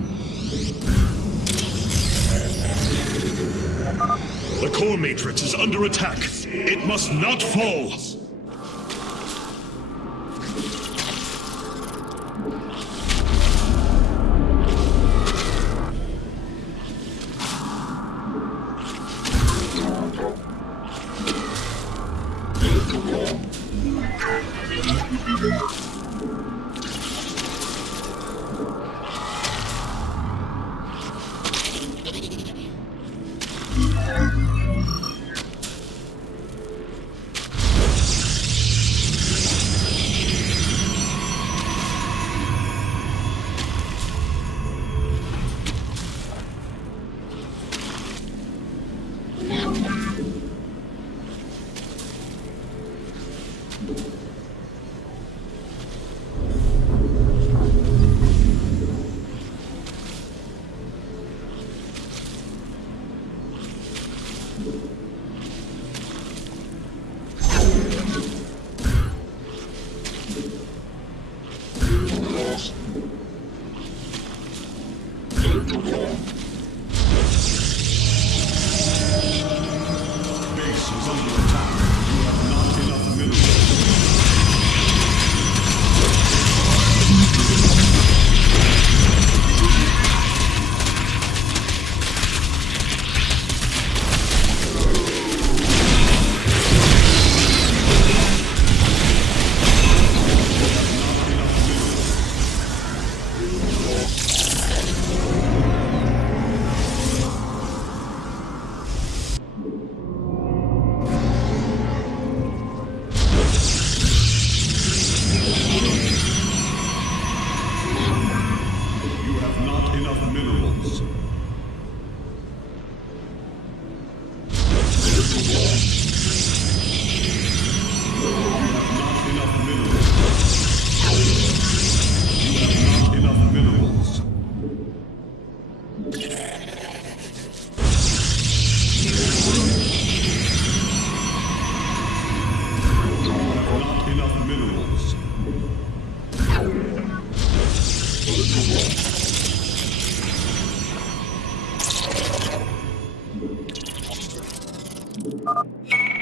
The core matrix is under attack. It must not fall.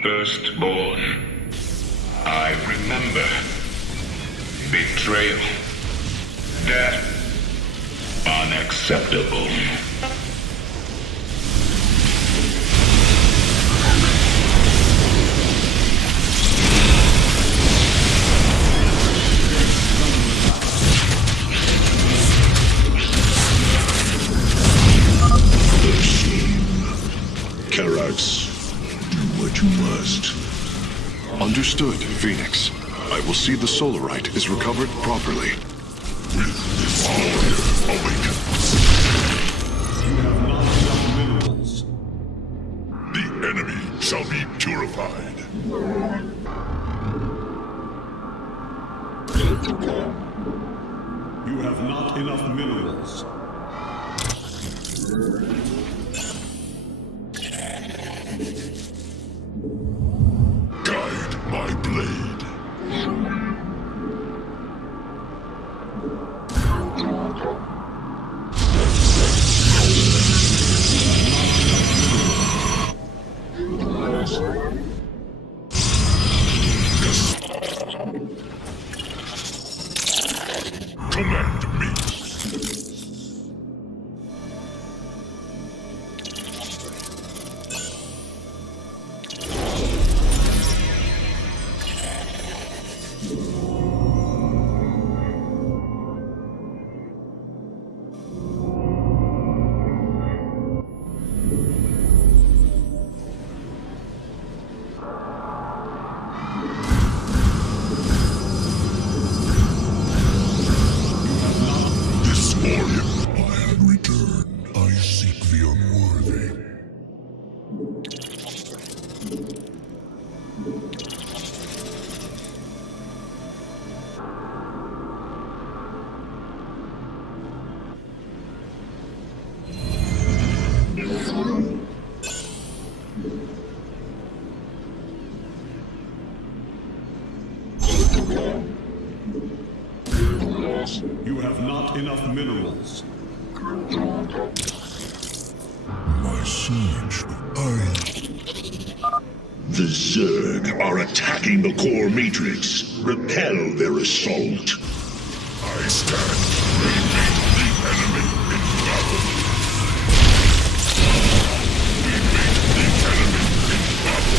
Firstborn, I remember. Betrayal. Death. Unacceptable. Karax, do what you must. Understood, Phoenix. I will see the Solarite is recovered properly. With this order awakens, You have not enough minerals. the enemy shall be purified. You have not enough minerals. Guide my blade. Command me. not enough minerals. My siege, The Zerg are attacking the core matrix. Repel their assault. I stand to meet the enemy in battle. We meet the enemy in battle.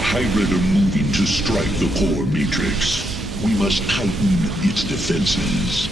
Hybrid are moving to strike the core matrix. We must tighten its defenses.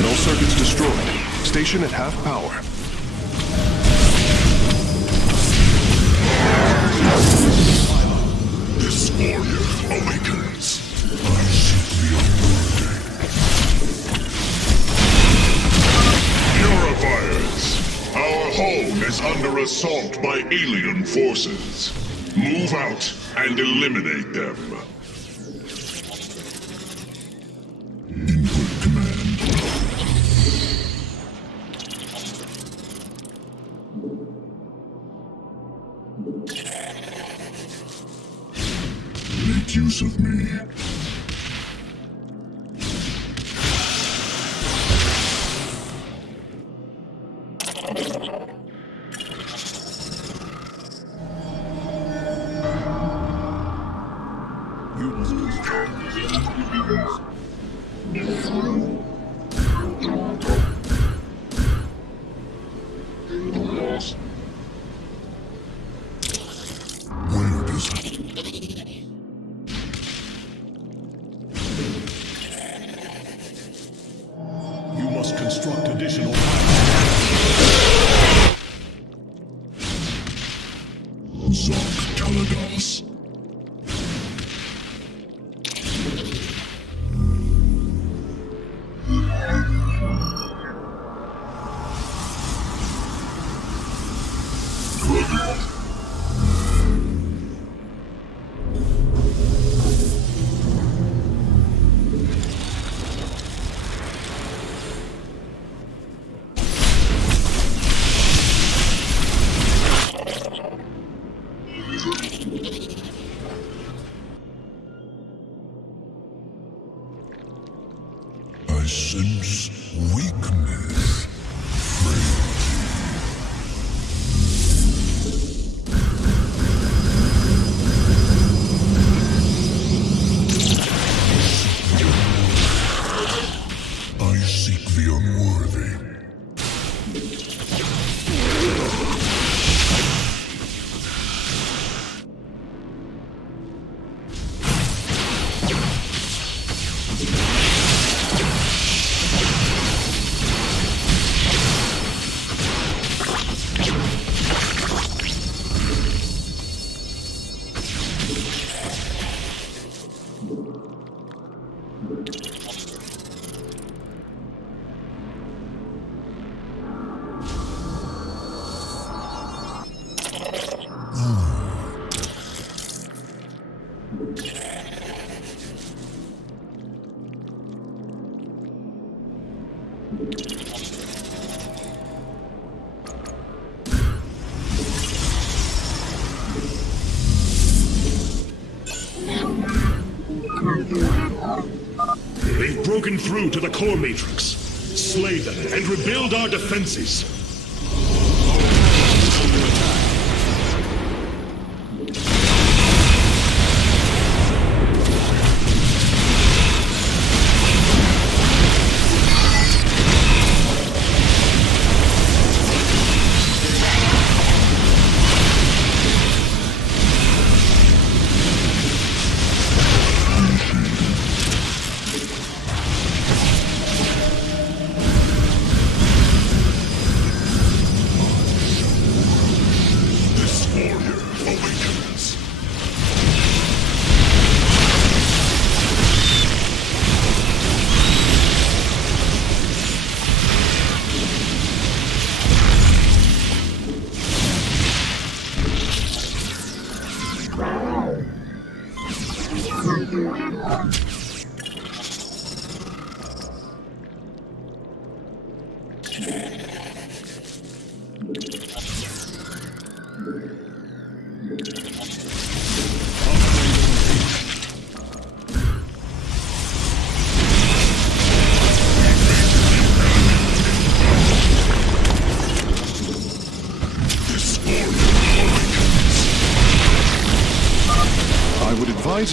No circuits destroyed. Station at half power. This warrior awakens. Purifiers! Our home is under assault by alien forces. Move out and eliminate them. Input command. Make use of me. Where does You must construct additional Zonk Talados. I sense weakness. I seek the unworthy. They've broken through to the core matrix. Slay them and rebuild our defenses.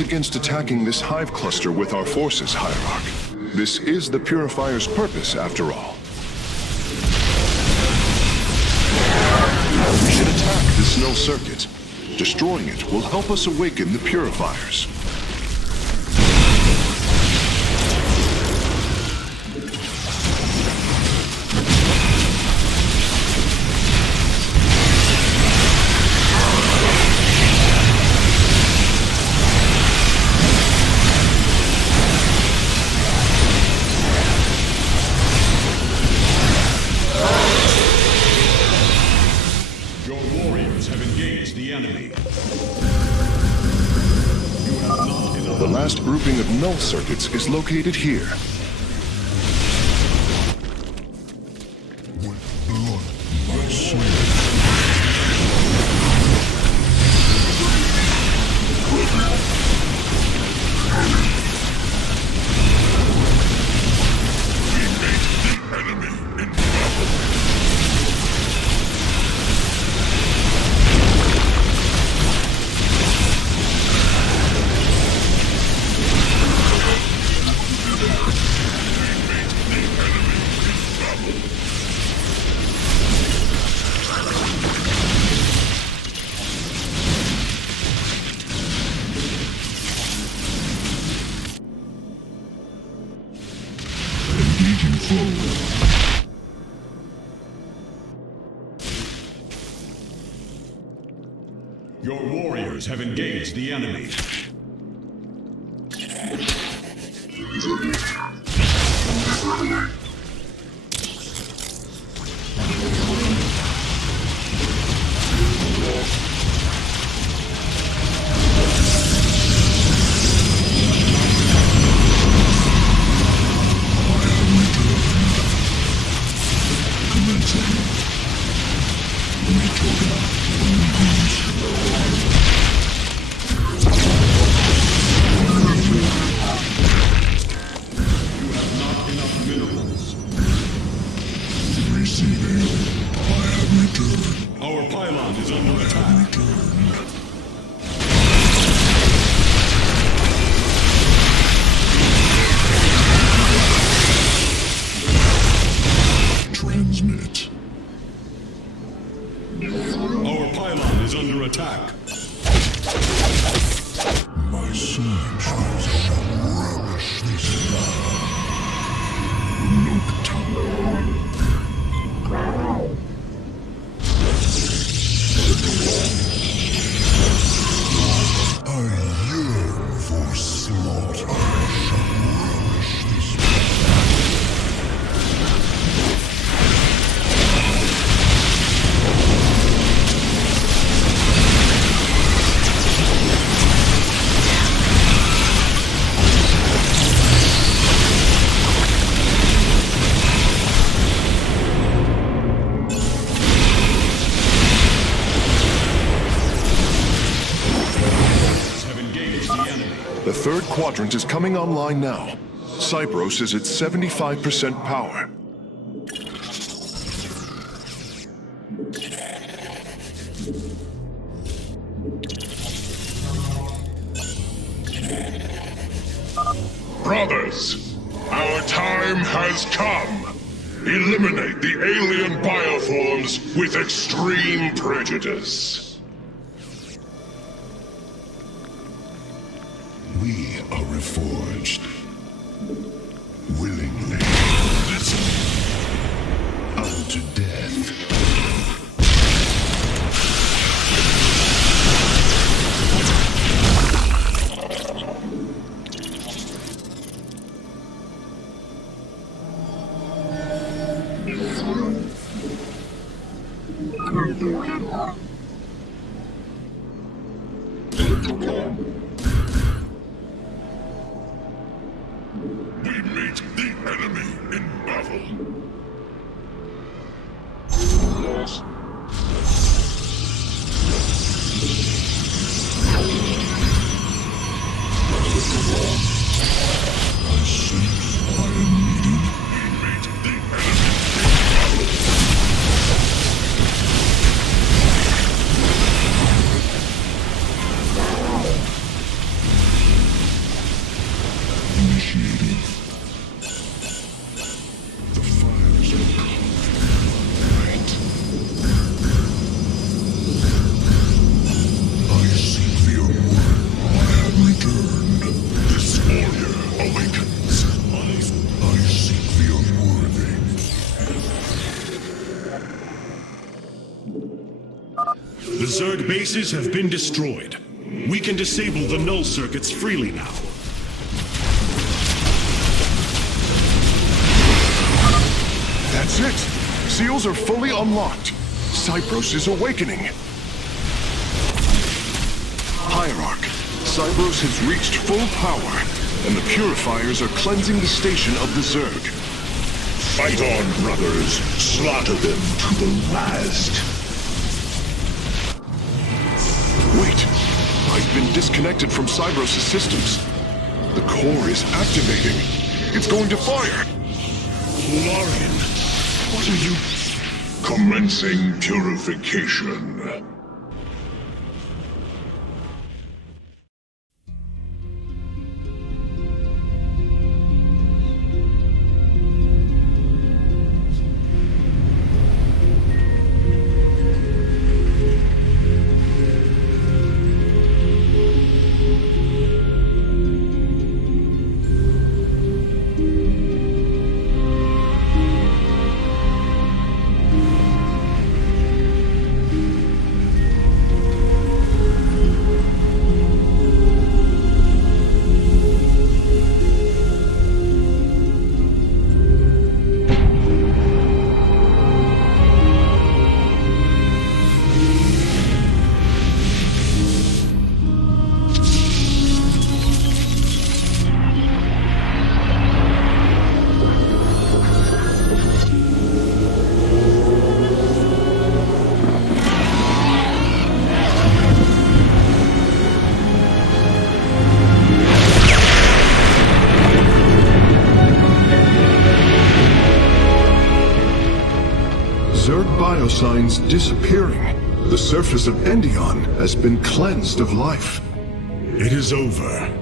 Against attacking this hive cluster with our forces, Hierarch. This is the Purifier's purpose, after all. We should attack this null circuit. Destroying it will help us awaken the Purifiers. The last grouping of null circuits is located here. Your warriors have engaged the enemy. The third quadrant is coming online now. Cypros is at 75% power. Brothers, our time has come. Eliminate the alien bioforms with extreme prejudice. We are reforged. Willingly. Unto death. We meet the enemy in battle. The Zerg bases have been destroyed. We can disable the null circuits freely now. That's it! Seals are fully unlocked. Cypros is awakening. Hierarch, Cypros has reached full power, and the purifiers are cleansing the station of the Zerg. Fight on, brothers. Slaughter them to the last. Wait, I've been disconnected from Cypros' systems. The core is activating. It's going to fire. Lorian, what are you... Commencing purification. Signs disappearing. The surface of Endion has been cleansed of life. It is over.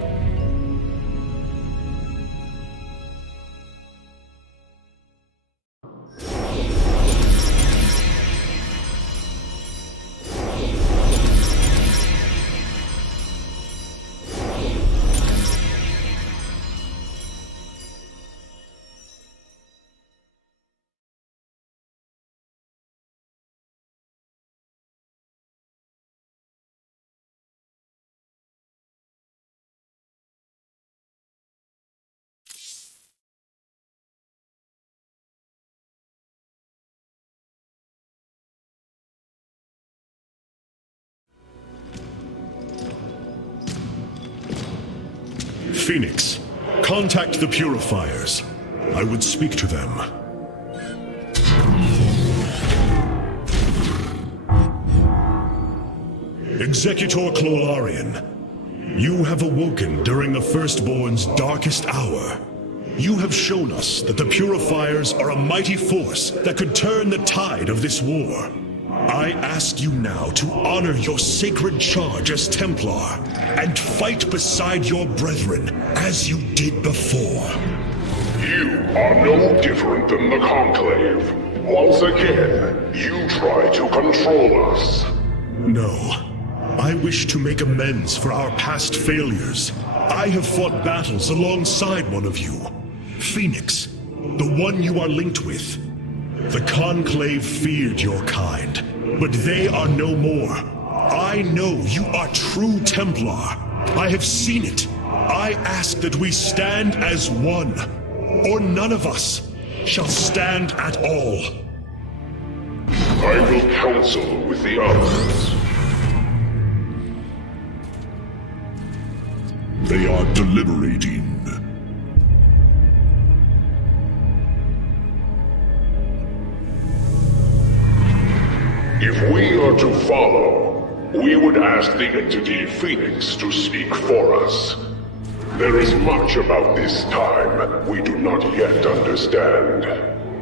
Phoenix, contact the purifiers. I would speak to them. Executor Clolarian, You have awoken during the Firstborn's darkest hour. You have shown us that the Purifiers are a mighty force that could turn the tide of this war. I ask you now to honor your sacred charge as Templar and fight beside your brethren as you did before. You are no different than the Conclave. Once again, you try to control us. No. I wish to make amends for our past failures. I have fought battles alongside one of you. Phoenix, the one you are linked with. The Conclave feared your kind, but they are no more. I know you are true Templar. I have seen it. I ask that we stand as one, or none of us shall stand at all. I will counsel with the others. They are deliberating. If we are to follow, we would ask the entity Phoenix to speak for us. There is much about this time we do not yet understand.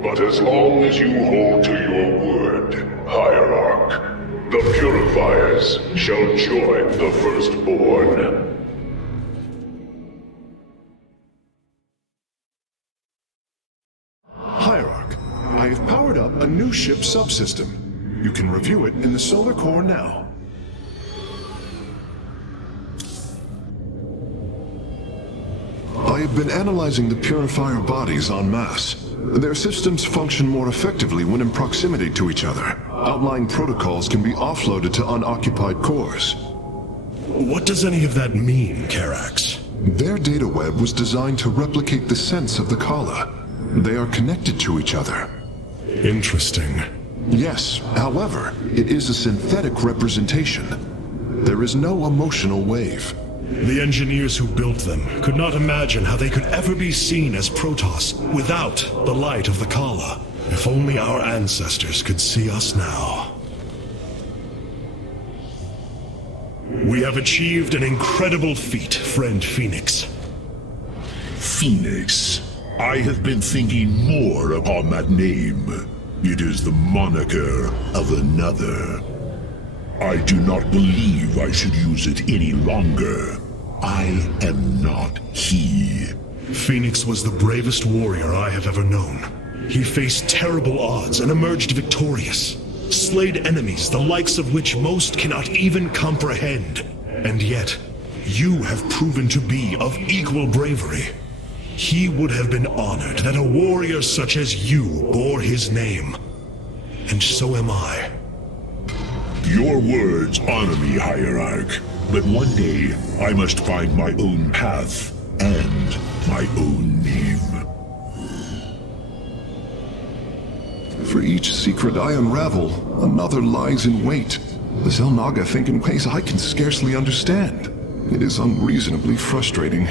But as long as you hold to your word, Hierarch, the Purifiers shall join the Firstborn. Hierarch, I have powered up a new ship subsystem. You can review it in the solar core now. I have been analyzing the Purifier bodies en masse. Their systems function more effectively when in proximity to each other. Outlying protocols can be offloaded to unoccupied cores. What does any of that mean, Karax? Their data web was designed to replicate the sense of the Kala. They are connected to each other. Interesting. Yes, however, it is a synthetic representation. There is no emotional wave. The engineers who built them could not imagine how they could ever be seen as Protoss without the light of the Kala. If only our ancestors could see us now. We have achieved an incredible feat, friend Phoenix. Phoenix. I have been thinking more upon that name. It is the moniker of another. I do not believe I should use it any longer. I am not he. Phoenix was the bravest warrior I have ever known. He faced terrible odds and emerged victorious. Slayed enemies the likes of which most cannot even comprehend. And yet, you have proven to be of equal bravery. He would have been honored that a warrior such as you bore his name. And so am I. Your words honor me, Hierarch. But one day, I must find my own path and my own name. For each secret I unravel, another lies in wait. The Xel'Naga think in ways I can scarcely understand. It is unreasonably frustrating.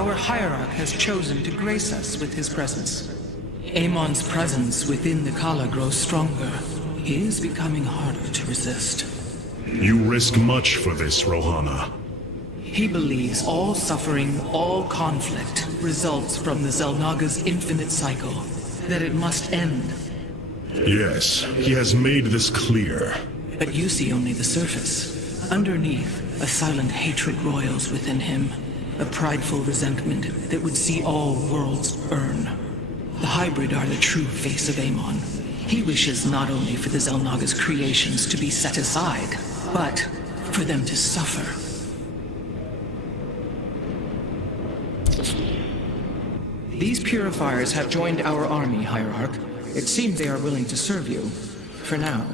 our hierarch has chosen to grace us with his presence. Amon's presence within the Kala grows stronger. He is becoming harder to resist. You risk much for this, Rohana. He believes all suffering, all conflict, results from the Xelnaga's infinite cycle, that it must end. Yes, he has made this clear. But you see only the surface. Underneath, a silent hatred roils within him, a prideful resentment that would see all worlds burn. The hybrid are the true face of Amon. He wishes not only for the Xelnaga's creations to be set aside, but for them to suffer. These purifiers have joined our army, Hierarch. It seems they are willing to serve you. For now.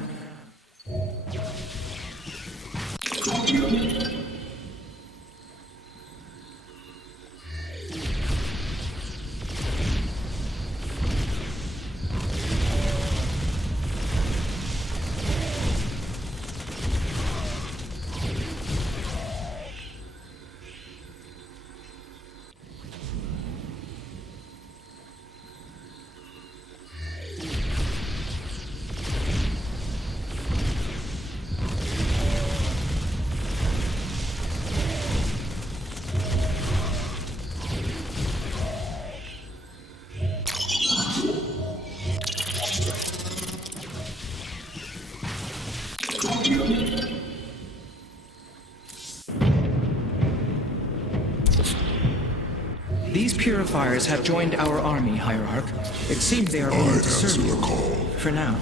These purifiers have joined our army, Hierarch. It seems they are willing to serve you. For now.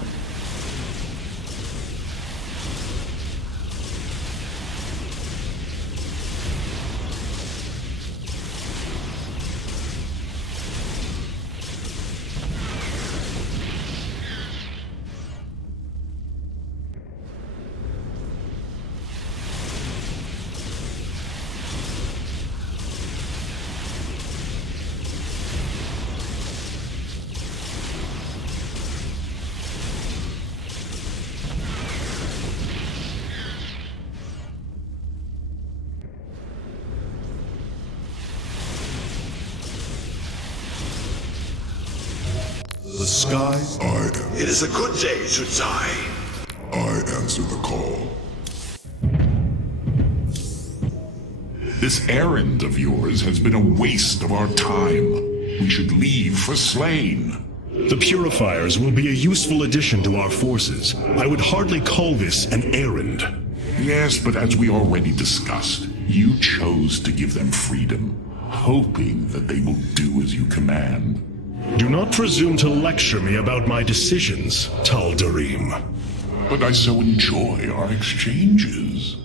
The sky? It is a good day, Shutsai. I answer the call. This errand of yours has been a waste of our time. We should leave for Slain. The Purifiers will be a useful addition to our forces. I would hardly call this an errand. Yes, but as we already discussed, you chose to give them freedom, hoping that they will do as you command. Do not presume to lecture me about my decisions, Tal'Darim. But I so enjoy our exchanges.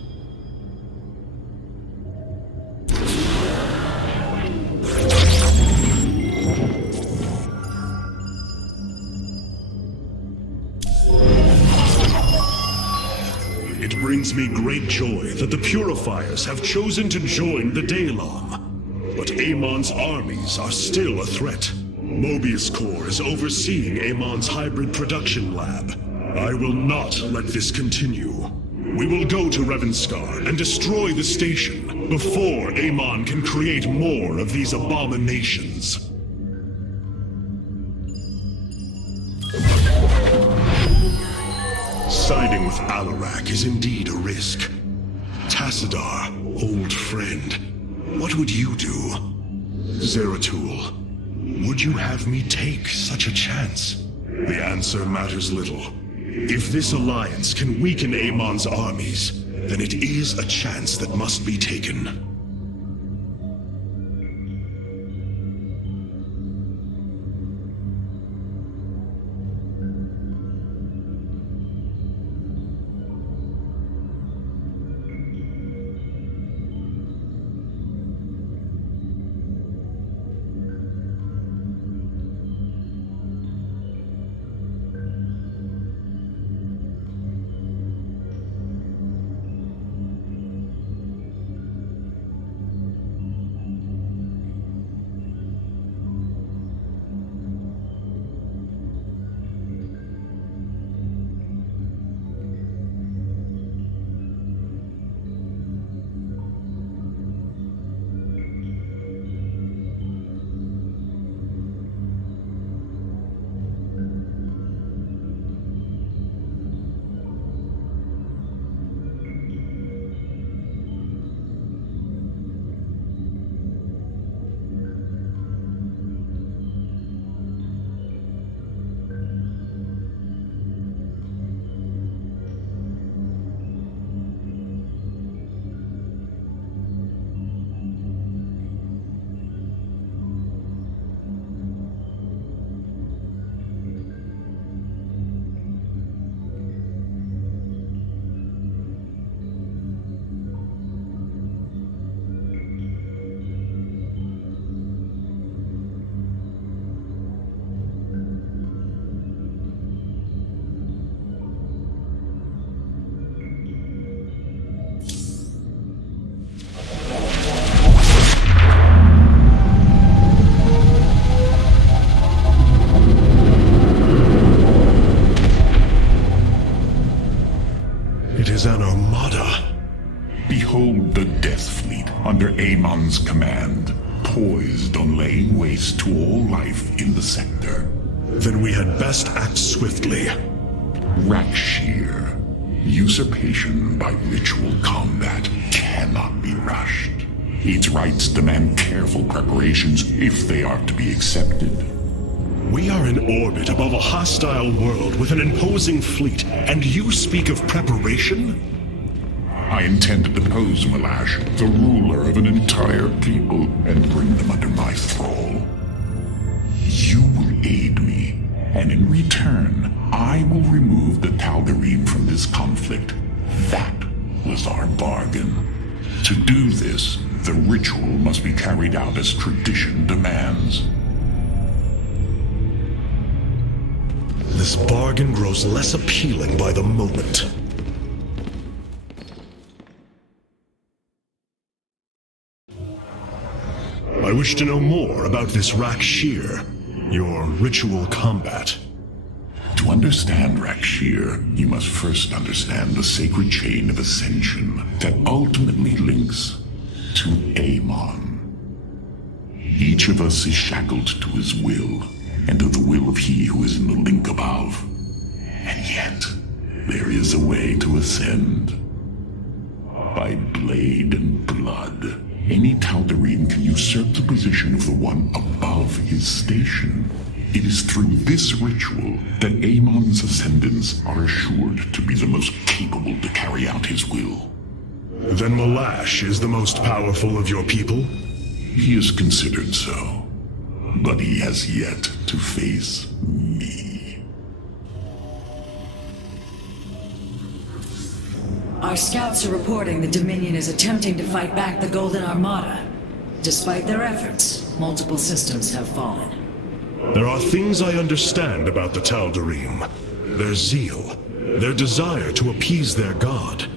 It brings me great joy that the Purifiers have chosen to join the Daylon. But Amon's armies are still a threat. Mobius Corps is overseeing Amon's hybrid production lab. I will not let this continue. We will go to Revanskar and destroy the station before Amon can create more of these abominations. Siding with Alarak is indeed a risk. Tassadar, old friend, what would you do? Zeratul, would you have me take such a chance? The answer matters little. If this alliance can weaken Amon's armies, then it is a chance that must be taken. under Amon's command, poised on laying waste to all life in the sector. Then we had best act swiftly. Rakshir. Usurpation by ritual combat cannot be rushed. Its rites demand careful preparations if they are to be accepted. We are in orbit above a hostile world with an imposing fleet, and you speak of preparation? I intend to depose Malash, the ruler of an entire people, and bring them under my thrall. You will aid me, and in return, I will remove the Tal'Darim from this conflict. That was our bargain. To do this, the ritual must be carried out as tradition demands. This bargain grows less appealing by the moment. I wish to know more about this Rakshir, your ritual combat. To understand Rakshir, you must first understand the sacred chain of ascension that ultimately links to Amon. Each of us is shackled to his will, and to the will of he who is in the link above. And yet, there is a way to ascend. By blade and blood, any Tal'Darim can usurp the position of the one above his station. It is through this ritual that Amon's ascendants are assured to be the most capable to carry out his will. Then Malash is the most powerful of your people? He is considered so, but he has yet to face me. Our scouts are reporting the Dominion is attempting to fight back the Golden Armada. Despite their efforts, multiple systems have fallen. There are things I understand about the Tal'Darim. Their zeal, their desire to appease their god.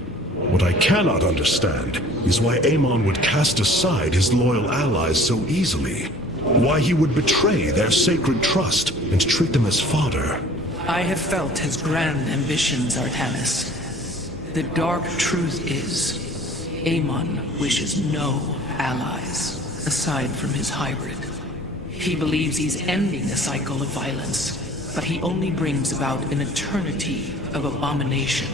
What I cannot understand is why Amon would cast aside his loyal allies so easily. Why he would betray their sacred trust and treat them as fodder. I have felt his grand ambitions, Artanis. The dark truth is, Amon wishes no allies, aside from his hybrid. He believes he's ending a cycle of violence, but he only brings about an eternity of abomination.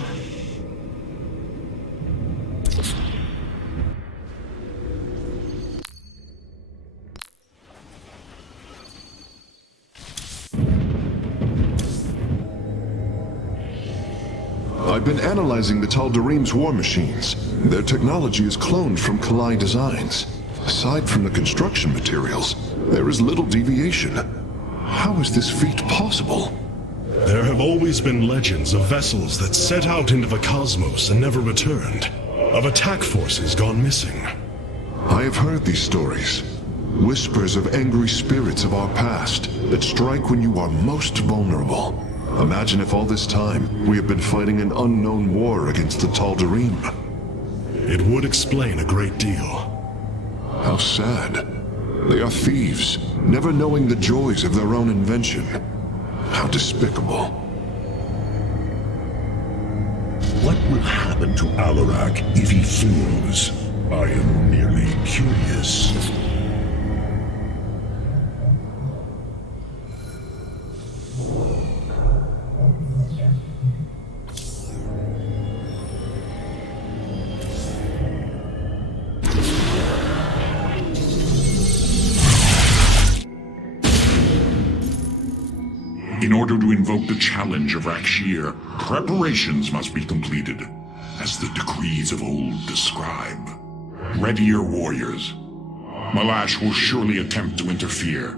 I've been analyzing the Tal'Darim's war machines. Their technology is cloned from Kalai designs. Aside from the construction materials, there is little deviation. How is this feat possible? There have always been legends of vessels that set out into the cosmos and never returned. Of attack forces gone missing. I have heard these stories. Whispers of angry spirits of our past that strike when you are most vulnerable. Imagine if all this time we have been fighting an unknown war against the Tal'Darim. It would explain a great deal. How sad. They are thieves, never knowing the joys of their own invention. How despicable. What will happen to Alarak if he falls? I am merely curious. In order to invoke the challenge of Rakshir, preparations must be completed, as the decrees of old describe. Ready your warriors. Malash will surely attempt to interfere.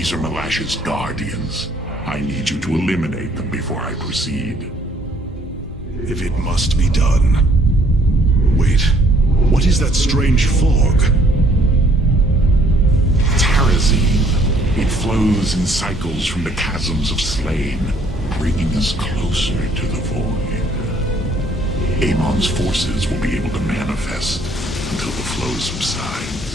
These are Malash's guardians. I need you to eliminate them before I proceed. If it must be done. Wait, what is that strange fog? Terrazine. It flows in cycles from the chasms of Slain, bringing us closer to the void. Amon's forces will be able to manifest until the flow subsides.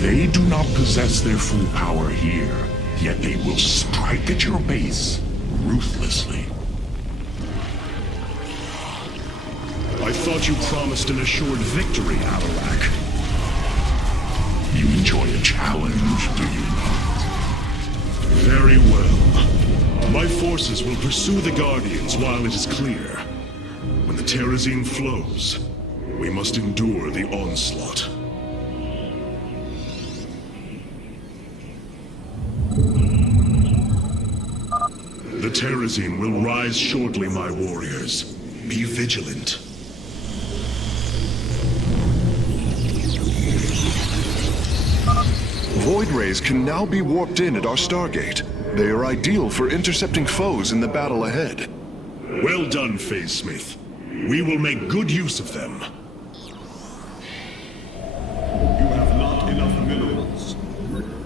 They do not possess their full power here, yet they will strike at your base ruthlessly. I thought you promised an assured victory, Avalak. You enjoy a challenge, do you not? Very well. My forces will pursue the Guardians while it is clear. When the Terrazine flows, we must endure the onslaught. The Terrazine will rise shortly, my warriors. Be vigilant. Void rays can now be warped in at our Stargate. They are ideal for intercepting foes in the battle ahead. Well done, Phase Smith. We will make good use of them. You have not enough minerals.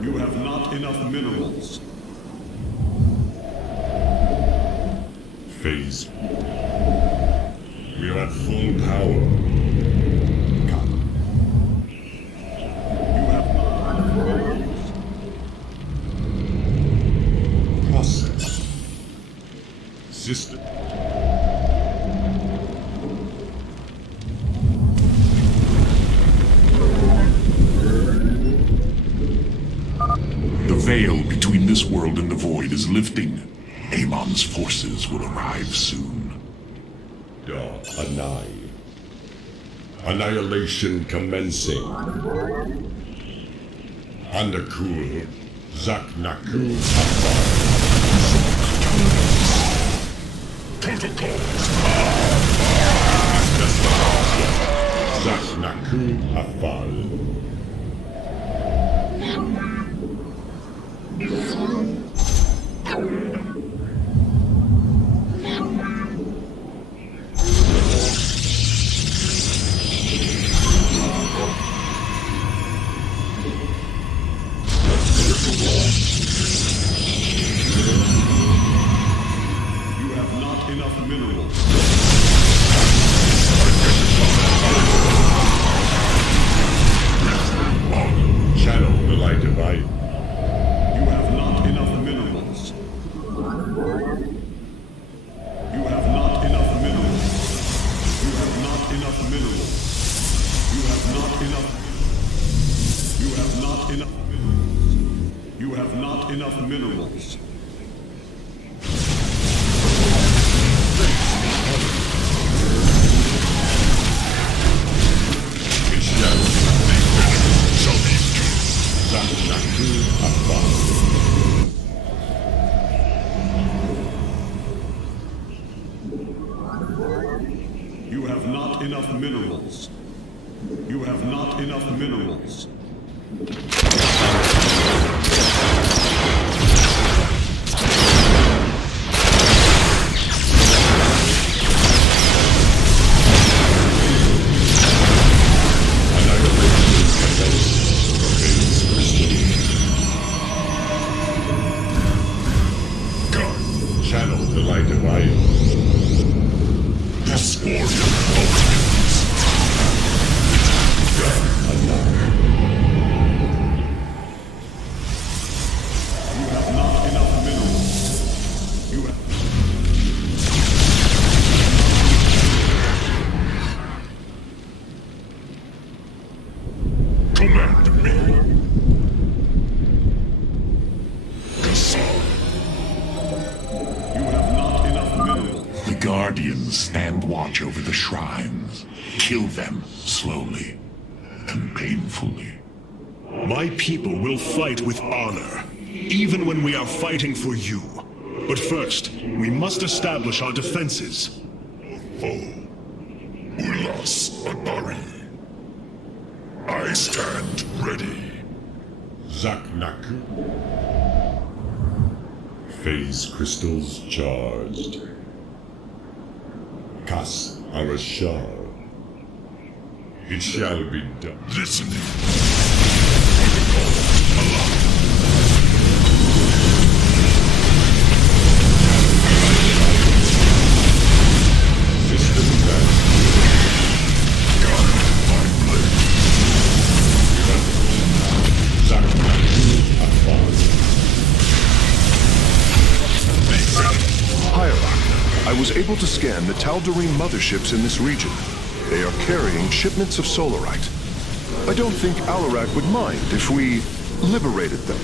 You have not enough minerals. Phase. We are at full power. You have not enough minerals. Process. System. The veil between this world and the void is lifting. Amon's forces will arrive soon. Annihilation commencing. Undercool. Zaknaku. Protocols. Zaknaku Afal. You have not enough minerals. Channel the light divide. You have not enough minerals. You have not enough minerals. You have not enough minerals. You have not enough. You have not enough minerals. You have not enough minerals. You have not enough minerals. You have not enough minerals. Channel the light divide. This warrior awakens. You have not enough minerals. You have... Command me. You have not enough minerals. The Guardians stand watch over the shrines. Kill them slowly and painfully. My people will fight with honor, even when we are fighting for you. But first, we must establish our defenses. Foe. Ulas Abari. I stand ready. Zaknaku. Phase crystals charged. Kas Arashar. It shall be done. Listening. System advanced. Hierarch, I was able to scan the Tal'Darim motherships in this region. They are carrying shipments of solarite. I don't think Alarak would mind if we liberated them.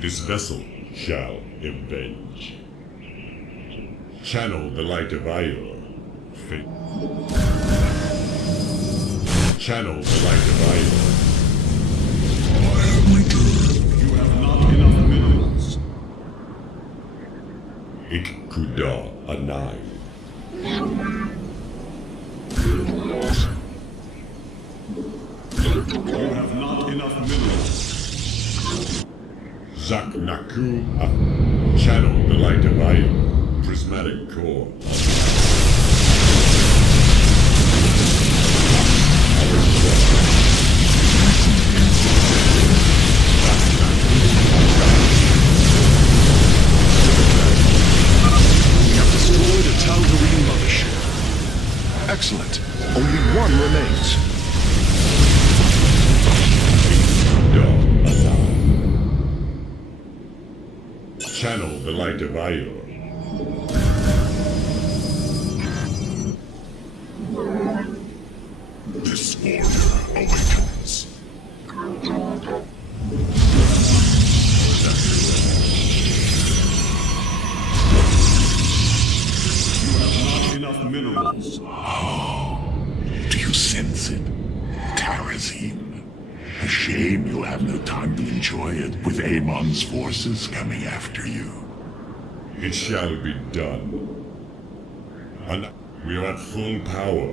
This vessel shall avenge. Channel the light of Io. Channel the light of Io. You have not enough minerals. Ikkuda Anai. You have not enough minerals. Zaknaku. Channel the light of Io. Prismatic core. We have destroyed a Tal'Darim mothership. Excellent. Only one remains. Channel the light of Io. This order awakens. You have not enough minerals. Do you sense it? Terrazine. A shame you'll have no time to enjoy it with Amon's forces coming after you. It shall be done. And we are at full power.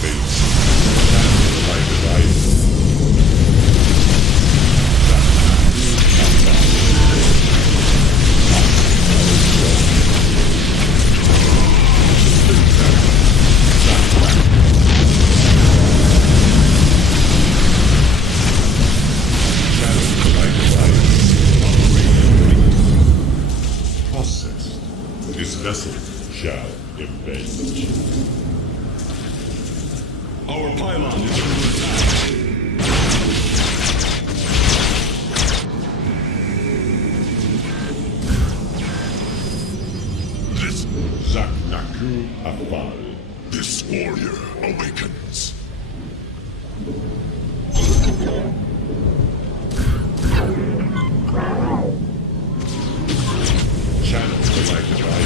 Face. Channel the light of Io. This vessel shall avenge. Our pylon is under attack. This Zaknaku Afal. This warrior awakens. Channel the light of Io.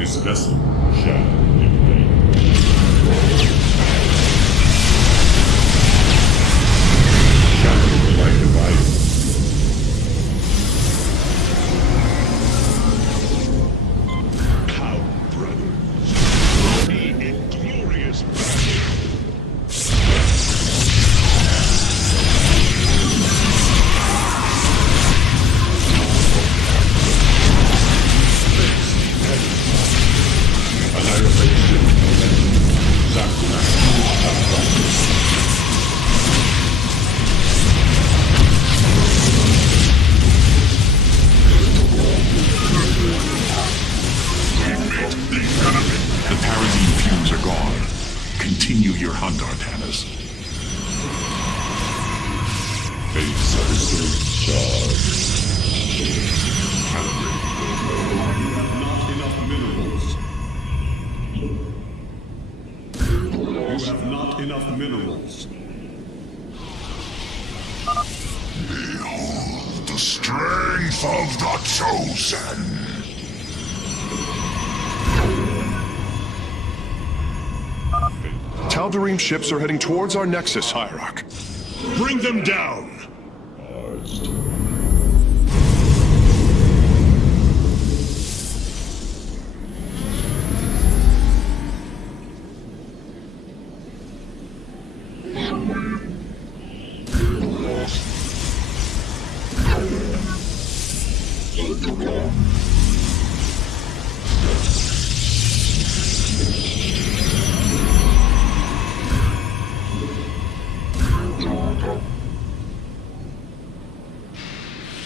This vessel shall invade. Shadow the light of iron. Come, brothers. Be in glorious battle. Annihilation. Zakunaku Afra. The Parazine fumes are gone. Continue your hunt, Artanis. Face crystal charge. Not enough minerals. You have not enough minerals. Behold the strength of the Chosen. Tal'Darim ships are heading towards our nexus, Hierarch. Bring them down.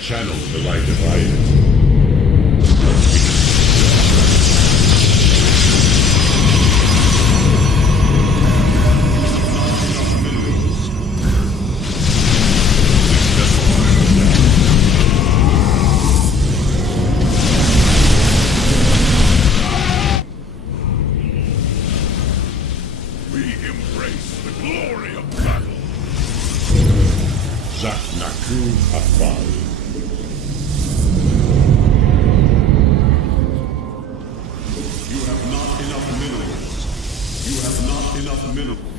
Channel the light of iron. We embrace the glory of battle. Zaknaku Afal. You have not enough minerals. You have not enough minerals.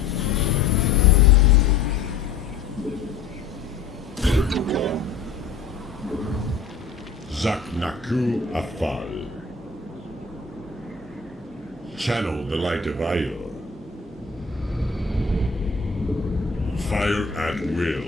Zaknaku Afal. Channel the light of Io. Fire at will.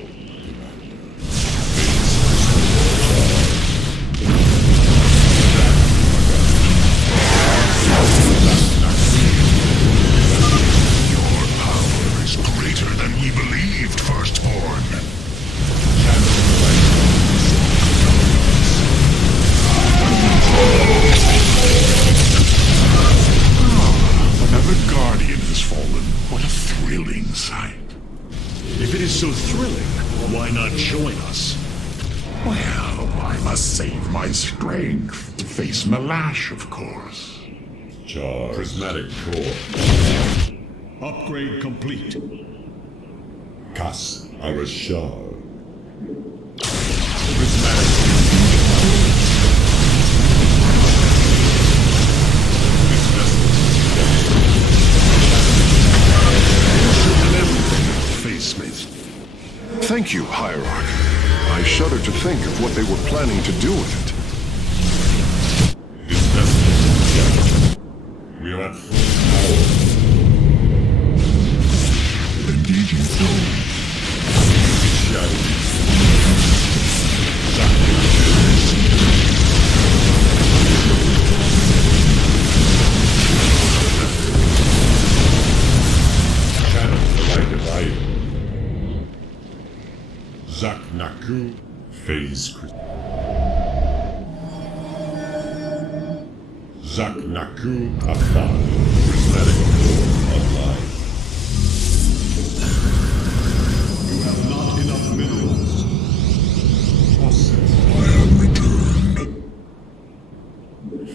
Your power is greater than we believed, Firstborn. Another Guardian has fallen. What a thrilling sight. If it is so thrilling, why not join us? Well, I must save my strength to face Malash, of course. Charge. Prismatic core. Upgrade complete. Kas Arashar. Prismatic. Thank you, Hierarch. I shudder to think of what they were planning to do with it. This vessel is together. We are at full power. Engaging zone. Shadow. Channel the light of Io. Zaknaku Phase Crystal. Zaknaku Afal. Prismatic core online. You have not enough minerals. Process. I have returned.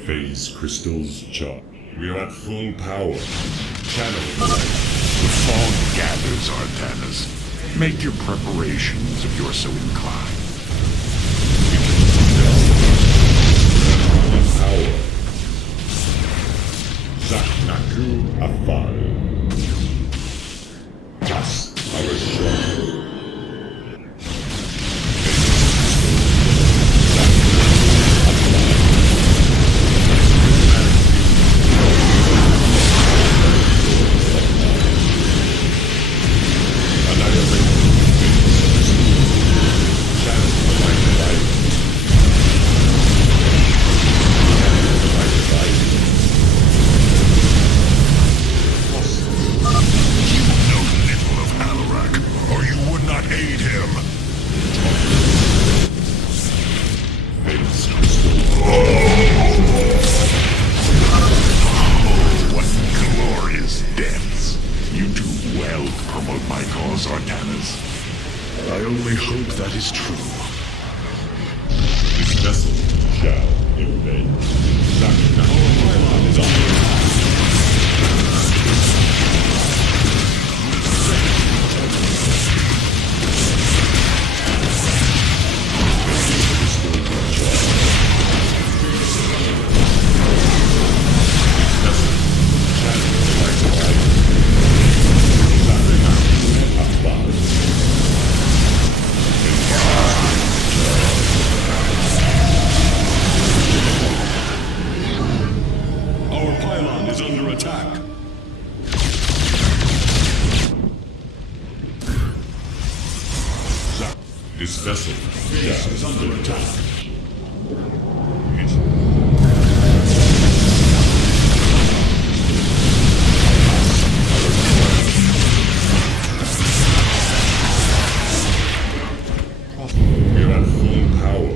Phase crystals charged. We are at full power. Channel the light. The fog gathers, Artanis. Make your preparations if you're so inclined. Full power. Naku Afal. Das our show. I only hope that is true. This vessel shall invade. Our pylon is under attack. This vessel is under attack. We're at full power.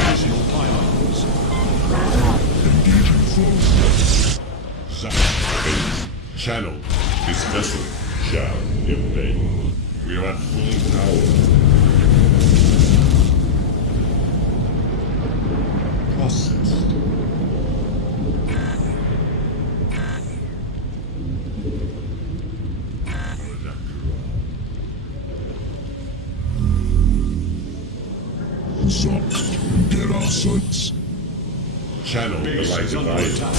Additional pylons. Engaging force. Channel. This vessel shall invade. We are at full power. Processed. Zokt, get our sons. Channel the light of Under light. attack.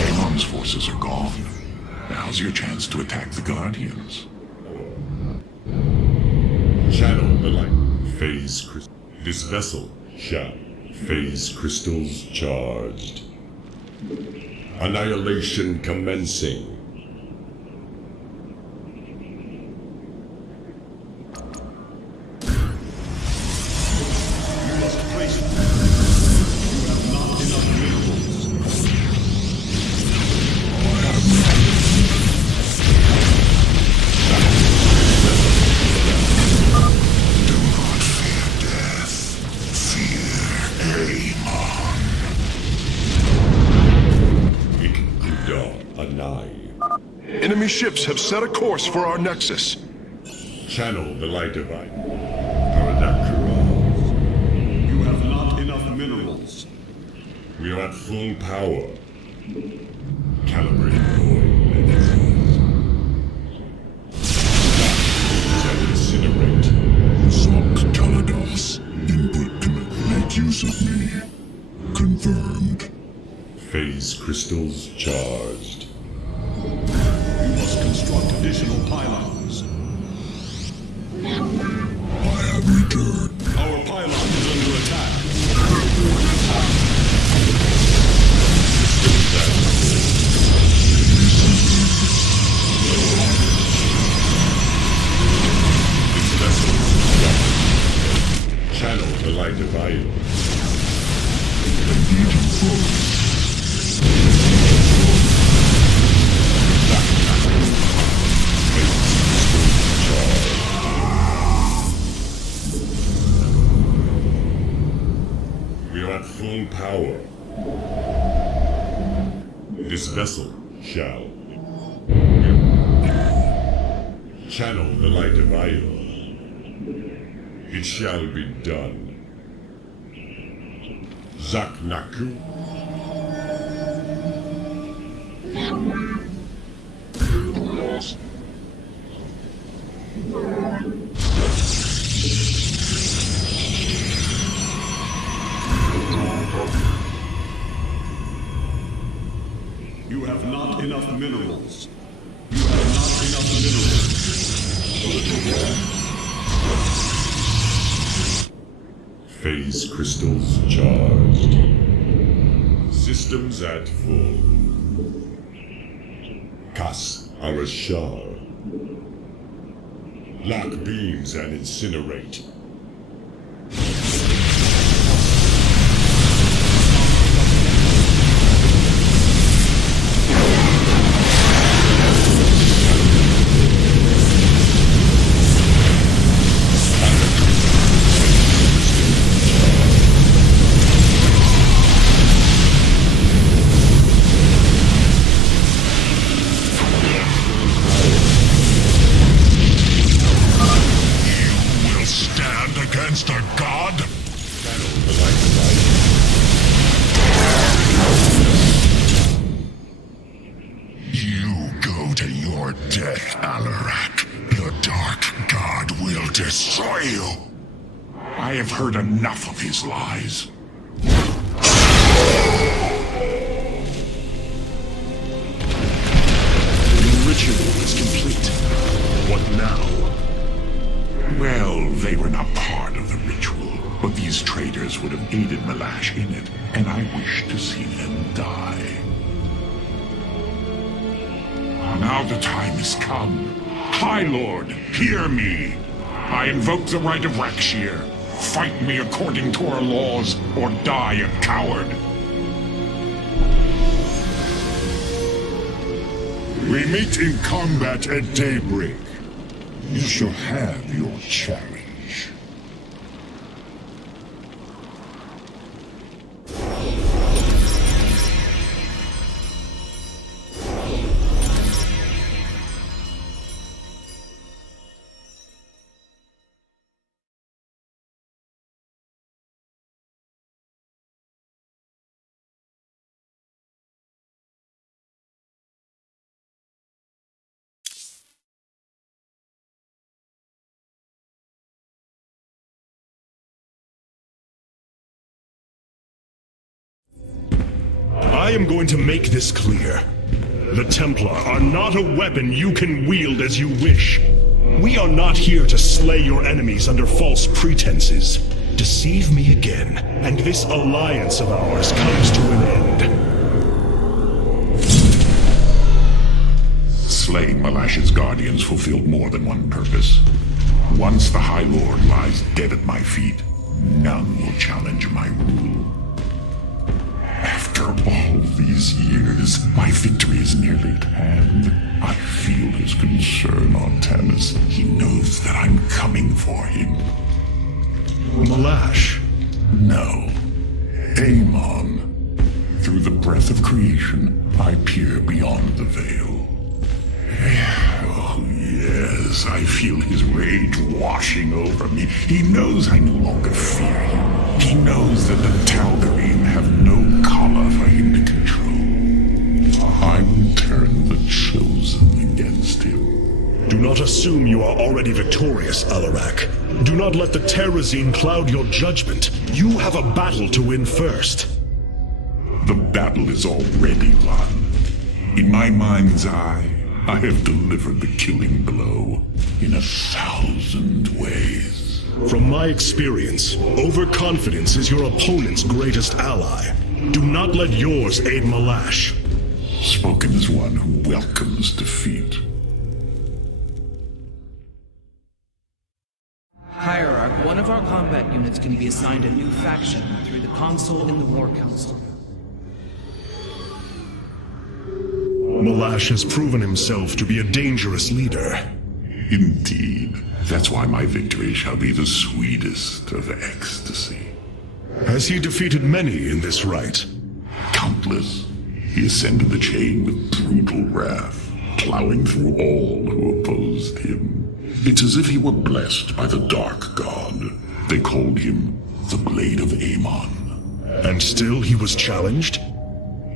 Aeon's forces are gone. Now's your chance to attack the Guardians. Channel the light. Phase crystal. This vessel shall. Phase crystals charged. Annihilation commencing. You must place it. You have not enough minerals. Do not fear death. Fear Aemon. Anai. Enemy ships have set a course for our nexus. Channel the light divine. Paradakura. You have not enough minerals. We are at full power. Calibrate void lenses. Shall incinerate. Zokt Kalados. Input commit. Make use of me. Confirmed. Phase crystals charged. You must construct additional pylons. I have returned. Our pylon is under attack. This vessel channel the light of Io. Engaging foes. We are at full power. This vessel shall channel the light of Io. It shall be done. Zaknaku. You have not enough minerals. You have not enough minerals. Phase crystals charged. Systems at full. Kas Arashar. Lock beams and incinerate. I have heard enough of his lies. The ritual is complete. What now? Well, they were not part of the ritual, but these traitors would have aided Malash in it, and I wish to see them die. Now the time has come. High Lord, hear me! I invoke the right of Rakshir. Fight me according to our laws, or die a coward. We meet in combat at daybreak. You shall have your challenge. I am going to make this clear. The Templar are not a weapon you can wield as you wish. We are not here to slay your enemies under false pretenses. Deceive me again, and this alliance of ours comes to an end. Slaying Malash's guardians fulfilled more than one purpose. Once the High Lord lies dead at my feet, none will challenge my rule. After all these years, my victory is nearly at hand. I feel his concern, Artanis. He knows that I'm coming for him. Malash? No. Amon. Through the breath of creation, I peer beyond the veil. Oh, yes, I feel his rage washing over me. He knows I no longer fear him. He knows that the Tal'Darim have no collar for him to control. I will turn the Chosen against him. Do not assume you are already victorious, Alarak. Do not let the Terrazine cloud your judgment. You have a battle to win first. The battle is already won. In my mind's eye, I have delivered the killing blow in 1,000 ways. From my experience, overconfidence is your opponent's greatest ally. Do not let yours aid Malash. Spoken as one who welcomes defeat. Hierarch, one of our combat units can be assigned a new faction through the console in the War Council. Malash has proven himself to be a dangerous leader. Indeed. That's why my victory shall be the sweetest of ecstasy. Has he defeated many in this rite? Countless. He ascended the chain with brutal wrath, plowing through all who opposed him. It's as if he were blessed by the Dark God. They called him the Blade of Amon. And still he was challenged?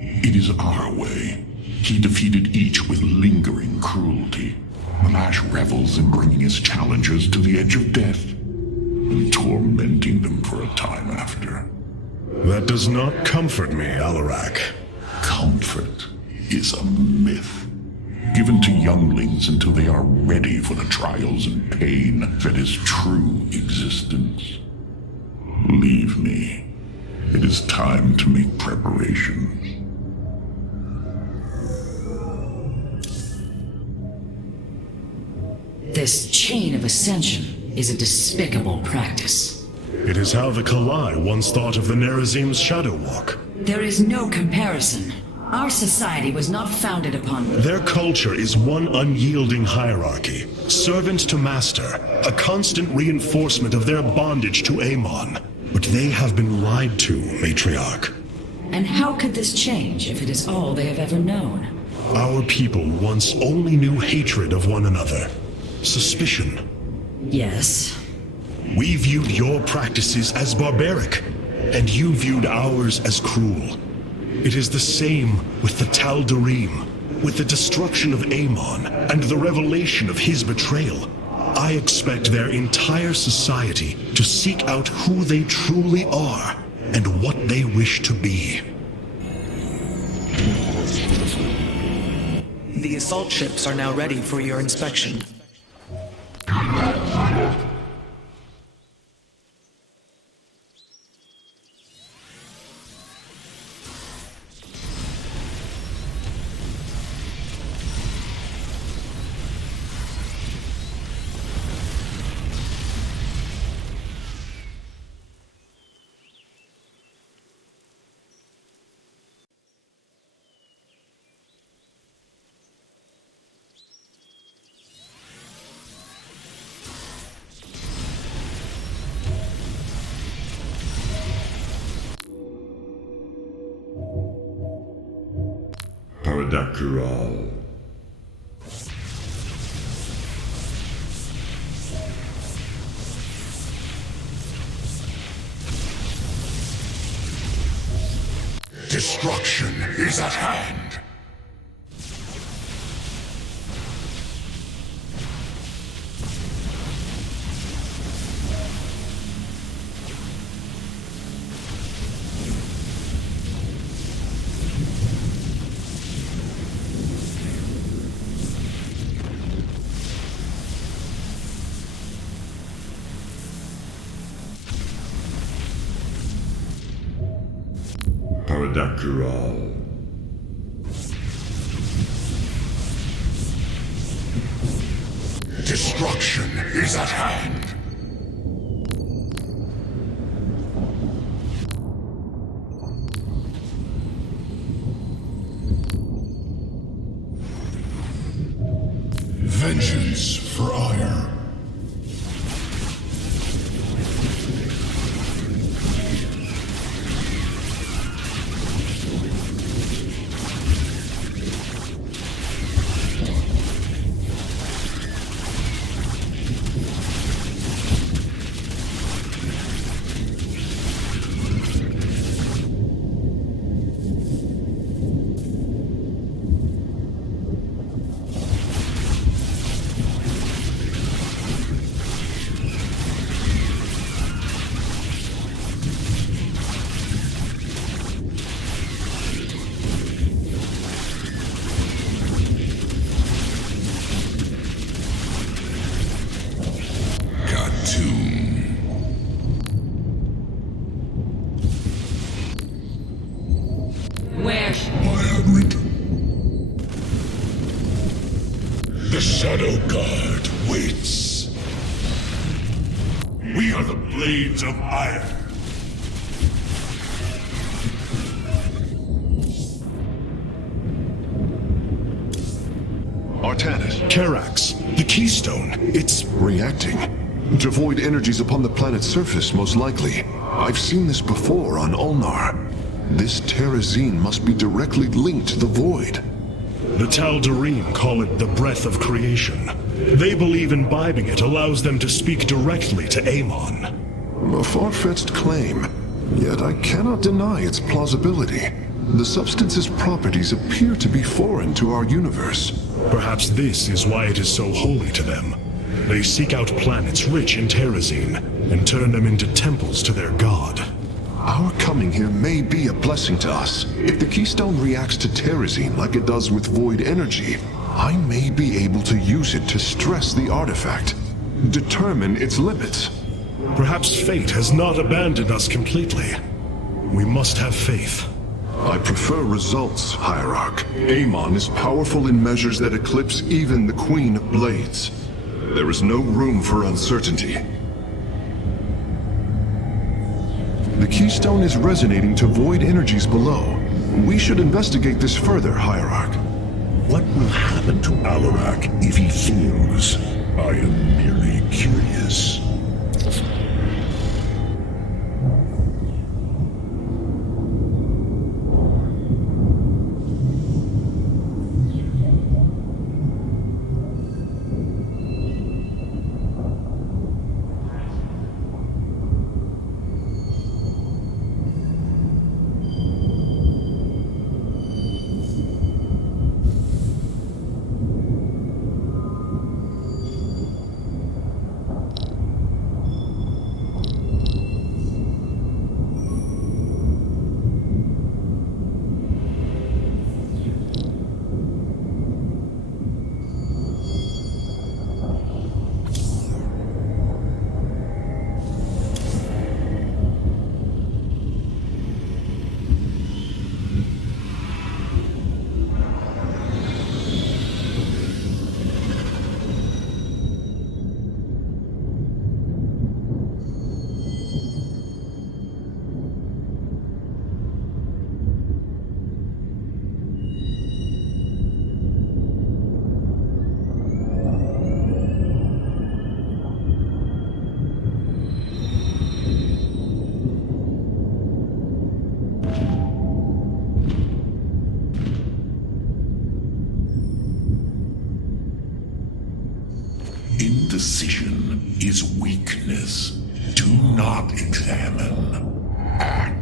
It is our way. He defeated each with lingering cruelty. Lash revels in bringing his challengers to the edge of death, and tormenting them for a time after. That does not comfort me, Alarak. Comfort is a myth, given to younglings until they are ready for the trials and pain that is true existence. Leave me. It is time to make preparations. This chain of ascension is a despicable practice. It is how the Kalai once thought of the Nerazim's Shadow Walk. There is no comparison. Our society was not founded upon... Their culture is one unyielding hierarchy, servant to master, a constant reinforcement of their bondage to Amon. But they have been lied to, Matriarch. And how could this change if it is all they have ever known? Our people once only knew hatred of one another. Suspicion. Yes. We viewed your practices as barbaric, and you viewed ours as cruel. It is the same with the Tal'Darim, with the destruction of Amon, and the revelation of his betrayal. I expect their entire society to seek out who they truly are, and what they wish to be. The assault ships are now ready for your inspection. Paradakral. Destruction is at hand. Paradakral. Destruction is at hand. Vengeance for ire. The Shadow Guard waits. We are the Blades of Iron. Artanis. Karax, the Keystone, it's... reacting. To void energies upon the planet's surface, most likely. I've seen this before on Ulnar. This Terrazine must be directly linked to the void. The Tal'Darim call it the breath of creation. They believe imbibing it allows them to speak directly to Amon. A far-fetched claim. Yet I cannot deny its plausibility. The substance's properties appear to be foreign to our universe. Perhaps this is why it is so holy to them. They seek out planets rich in terrazine and turn them into temples to their god. Our coming here may be a blessing to us. If the keystone reacts to terrazine like it does with void energy, I may be able to use it to stress the artifact, determine its limits. Perhaps fate has not abandoned us completely. We must have faith. I prefer results, Hierarch. Amon is powerful in measures that eclipse even the Queen of Blades. There is no room for uncertainty. The keystone is resonating to void energies below. We should investigate this further, Hierarch. What will happen to Alarak if he fails? I am merely curious. Indecision is weakness. Do not examine. Act.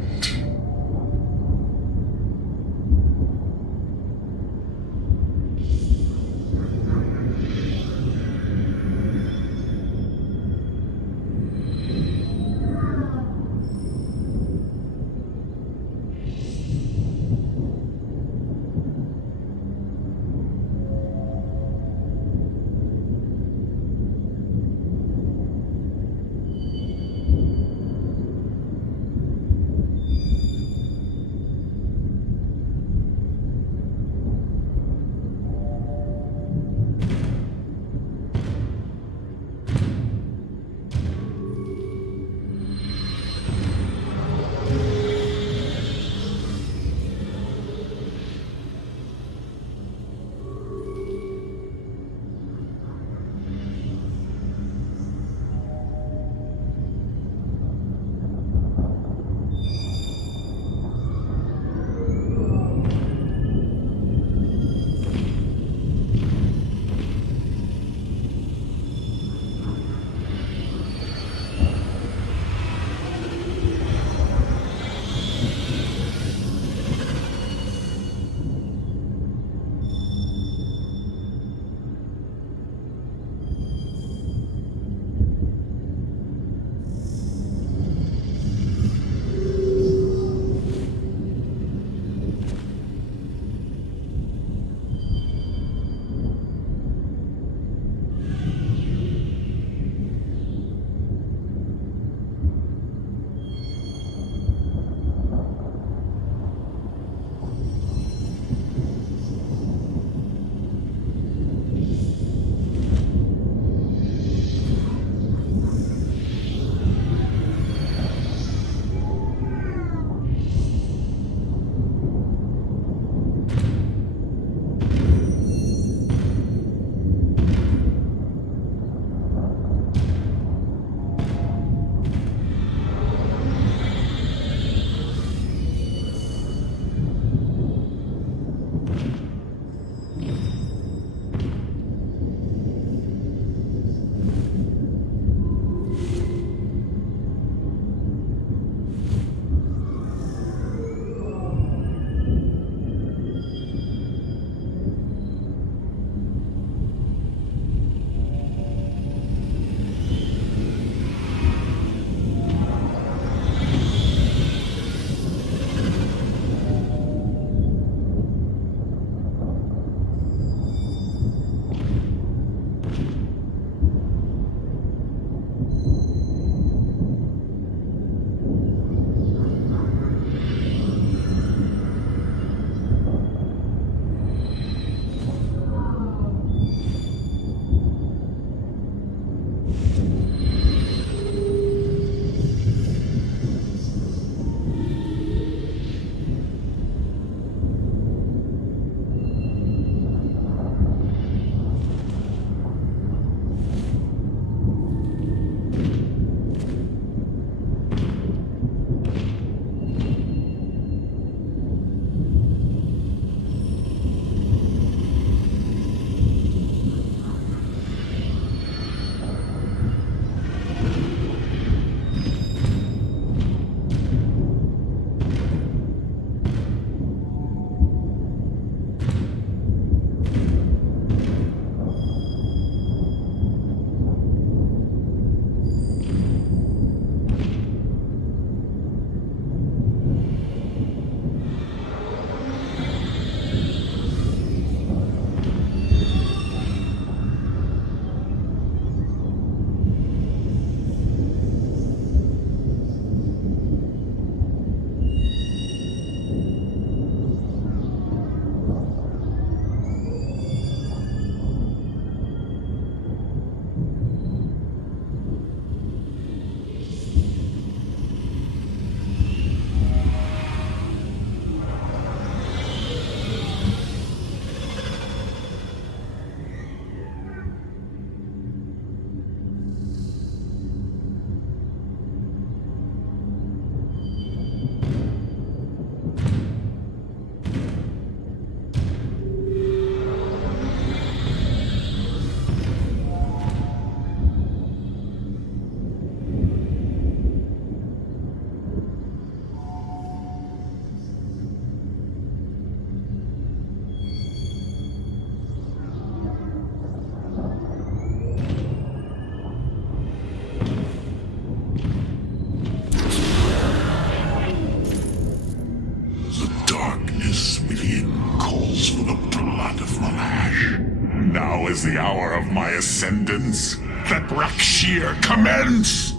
Now is the hour of my ascendance. Let Rakshir commence!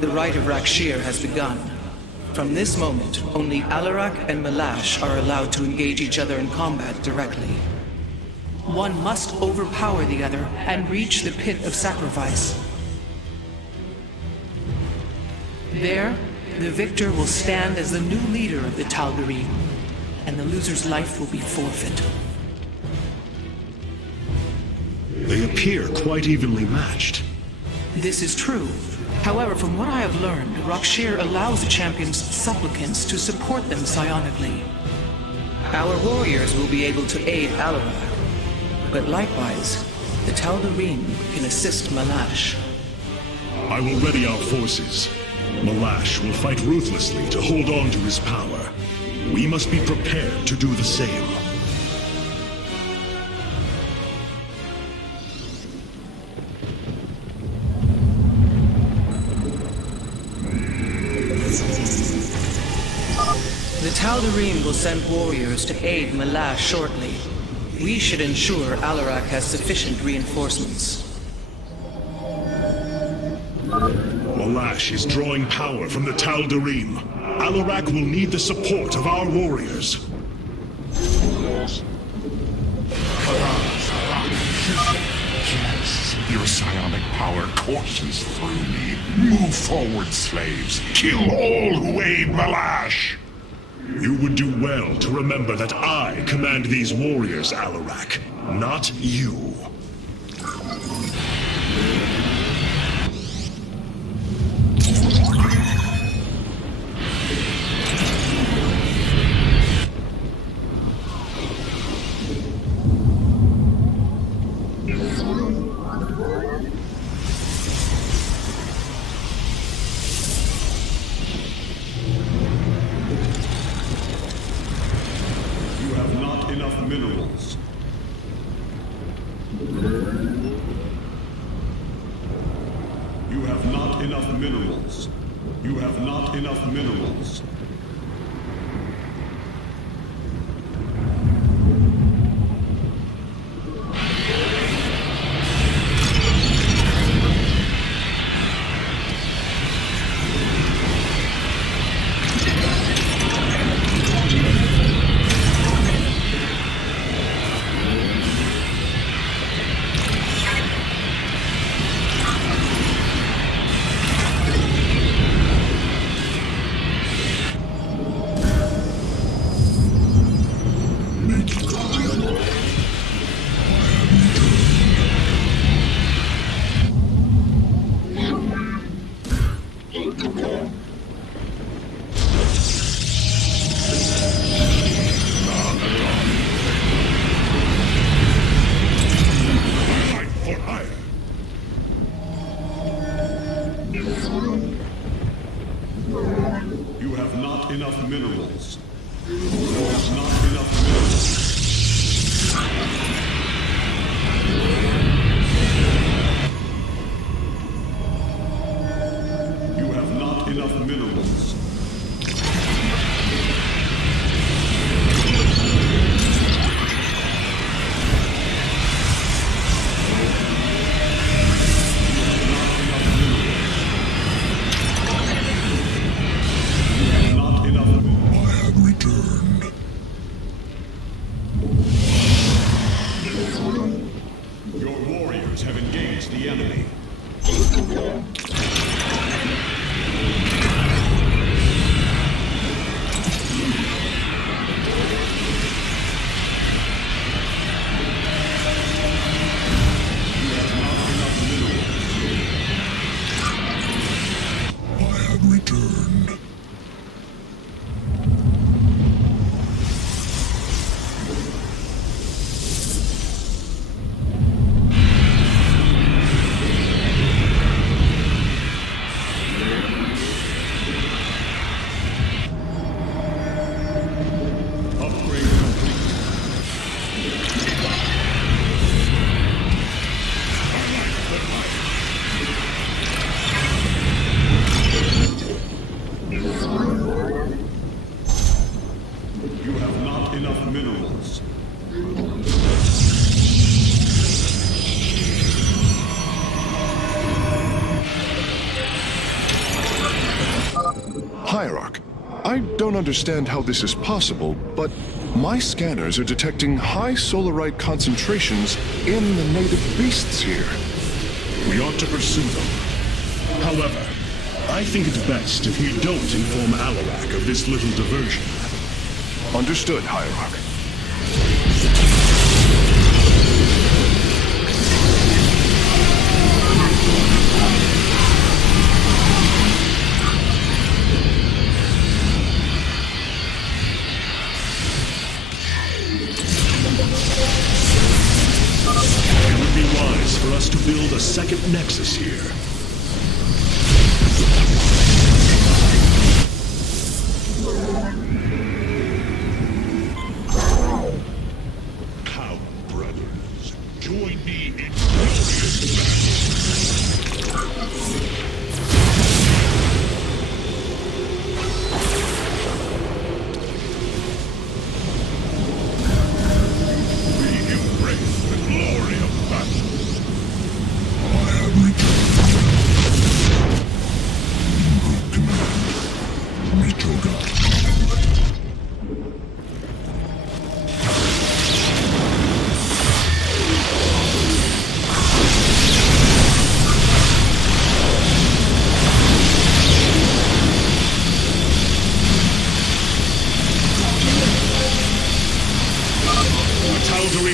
The rite of Rakshir has begun. From this moment, only Alarak and Malash are allowed to engage each other in combat directly. One must overpower the other and reach the pit of sacrifice. There, the victor will stand as the new leader of the Tal'Darim, and the loser's life will be forfeit. They appear quite evenly matched. This is true. However, from what I have learned, Rakshir allows the champion's supplicants to support them psionically. Our warriors will be able to aid Alarak, but likewise, the Tal'Darim can assist Malash. I will ready our forces. Malash will fight ruthlessly to hold on to his power. We must be prepared to do the same. The Tal'Darim will send warriors to aid Malash shortly. We should ensure Alarak has sufficient reinforcements. Malash is drawing power from the Tal'Darim. Alarak will need the support of our warriors. Your psionic power courses through me. Move forward, slaves. Kill all who aid Malash. You would do well to remember that I command these warriors, Alarak, not you. Minerals. You have not enough minerals. You have not enough minerals. You have not enough minerals. You have not enough minerals. You have not enough minerals. Have engaged the enemy. Hierarch, I don't understand how this is possible, but my scanners are detecting high solarite concentrations in the native beasts here. We ought to pursue them. However, I think it's best if we don't inform Alarak of this little diversion. Understood, Hierarch. It would be wise for us to build a second nexus here. Come, brothers, join me in glorious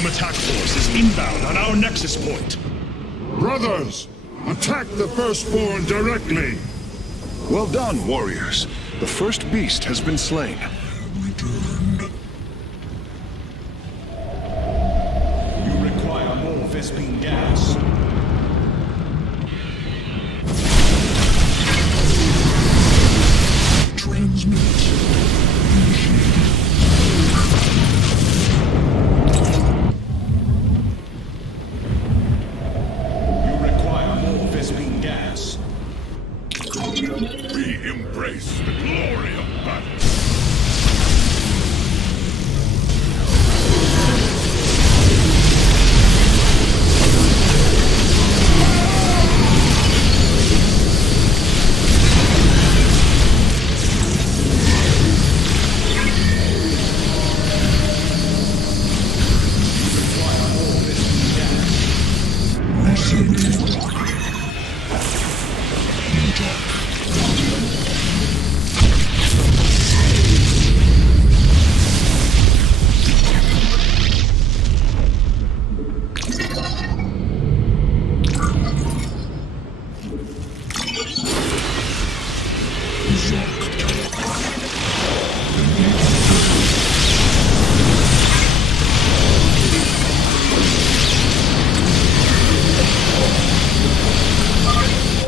Attack force is inbound on our nexus point. Brothers, attack the firstborn directly. Well done, warriors. The first beast has been slain. You require more Vespine gas. We embrace the glory of battle.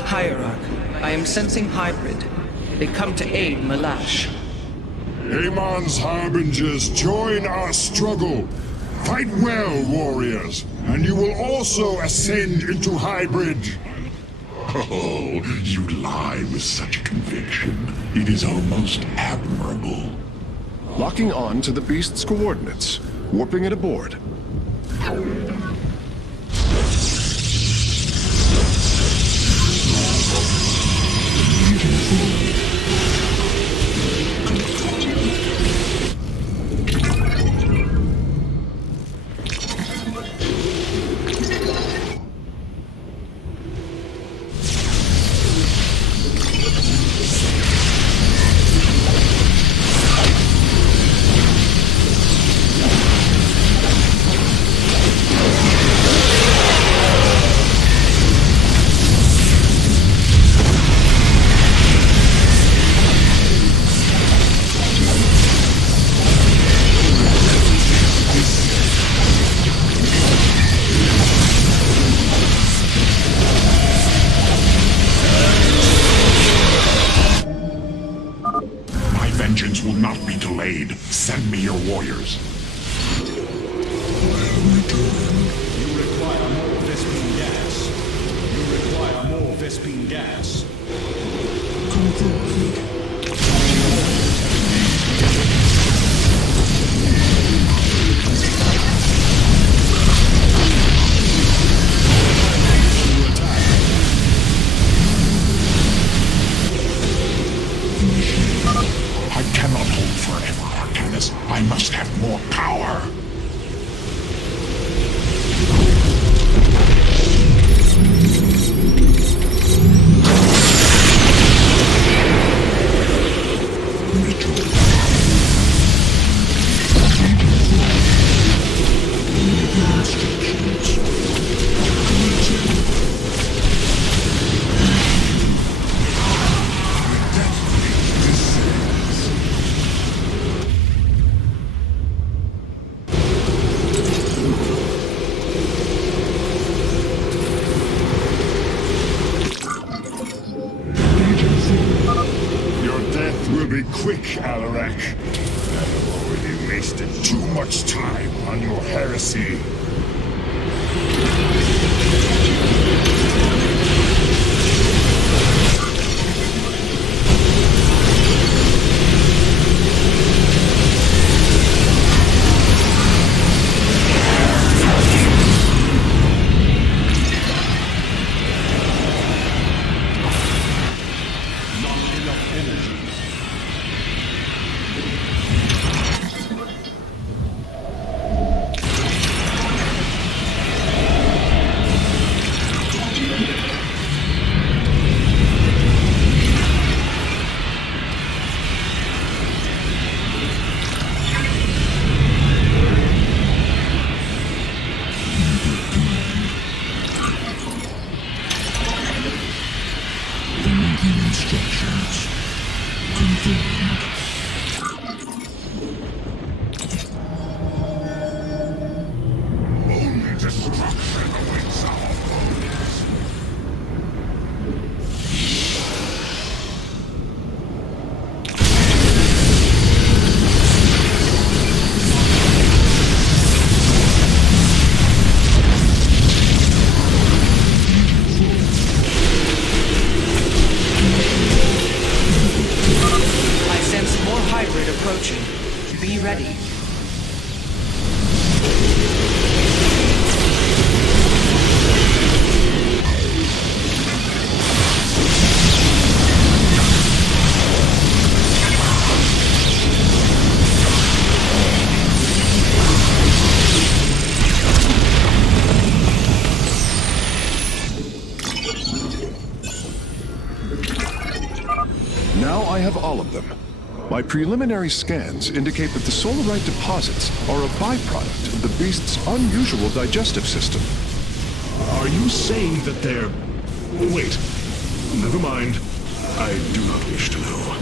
Hierarch, I am sensing hybrid. They come to aid Malash. Amon's harbingers, join our struggle. Fight well, warriors, and you will also ascend into hybrid. Oh, you lie with such conviction. It is almost admirable. Locking on to the beast's coordinates. Warping it aboard. Vengeance will not be delayed. Send me your warriors. You require more Vespine gas. You require more Vespine gas. Be quick, Alarak. I've already wasted too much time on your heresy. Be ready. Now I have all of them. My preliminary scans indicate that the solarite deposits are a byproduct of the beast's unusual digestive system. Are you saying that they're... Wait. Never mind. I do not wish to know.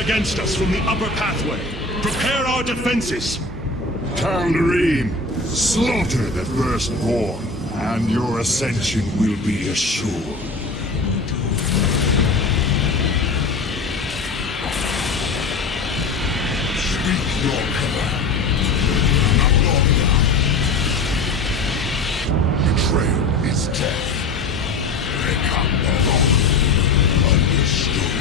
Against us from the upper pathway. Prepare our defenses. Tal'Darim, slaughter the firstborn, and your ascension will be assured. Speak your command. Not long now. Betrayal is death. Understood.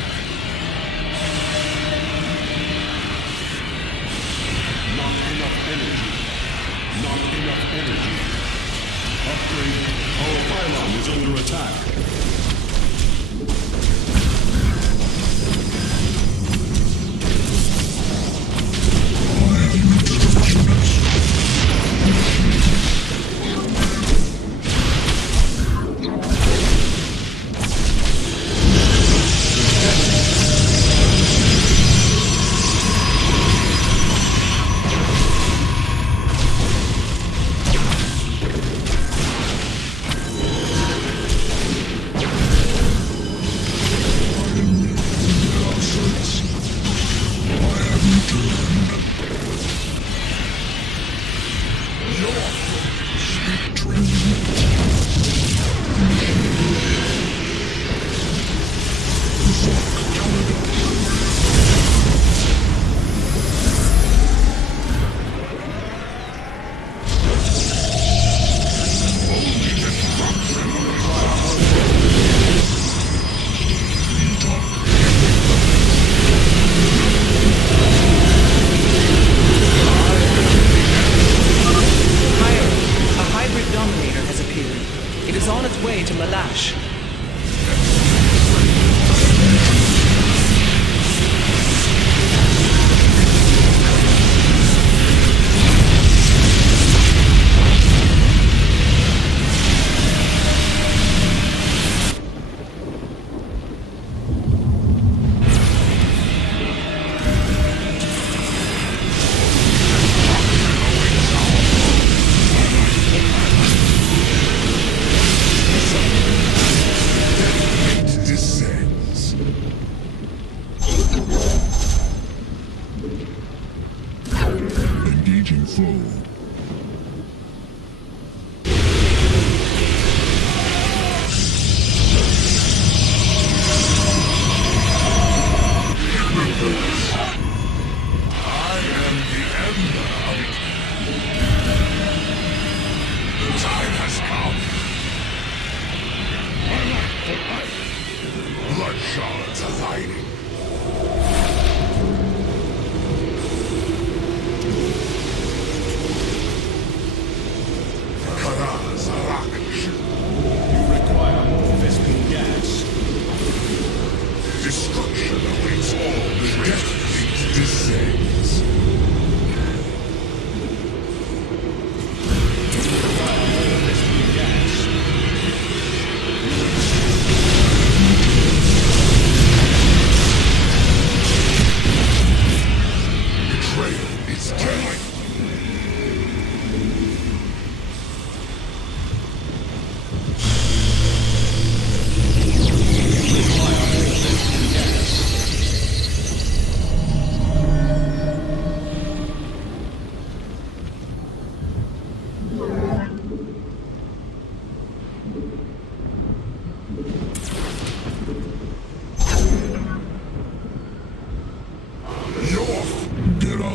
Not enough energy. Upgrade. Our pylon is under attack.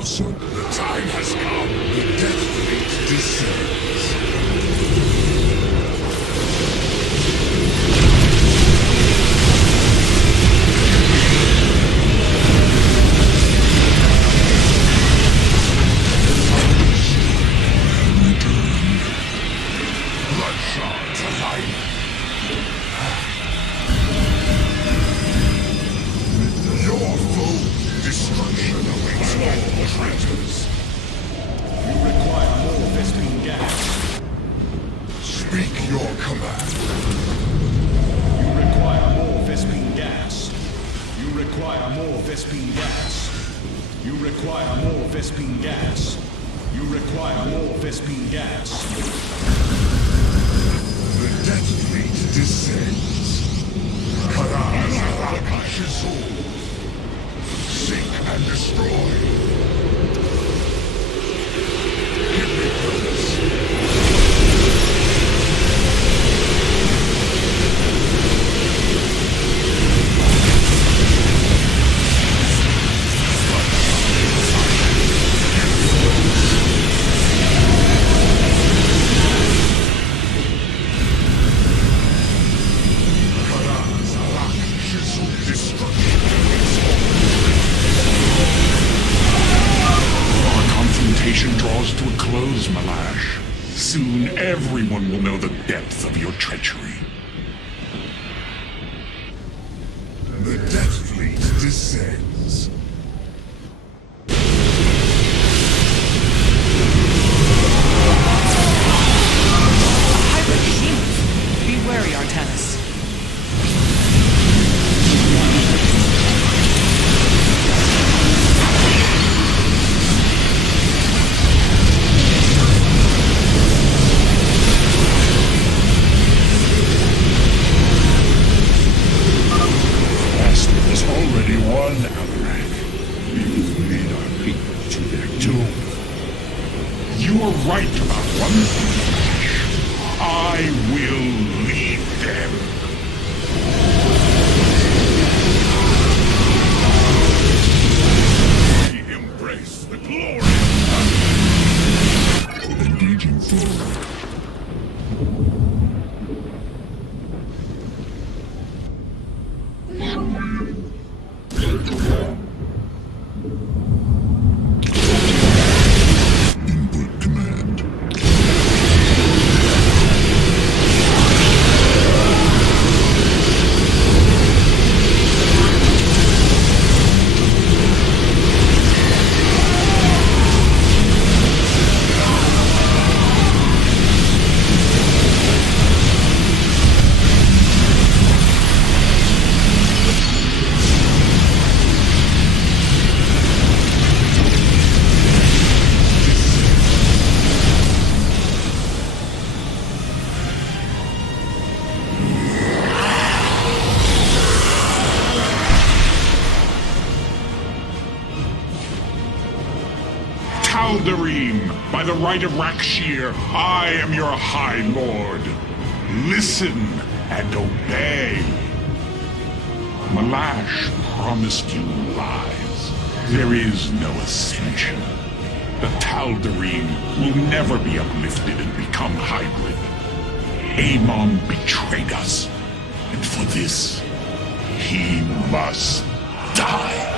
So the time has come. The death fate descends. Bloodshot alive. Your foe destruction awaits all traitors. You require more Vespene gas. Speak your command. You require more Vespene gas. You require more Vespene gas. You require more Vespene gas. You require more Vespene gas. The death fleet descends. Karaz Arakashizul. Seek and destroy. Give me purpose. Karaz Arakashizul destruction. Our confrontation draws to a close, Malash. Soon everyone will know the depth of your treachery. The Death Fleet descends. Hybrid behemoth. Be wary, Artanis. Bastard has already won, Amarak. You've led our people to their doom. You are right about one thing. I will lead them. We embrace the glory. Engaging forward. Input command. Tal'Darim, by the right of Rakshir, I am your High Lord. Listen and obey. Malash promised you lies. There is no ascension. The Tal'Darim will never be uplifted and become hybrid. Amon betrayed us, and for this, he must die.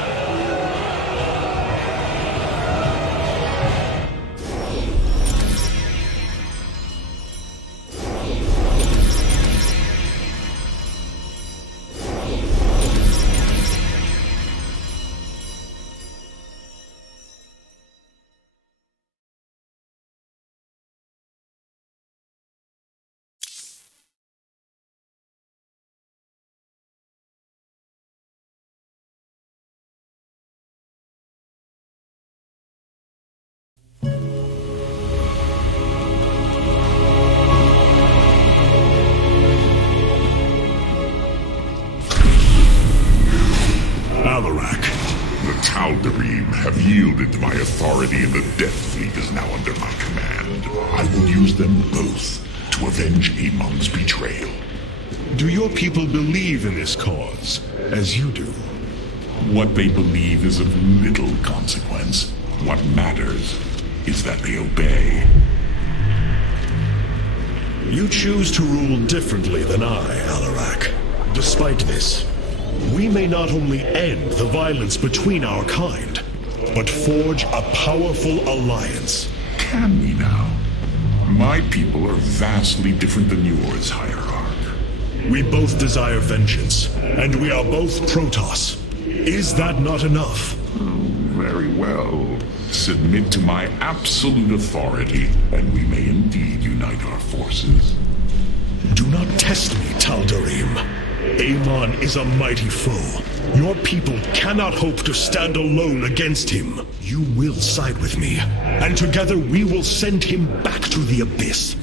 The Tal'Darim have yielded to my authority and the Death Fleet is now under my command. I will use them both to avenge Amon's betrayal. Do your people believe in this cause, as you do? What they believe is of little consequence. What matters is that they obey. You choose to rule differently than I, Alarak. Despite this, we may not only end the violence between our kind, but forge a powerful alliance. Can we now? My people are vastly different than yours, Hierarch. We both desire vengeance, and we are both Protoss. Is that not enough? Very well. Submit to my absolute authority, and we may indeed unite our forces. Do not test me, Tal'Darim. Amon is a mighty foe. Your people cannot hope to stand alone against him. You will side with me, and together we will send him back to the abyss.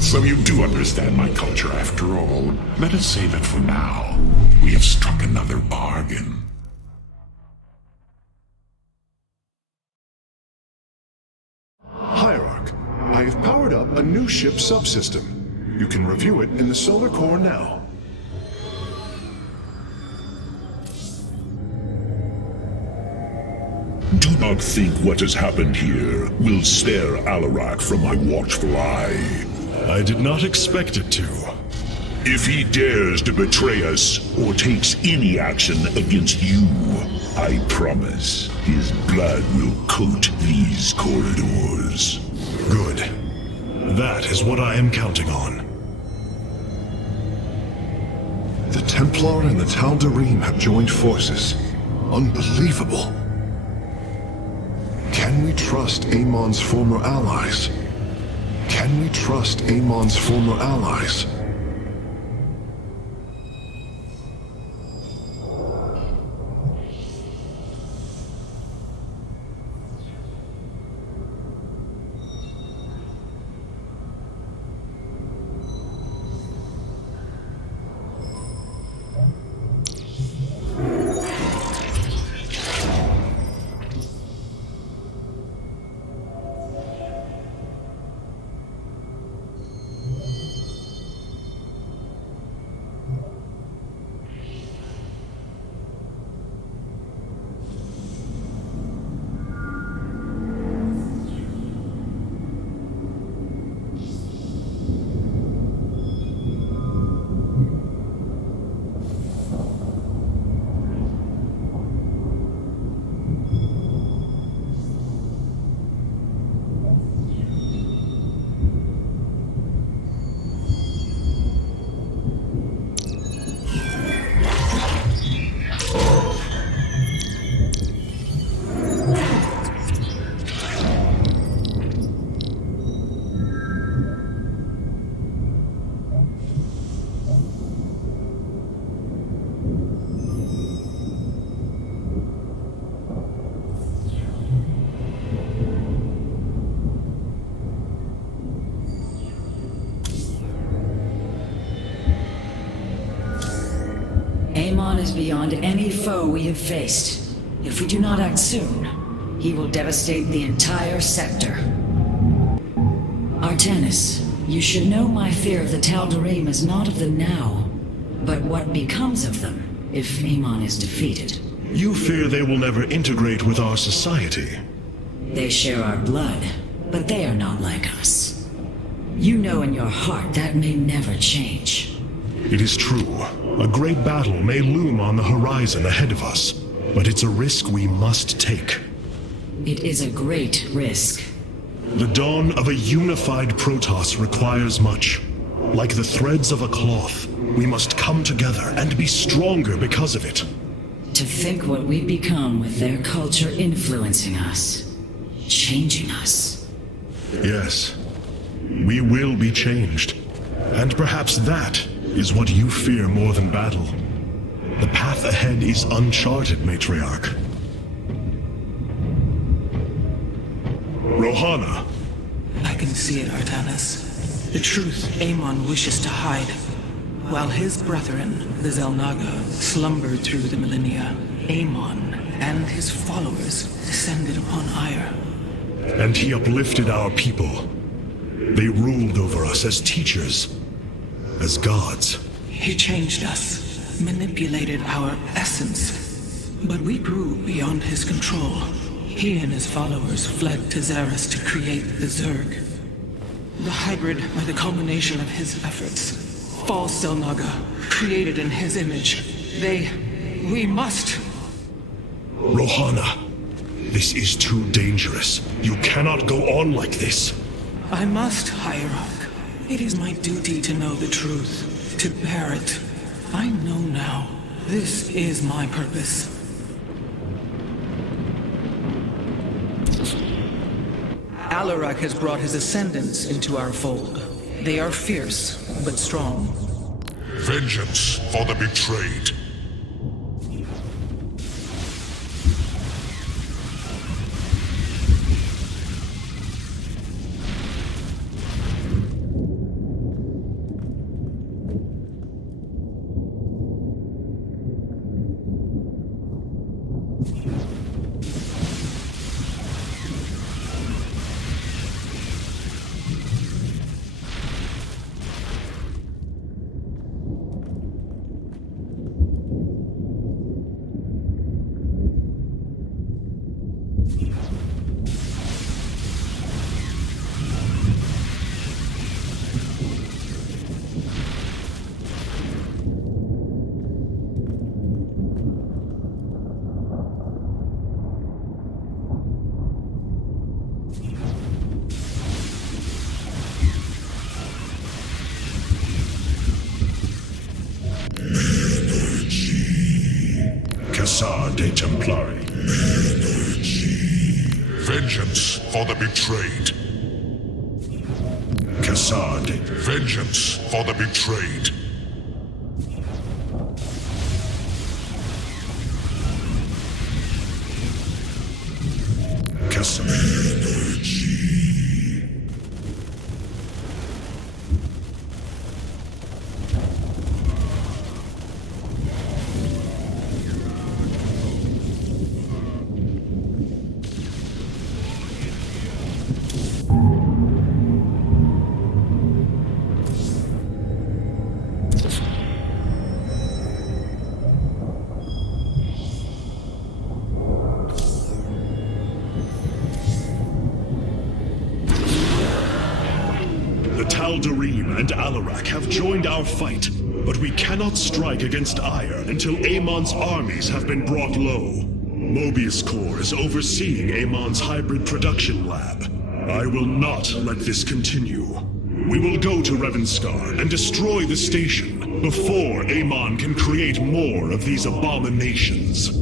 So you do understand my culture after all. Let us say that for now, we have struck another bargain. Hierarch, I have powered up a new ship subsystem. You can review it in the solar core now. Do not think what has happened here will spare Alarak from my watchful eye. I did not expect it to. If he dares to betray us or takes any action against you, I promise his blood will coat these corridors. Good. That is what I am counting on. The Templar and the Tal'Darim have joined forces. Unbelievable. Can we trust Amon's former allies? Can we trust Amon's former allies? Amon is beyond any foe we have faced. If we do not act soon, he will devastate the entire sector. Artanis, you should know my fear of the Tal'Darim is not of the now, but what becomes of them if Amon is defeated. You fear they will never integrate with our society. They share our blood, but they are not like us. You know in your heart that may never change. It is true. A great battle may loom on the horizon ahead of us, but it's a risk we must take. It is a great risk. The dawn of a unified Protoss requires much. Like the threads of a cloth, we must come together and be stronger because of it. To think what we become with their culture influencing us, changing us. Yes, we will be changed. And perhaps that is what you fear more than battle. The path ahead is uncharted, Matriarch. Rohana! I can see it, Artanis. The truth Amon wishes to hide. While his brethren, the Xel'Naga, slumbered through the millennia, Amon and his followers descended upon Ire. And he uplifted our people. They ruled over us as teachers, as gods. He changed us, manipulated our essence, but we grew beyond his control. He and his followers fled to Xeris to create the Zerg. The hybrid are the culmination of his efforts. False Xel'Naga, created in his image. We must... Rohana, this is too dangerous. You cannot go on like this. I must, Hierarch. It is my duty to know the truth, to bear it. I know now. This is my purpose. Alarak has brought his ascendants into our fold. They are fierce, but strong. Vengeance for the betrayed. De Templari. Vengeance for the betrayed. Cassade. Vengeance for the betrayed. Tal'Darim and Alarak have joined our fight, but we cannot strike against Ire until Amon's armies have been brought low. Mobius Corps is overseeing Amon's hybrid production lab. I will not let this continue. We will go to Revanskar and destroy the station before Amon can create more of these abominations.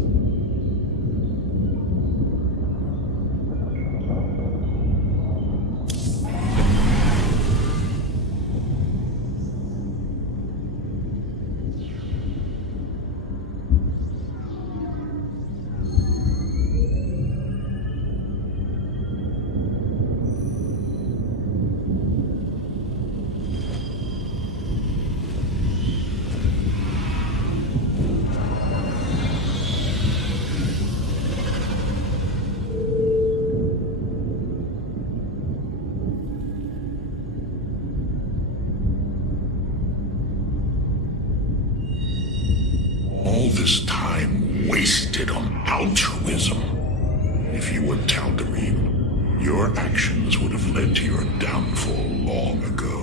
All this time wasted on altruism. If you were Tal'Darim, your actions would have led to your downfall long ago.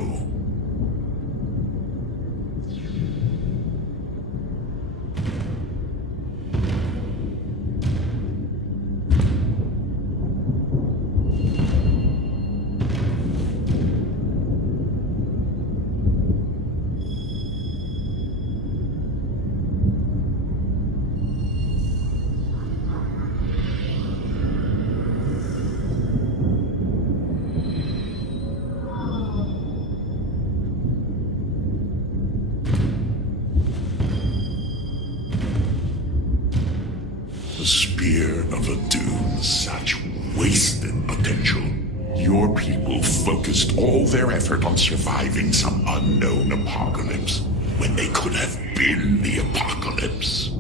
The Spear of the Doom, such wasted potential. Your people focused all their effort on surviving some unknown apocalypse, when they could have been the apocalypse.